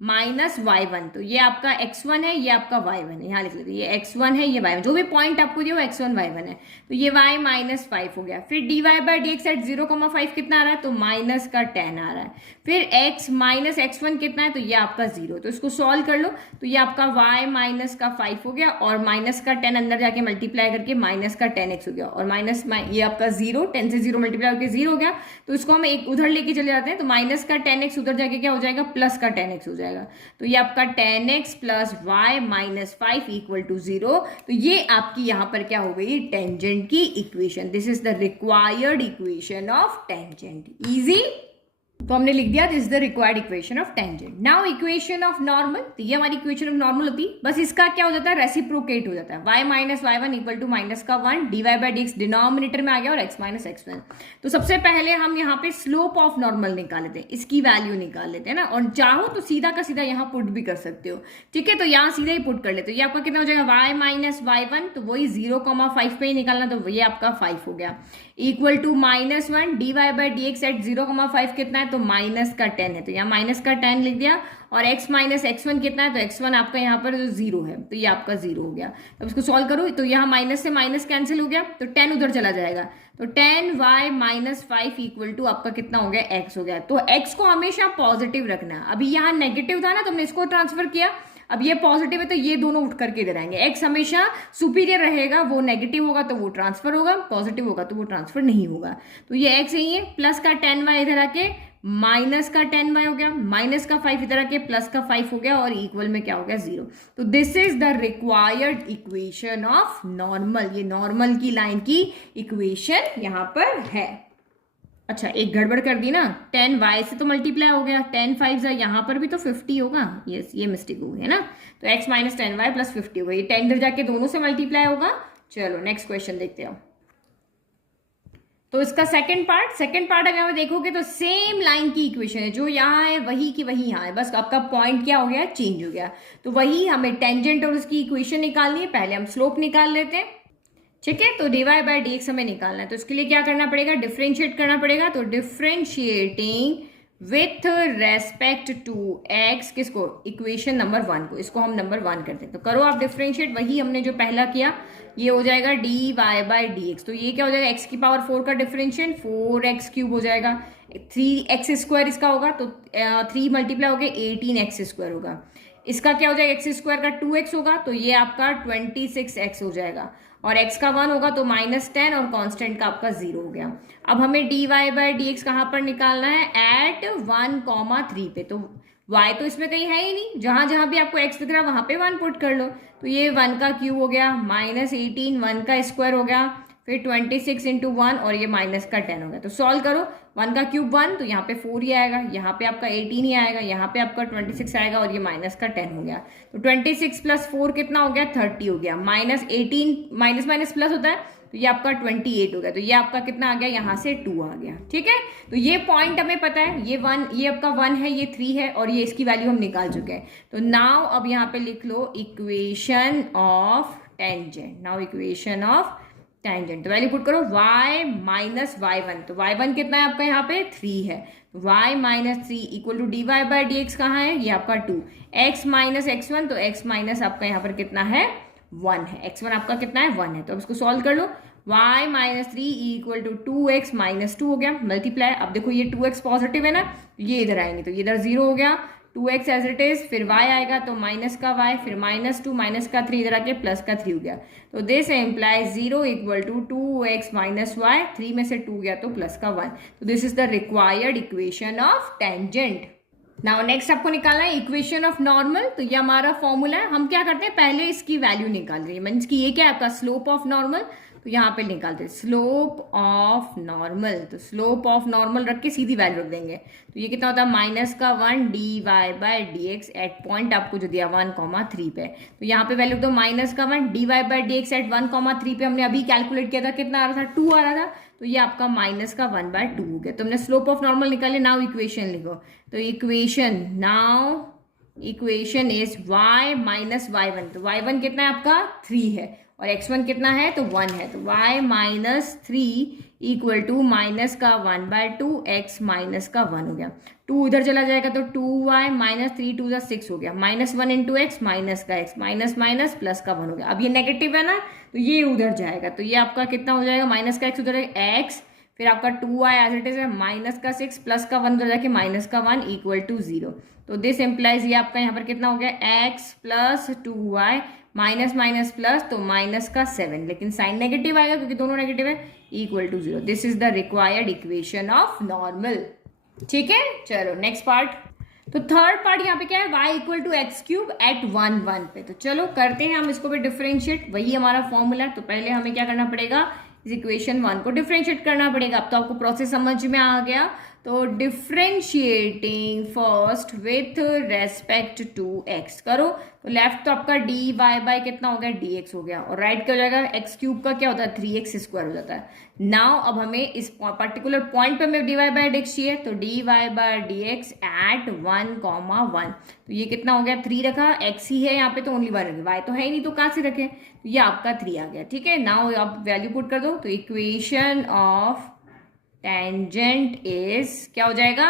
माइनस y1, तो ये आपका x1 है, ये आपका y1 है, यहाँ लिख लेते, ये x1 है, ये y1, जो भी पॉइंट आपको दिया वो x1 y1 है, तो ये y -5 हो गया। फिर dy by D x at 0,5 कितना आ रहा है, तो -10 आ रहा है। फिर x माइनस x1 कितना है, तो ये आपका 0, तो इसको सॉल्व कर लो, तो ये आपका y -5 हो गया और -10 अंदर जाके मल्टीप्लाई करके -10x हो गया, और माइनस ये आपका 0, 10 से 0 मल्टीप्लाई करके 0 हो गया। तो इसको हम एक उधर लेके चले जाते हैं, तो -10x उधर जाके क्या हो जाएगा, +10x हो जाएगा। तो ये आपका 10x plus y -5 equal to 0। तो ये आपकी यहां पर क्या हो गई, टेंजेंट की equation. This is the required equation of tangent. Easy, तो हमने लिख दिया this is the required equation of tangent. Now equation of normal, तो ये हमारी इक्वेशन ऑफ नॉर्मल होती है, बस इसका क्या हो जाता है, रेसिप्रोकेट हो जाता है, y minus y1 equal to -1 d Y by D x denominator में आ गया और x माइनस x1। तो सबसे पहले हम यहाँ पे स्लोप ऑफ नॉर्मल निकाल लेते हैं, इसकी वैल्यू निकाल लेते हैं ना, और चाहो तो सीधा का सीधा यहाँ पुट भी कर सकते हो, ठीक है। तो यहाँ सीधा ही पुट कर लेते हो, ये आपका कितना हो जाएगा, y माइनस y1, तो वही 0,5 पे ही निकालना, तो ये आपका 5 हो गया, equal to -1 d Y by D x at 0,5 कितना है, तो -10 है, तो यहाँ -10 लिख दिया, और x माइनस x1 कितना है, तो x1 आपका यहाँ पर जो 0 है, तो ये आपका 0 हो गया। अब इसको सॉल्व करो, तो यहाँ माइनस से माइनस कैंसिल हो गया, तो 10 उधर चला जाएगा, तो 10y माइनस 5 इक्वल टू आपका कितना हो गया, x हो गया। तो x को हमेशा पॉजिटिव रखना है, अभी यहाँ नेगेटिव था ना, तो हमने इसको ट्रांसफर किया, अब ये पॉजिटिव है तो ये दोनों उठ करके इधर आएंगे, x हमेशा सुपीरियर रहेगा, वो नेगेटिव होगा तो वो ट्रांसफर होगा, पॉजिटिव होगा तो वो ट्रांसफर नहीं होगा। तो ये x यही है, प्लस का 10y इधर आके माइनस का 10y हो गया, माइनस का 5 इधर आके प्लस का 5 हो गया, और इक्वल में क्या हो गया, 0। तो this is the required equation of normal, ये नॉर्मल की लाइन की इक्वेशन यहाँ पर है। अच्छा, एक गड़बड़ कर दी ना, 10y से तो मल्टीप्लाई हो गया, 10 5 यहाँ पर भी तो 50 होगा, यस ये मिस्टेक हो गई है ना, तो x माइनस 10y प्लस 50 होगा, ये 10 इधर जाके दोनों से मल्टीप्लाई होगा। चलो नेक्स्ट क्वेश्चन देखते हो। तो इसका सेकंड पार्ट अगर आप देखोगे तो सेम लाइन की इक्वेशन है, जो यहाँ है वही की वही यहाँ है, बस आपका पॉइंट क्या हो गया, चेंज हो गया। तो वही हमें टेंजेंट और उसकी इक्वेशन निकालनी है, पहले हम स्लोप निकाल लेते हैं, ठीक है। तो D Y by D x हमें निकालना है, तो इसके लिए क्या करना पड़ेगा, डिफ्रेंशिएट करना पड़ेगा। तो differentiating with respect to x, किसको, इक्वेशन नंबर 1 को, इसको हम नंबर 1 करते हैं। तो करो आप डिफ्रेंशिएट, वही हमने जो पहला किया, ये हो जाएगा d Y by D x. तो ये क्या हो जाएगा, एक्स की पावर 4 का डिफ्रेंशिएट 4x क्यूब हो जाएगा, 3x स्क्वायर इसका होगा, तो 3 मल्टीप्लाई हो गया 18x स्क्वायर होगा। इसका क्या हो जाएगा, एक्स स्क्वायर का 2x होगा, तो ये आपका 26x हो जाएगा, और x का 1 होगा तो -10, और कांस्टेंट का आपका 0 हो गया। अब हमें D Y by D x कहाँ पर निकालना है, एट 1,3 पे। तो y तो इसमें कहीं है ही नहीं, जहां जहां भी आपको x दिख रहा है वहां पे 1 पुट कर लो। तो ये 1 का क्यूब हो गया, -18 1 का स्क्वायर हो गया, फिर 26 इंटू 1, और ये माइनस का 10 हो गया। तो सॉल्व करो, 1 का क्यूब 1, तो यहाँ पे 4 ही आएगा, यहाँ पे आपका 18 ही आएगा, यहाँ पे आपका 26 आएगा, और ये माइनस का 10 हो गया। तो 26 प्लस 4 कितना हो गया, 30 हो गया, -18 माइनस माइनस प्लस होता है, तो ये आपका 28 हो गया। तो ये आपका कितना आ गया, यहाँ से 2 आ गया, ठीक है। तो ये पॉइंट हमें पता है, ये 1, ये आपका 1 है, ये 3 है, और ये इसकी वैल्यू हम निकाल चुके हैं। तो नाउ अब यहाँ पे लिख लो equation of tangent. Now equation of tangent. तो वैल्यू पुट करो y माइनस y1, तो y1 कितना है आपका यहाँ पे 3 है, y minus 3 equal to d Y by D x कहाँ है, ये आपका 2, x माइनस x1, तो x माइनस आपका यहाँ पर कितना है 1 है, x1 आपका कितना है 1 है। तो अब इसको सॉल्व कर लो, y minus 3 equal to 2x minus 2 हो गया, मल्टीप्लाई। अब देखो ये 2x पॉजिटिव है ना, ये इधर आएंगे तो ये इधर 0 हो गया, 2x एज इट इज, फिर y आएगा तो माइनस का y, फिर माइनस 2 माइनस का 3 इधर आके प्लस का 3 हो गया। तो this implies 0 equal to 2x minus y, 3 में से 2 गया तो प्लस का 1। तो this is the required equation of tangent. Now next आपको निकालना है इक्वेशन ऑफ नॉर्मल। तो ये हमारा फॉर्मूला है, हम क्या करते हैं पहले इसकी वैल्यू निकाल रहे हैं, मीन्स कि ये क्या है आपका स्लोप ऑफ नॉर्मल। तो यहाँ पे निकालते हैं स्लोप ऑफ नॉर्मल, तो स्लोप ऑफ नॉर्मल रख के सीधी वैल्यू रख देंगे। तो ये कितना होता है माइनस का 1 d Y by D x at point आपको जो दिया 1,3 पे। तो यहाँ पे वैल्यू दो माइनस का 1 d Y by D x at 1,3 पे हमने अभी कैलकुलेट किया था, कितना आ रहा था 2 आ रहा था, तो ये आपका माइनस का 1/2 हो गया। तो हमने स्लोप ऑफ नॉर्मल निकाले। नाउ इक्वेशन लिखो, तो equation now equation is y minus y1, तो y1 कितना है आपका 3 है और x1 कितना है तो 1 है, तो y minus 3 equal to minus का 1/2 x माइनस का 1 हो गया। 2 इधर चला जाएगा तो 2y माइनस 3 2 6 हो गया, माइनस 1 इंटू एक्स माइनस का x माइनस माइनस प्लस का 1 हो गया। अब ये नेगेटिव है ना तो ये उधर जाएगा, तो ये आपका कितना हो जाएगा माइनस का x उधर x, फिर आपका 2y एज इट इज है माइनस का 6 प्लस का 1 उधर जाके माइनस का 1 इक्वल टू 0। तो दिस इम्प्लाइज ये आपका यहाँ पर कितना हो गया x plus 2y minus minus plus तो माइनस का 7, लेकिन साइन नेगेटिव आएगा क्योंकि दोनों नेगेटिव है, equal to 0। This is the required equation of normal. ठीक है, चलो नेक्स्ट पार्ट। तो थर्ड पार्ट यहाँ पे क्या है y equal to x cube at 1 1 पे। तो चलो करते हैं हम इसको भी डिफरेंशिएट, वही हमारा फॉर्मूला। तो पहले हमें क्या करना पड़ेगा, इस इक्वेशन 1 को डिफरेंशिएट करना पड़ेगा। अब तो आपको प्रोसेस समझ में आ गया। तो differentiating first with respect to x करो, तो लेफ्ट तो आपका डी वाई बाई कितना हो गया dx हो गया, और राइट क्या हो जाएगा एक्स क्यूब का क्या होता है 3x स्क्वायर हो जाता है। नाउ अब हमें इस पर्टिकुलर पॉइंट पे हमें डी वाई बाई dx चाहिए, तो D Y by D x at 1,1। तो ये कितना हो गया 3 रखा, x ही है यहाँ पे तो ओनली 1 रखे, y तो है ही नहीं तो कहाँ से रखे, तो ये आपका 3 आ गया। ठीक है, नाउ आप वैल्यू पुट कर दो, तो इक्वेशन ऑफ टेंजेंट इज क्या हो जाएगा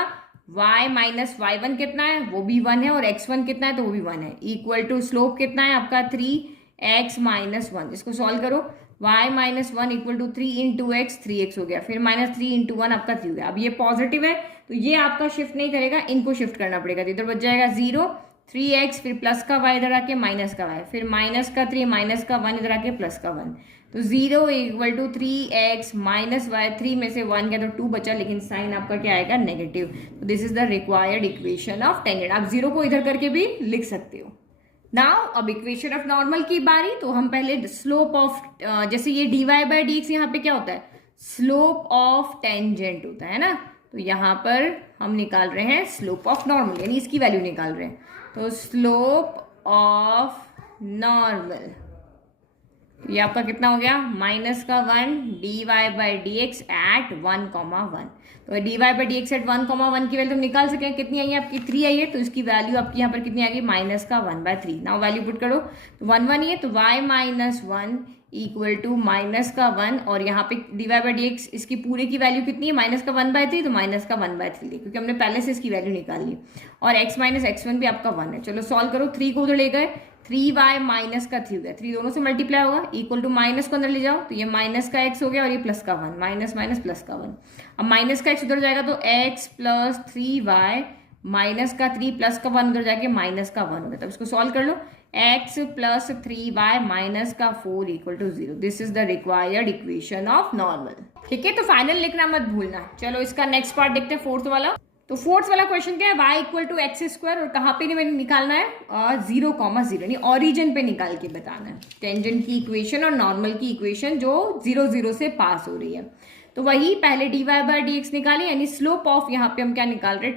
y माइनस y1 कितना है वो भी 1 है, और x1 कितना है तो वो भी 1 है, इक्वल टू स्लोप कितना है आपका 3x माइनस 1। इसको सॉल्व करो, y minus 1 equal to 3 into x 3x हो गया, फिर माइनस 3 इंटू 1 आपका 3 हो गया। अब ये पॉजिटिव है तो ये आपका शिफ्ट नहीं करेगा, इनको शिफ्ट करना पड़ेगा। तो इधर बच जाएगा 0 3x, फिर प्लस का y इधर आके माइनस का y, फिर माइनस का 3 माइनस का 1 इधर आके प्लस का 1। तो 0 equal to 3x minus y, 3 में से 1 गया तो 2 बचा, लेकिन साइन आपका क्या आएगा नेगेटिव। तो this is the required equation of tangent. आप 0 को इधर करके भी लिख सकते हो। नाउ अब इक्वेशन ऑफ नॉर्मल की बारी। तो हम पहले स्लोप ऑफ, जैसे ये d Y by D x यहाँ पे क्या होता है स्लोप ऑफ टेंजेंट होता है ना, तो यहाँ पर हम निकाल रहे हैं स्लोप ऑफ नॉर्मल, यानी इसकी वैल्यू निकाल रहे हैं। तो स्लोप ऑफ नॉर्मल ये आपका कितना हो गया माइनस का 1 d Y by D x at 1,1। तो D Y by D x at 1,1 की वैल्यू तुम निकाल सके, कितनी आई है आपकी 3 आई है, तो इसकी वैल्यू आपकी यहाँ पर कितनी आ गई माइनस का 1/3। नाउ वैल्यू पुट करो, तो 1 1 ही है, तो y minus 1 equal to minus का 1, और यहाँ पे D Y by D x इसकी पूरे की वैल्यू कितनी है माइनस का 1/3, तो माइनस का 1/3 ली क्योंकि हमने पहले से इसकी वैल्यू निकाल ली, और x माइनस x1 भी आपका 1 है। चलो सॉल्व करो, 3 को उधर ले गए, 3y माइनस का 3 हो गया, 3 दोनों से मल्टीप्लाई होगा, इक्वल टू माइनस को अंदर ले जाओ, तो ये माइनस का x हो गया और ये प्लस का 1, माइनस माइनस प्लस का 1। अब माइनस का x उधर जाएगा तो x प्लस 3y माइनस का 3 प्लस का 1 उधर जाके माइनस का 1 हो गया। तब इसको सॉल्व कर लो, x प्लस 3y माइनस का 4 equal to 0। This is the required equation of normal. ठीक है, तो फाइनल लिखना मत भूलना। चलो इसका नेक्स्ट पार्ट देखते हैं, फोर्थ वाला। तो फोर्थ वाला क्वेश्चन क्या है, y equal to x square, और कहाँ पे नहीं निकालना है 0,0 यानी ऑरिजिन पे निकाल के बताना है टेंजेंट की इक्वेशन और नॉर्मल की इक्वेशन जो 0 0 से पास हो रही है। तो वही पहले d Y by D x निकाले, यानी स्लोप ऑफ, यहाँ पे हम क्या निकाल रहे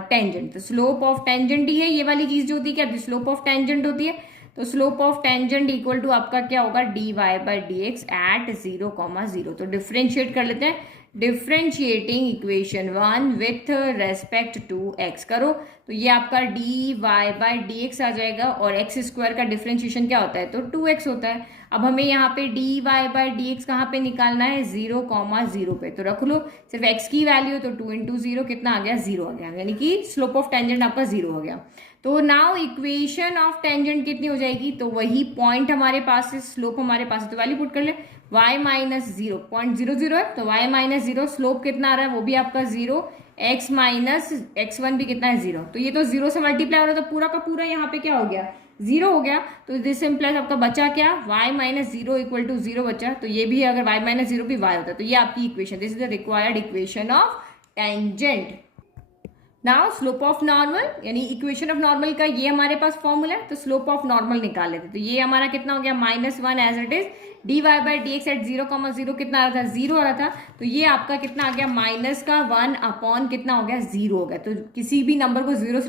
टेंजेंट। तो स्लोप ऑफ टेंजेंट ही है ये वाली चीज जो होती है, क्या स्लोप ऑफ टेंजेंट होती है। तो slope of tangent equal to आपका क्या होगा d Y by D x at 0,0। तो डिफ्रेंशिएट कर लेते हैं, differentiating equation 1 with respect to x करो तो ये आपका d Y by D x आ जाएगा, और एक्स स्क्वायर का डिफ्रेंशिएशन क्या होता है, तो 2x होता है। अब हमें यहाँ पे D Y by D x कहाँ पे निकालना है, 0,0 पे, तो रख लो सिर्फ x की वैल्यू, तो 2 इंटू 0 कितना आ गया, 0 आ गया, यानी कि स्लोप ऑफ टेंजेंट आपका 0 हो गया। तो नाउ इक्वेशन ऑफ टेंजेंट कितनी हो जाएगी, तो वही पॉइंट हमारे पास है, स्लोप हमारे पास है, तो वैल्यू पुट कर ले, y माइनस 0 0.00 है, तो y माइनस 0, स्लोप कितना आ रहा है, वो भी आपका 0, x माइनस x1 भी कितना है, 0, तो ये तो 0 से मल्टीप्लाई हो रहा है, तो पूरा का पूरा यहाँ पे क्या हो गया, 0 हो गया। तो दिस इम्प्लाइज आपका बचा क्या, y माइनस 0 इक्वल टू 0 बचा, तो ये भी अगर y माइनस 0 भी y होता है, तो ये आपकी equation, this is the required equation of tangent. Now slope of normal, यानी इक्वेशन ऑफ नॉर्मल का ये हमारे पास फॉर्मूला है, तो स्लोप ऑफ नॉर्मल निकाल लेते, तो ये हमारा कितना हो गया, -1 as it is, d Y by D x at 0,0 कितना आ रहा था, 0 आ रहा था, तो ये आपका कितना आ गया, -1 अपॉन कितना हो गया, 0 हो गया। तो किसी भी नंबर को 0 से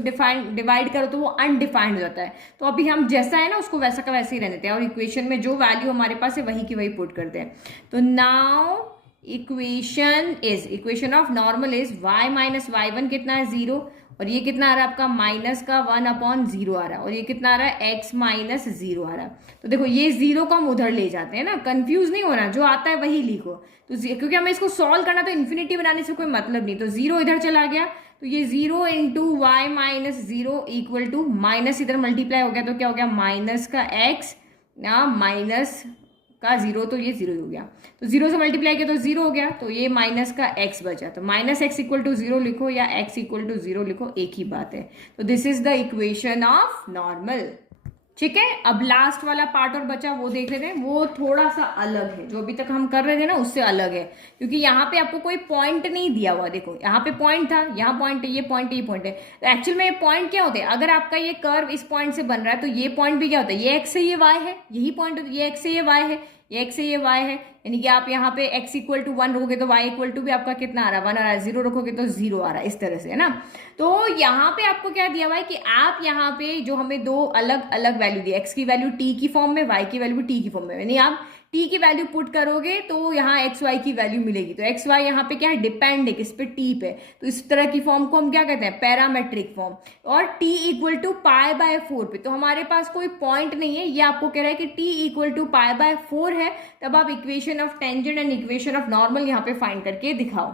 डिवाइड करो तो वो अनडिफाइंड हो जाता है, तो अभी हम जैसा है ना उसको वैसा का वैसे ही रहने देते हैं, और इक्वेशन में जो वैल्यू हमारे पास है वही की वही पुट करते हैं। तो now equation of normal is y minus y1 कितना है, 0, और ये कितना आ रहा है आपका -1 अपॉन 0 आ रहा है, और ये कितना आ रहा है, x माइनस 0 आ रहा है। तो देखो ये 0 को हम उधर ले जाते हैं ना, कंफ्यूज नहीं होना, जो आता है वही लिखो, तो क्योंकि हमें इसको सॉल्व करना, तो इन्फिनिटी बनाने से कोई मतलब नहीं, तो 0 इधर चला गया, तो ये 0 into y minus 0 equal to minus इधर मल्टीप्लाई हो गया, तो क्या हो गया, माइनस का x ना माइनस का 0, तो ये 0 हो गया, तो 0 से मल्टीप्लाई किया तो 0 हो गया, तो ये माइनस का x बचा, तो माइनस x इक्वल टू 0 लिखो या x इक्वल टू 0 लिखो, एक ही बात है। तो this is the equation of normal. ठीक है, अब लास्ट वाला पार्ट और बचा, वो देख लेते हैं, वो थोड़ा सा अलग है, जो अभी तक हम कर रहे थे ना उससे अलग है, क्योंकि यहाँ पे आपको कोई पॉइंट नहीं दिया हुआ, देखो यहाँ पे पॉइंट था, यहाँ पॉइंट है, ये पॉइंट है, ये पॉइंट है, तो एक्चुअल में ये पॉइंट क्या होते हैं, अगर आपका ये कर्व इस पॉइंट से बन रहा है तो ये पॉइंट भी क्या होता है, ये x से ये y है, यही पॉइंट होता है, ये x से ये y है, ये x से ये y है, यानी कि आप यहाँ पे x इक्वल टू 1 रखोगे तो y इक्वल टू भी आपका कितना आ रहा है, 1 आ रहा है, 0 रखोगे तो 0 आ रहा है, इस तरह से, है ना। तो यहाँ पे आपको क्या दिया हुआ है कि आप यहाँ पे जो हमें दो अलग अलग वैल्यू दी, x की वैल्यू t की फॉर्म में, y की वैल्यू t की फॉर्म में, यानी आप t की वैल्यू पुट करोगे तो यहाँ एक्स वाई की वैल्यू मिलेगी, तो एक्स वाई यहाँ पे क्या है, डिपेंड है किस पे, t पे, तो इस तरह की फॉर्म को हम क्या कहते हैं, पैरामेट्रिक फॉर्म, और t इक्वल टू π/4 पे, तो हमारे पास कोई पॉइंट नहीं है, ये आपको कह रहा है कि t इक्वल टू π/4 है, तब आप equation of tangent and equation of normal यहाँ पे फाइंड करके दिखाओ।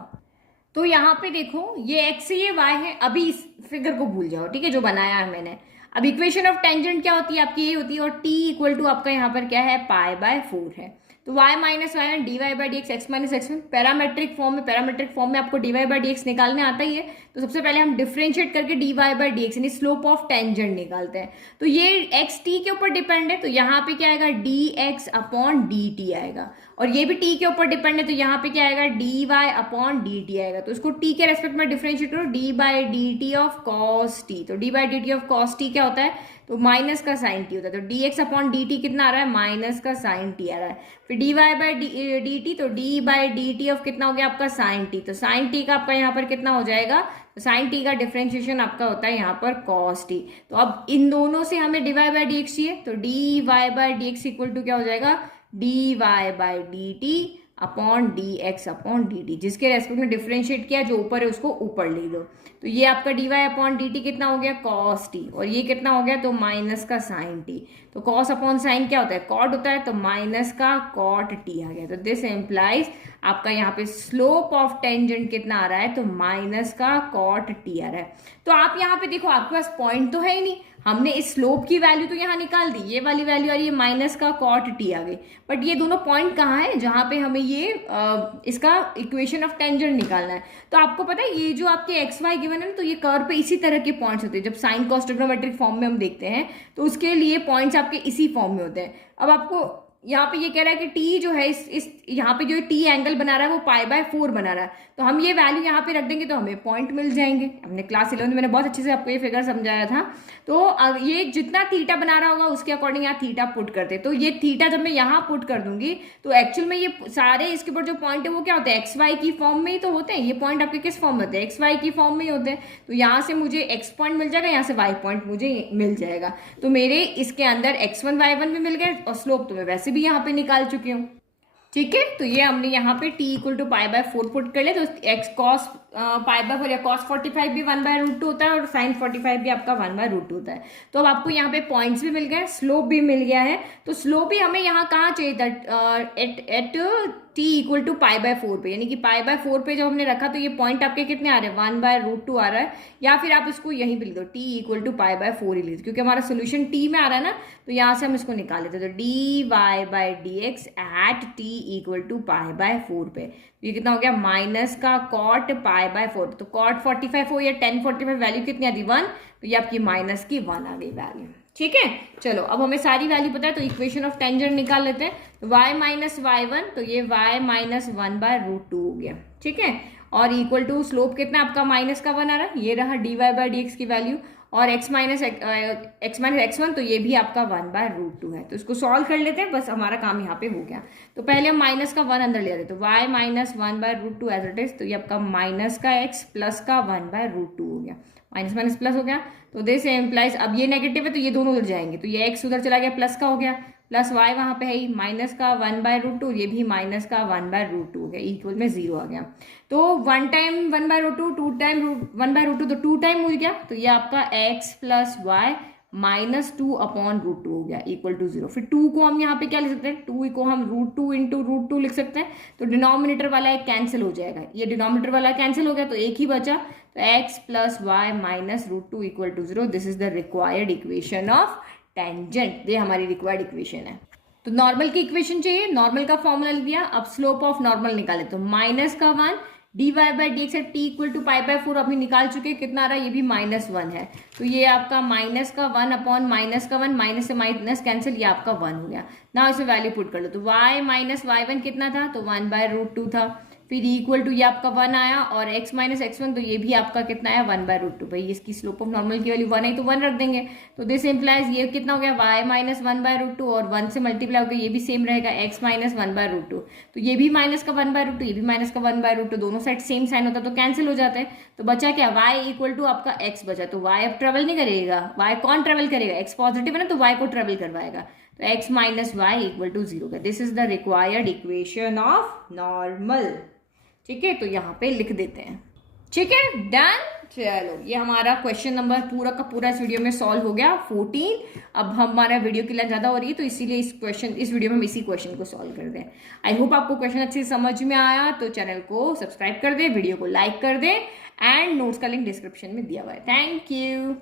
तो यहाँ पे देखो ये x ये y है, अभी इस फिगर को भूल जाओ, ठीक है, जो बनाया है मैंने। अब इक्वेशन ऑफ टेंजेंट क्या होती है आपकी, ये होती है, और t इक्वल टू आपका यहाँ पर क्या है, π/4 है, तो y minus y and d Y by D x, x minus x में पैरामेट्रिक फॉर्म में आपको d Y by D x निकालने आता ही है, तो सबसे पहले हम डिफरेंशिएट करके d Y by D x यानी स्लोप ऑफ टेंजेंट निकालते हैं। तो ये एक्स टी के ऊपर डिपेंड है, तो यहाँ पे क्या आएगा, D x upon d t आएगा, और ये भी टी के ऊपर डिपेंड है, तो यहाँ पे क्या आएगा, d Y upon d t आएगा, तो इसको टी के रेस्पेक्ट में डिफरेंशिएट करो, d by d t of cos t, तो d by d t of cos t क्या होता है, तो माइनस का साइन टी होता है, तो D x upon d t कितना आ रहा है, माइनस का साइन टी आ रहा है, फिर D Y by d t, तो d by d t of कितना हो गया आपका साइन टी, तो साइन टी का आपका यहाँ पर कितना हो जाएगा, तो साइन टी का डिफरेंशिएशन आपका होता है यहाँ पर कॉस टी। तो अब इन दोनों से हमें D Y by D x चाहिए, तो D Y by D x equal to क्या हो जाएगा, d Y by d t upon d x upon d t, जिसके रेस्पेक्ट में डिफरेंशिएट किया, जो ऊपर है उसको ऊपर ले लो, तो ये आपका d Y upon d t कितना हो गया, कॉस टी, और ये कितना हो गया, तो माइनस का साइन टी, तो कॉस अपॉन साइन क्या होता है, कॉट होता है, तो माइनस का कॉट टी आ गया, तो दिस एम्प्लाइज आपका यहाँ पे स्लोप ऑफ टेंजेंट कितना आ रहा है, तो माइनस का कॉट टी आ रहा है। तो आप यहाँ पे देखो आपके पास पॉइंट तो है ही नहीं, हमने इस स्लोप की वैल्यू तो यहाँ निकाल दी, ये वाली वैल्यू आ रही है माइनस का कॉट टी आ गई, बट ये दोनों पॉइंट कहाँ है जहाँ पे हमें ये इसका इक्वेशन ऑफ टेंजेंट निकालना है। तो आपको पता है ये जो आपके एक्स वाई गिवन है ना, तो ये कर्व पे इसी तरह के पॉइंट्स होते हैं, जब साइन कॉस ट्रिग्नोमेट्रिक फॉर्म में हम देखते हैं तो उसके लिए पॉइंट्स आपके इसी फॉर्म में होते हैं। अब आपको यहाँ पे ये कह रहा है कि टी जो है इस यहाँ पे जो टी एंगल बना रहा है वो π/4 बना रहा है, तो हम ये वैल्यू यहाँ पे रख देंगे तो हमें पॉइंट मिल जाएंगे। हमने क्लास 11 में मैंने बहुत अच्छे से आपको ये फिगर समझाया था। तो अब ये जितना थीटा बना रहा होगा उसके अकॉर्डिंग यहाँ थीटा पुट करते, तो ये थीटा जब मैं यहाँ पुट कर दूंगी तो एक्चुअल में ये सारे इसके ऊपर जो पॉइंट है वो क्या होते हैं, एक्स वाई की फॉर्म में ही तो होते हैं। ये पॉइंट आपके किस फॉर्म में होते हैं, एक्स वाई की फॉर्म में ही होते हैं। तो यहाँ से मुझे एक्स पॉइंट मिल जाएगा, यहाँ से वाई पॉइंट मुझे मिल जाएगा। तो मेरे इसके अंदर x1 y1 भी मिल गए और स्लोप तो मैं वैसे भी यहाँ पे निकाल चुकी हूँ। ठीक है, तो ये हमने यहाँ पे t equal to pi by 4 put कर लिया, तो x कॉस पाई बाय 4 या कॉस 45 भी 1/√2 होता है और साइन 45 भी आपका 1/√2 होता है। तो अब आपको यहाँ पे पॉइंट्स भी मिल गए, स्लोप भी मिल गया है। तो स्लोप भी हमें यहाँ कहाँ चाहिए था, at t equal to pi by 4 पे, यानी कि पाई बाय 4 पे जब हमने रखा तो ये पॉइंट आपके कितने आ रहे हैं, 1/√2 आ रहा है। या फिर आप इसको यहीं पे लिख दो, t equal to pi by 4 ही लिख दो, क्योंकि हमारा सोल्यूशन t में आ रहा है ना, तो यहाँ से हम इसको निकाल लेते हैं। तो dy/dx at t equal to pi by 4 पे, ये कितना हो गया, माइनस का कॉट पाई बाय 4। तो कॉट 45 हो या tan 45 वैल्यू कितनी आती है, 1, तो ये आपकी माइनस की 1 आ गई वैल्यू। ठीक है, चलो अब हमें सारी वैल्यू पता है, तो इक्वेशन ऑफ टेंजेंट निकाल लेते हैं। तो y माइनस y1, तो ये y माइनस 1/√2 हो गया। ठीक है, और इक्वल टू स्लोप कितना आपका माइनस का 1 आ रहा है, ये रहा dy/dx की वैल्यू, और x माइनस x1, तो ये भी आपका 1/√2 है। तो इसको सॉल्व कर लेते हैं, बस हमारा काम यहाँ पे हो गया। तो पहले हम माइनस का 1 अंदर ले आते, तो y minus 1/√2 as it is, तो ये आपका माइनस का x प्लस का 1/√2 हो गया, माइनस माइनस प्लस हो गया। तो दिस इम्प्लाइज, अब ये नेगेटिव है तो ये दोनों उधर जाएंगे, तो ये x उधर चला गया, प्लस का हो गया, प्लस y वहां पे है ही, माइनस का 1/√2, ये भी माइनस का 1/√2 हो गया, इक्वल में 0 आ गया। तो 1 टाइम 1/√2, 2 टाइम 1/√2, तो 2 टाइम हो गया, तो ये आपका x प्लस वाई माइनस 2/√2 हो गया, इक्वल टू 0। फिर 2 को हम यहाँ पे क्या लिख सकते हैं, 2 को हम √2 इंटू √2 लिख सकते हैं। तो डिनोमिनेटर वाला एक कैंसिल हो जाएगा, ये डिनोमिनेटर वाला कैंसिल हो गया, तो एक ही बचा, तो x plus y minus √2 equal to 0। This is the required equation of tangent, ये हमारी रिक्वायर्ड इक्वेशन है। तो नॉर्मल की इक्वेशन चाहिए, नॉर्मल का फॉर्मूला लिख दिया। अब स्लोप ऑफ नॉर्मल निकाले, तो माइनस का 1 dy/dx है, t equal to pi by 4 अभी निकाल चुके, कितना आ रहा है, ये भी -1 है। तो ये आपका माइनस का 1 अपॉन माइनस का 1, माइनस से माइनस कैंसिल, ये आपका 1 हो गया ना। इसे वैल्यू पुट कर लो, तो y माइनस y1 कितना था, तो 1/√2 था। फिर इक्वल टू ये आपका 1 आया, और x माइनस x1, तो ये भी आपका कितना आया, 1/√2। भाई इसकी स्लोप ऑफ नॉर्मल की वैल्यू 1 है तो 1 रख देंगे। तो दिस इम्प्लाइज ये कितना हो गया, y माइनस 1/√2, और 1 से मल्टीप्लाई होकर ये भी सेम रहेगा, x माइनस 1/√2। तो ये भी माइनस का 1/√2, ये भी माइनस का 1/√2, दोनों साइड सेम साइन होता तो कैंसिल हो जाते हैं। तो बचा क्या, y इक्वल टू आपका x बचा। तो y अब ट्रेवल नहीं करेगा, y कौन ट्रेवल करेगा, x पॉजिटिव है ना, तो y को ट्रेवल करवाएगा। तो x minus y equal to 0 का, this is the required equation of normal. ठीक है, तो यहाँ पे लिख देते हैं। ठीक है, डन। चलो, ये हमारा क्वेश्चन नंबर पूरा का पूरा इस वीडियो में सॉल्व हो गया, 14। अब हमारा वीडियो की लेंथ ज़्यादा हो रही है, तो इसीलिए इस वीडियो में हम इसी क्वेश्चन को सॉल्व कर दें। आई होप आपको क्वेश्चन अच्छे से समझ में आया, तो चैनल को सब्सक्राइब कर दें, वीडियो को लाइक कर दें, एंड नोट्स का लिंक डिस्क्रिप्शन में दिया हुआ है। Thank you.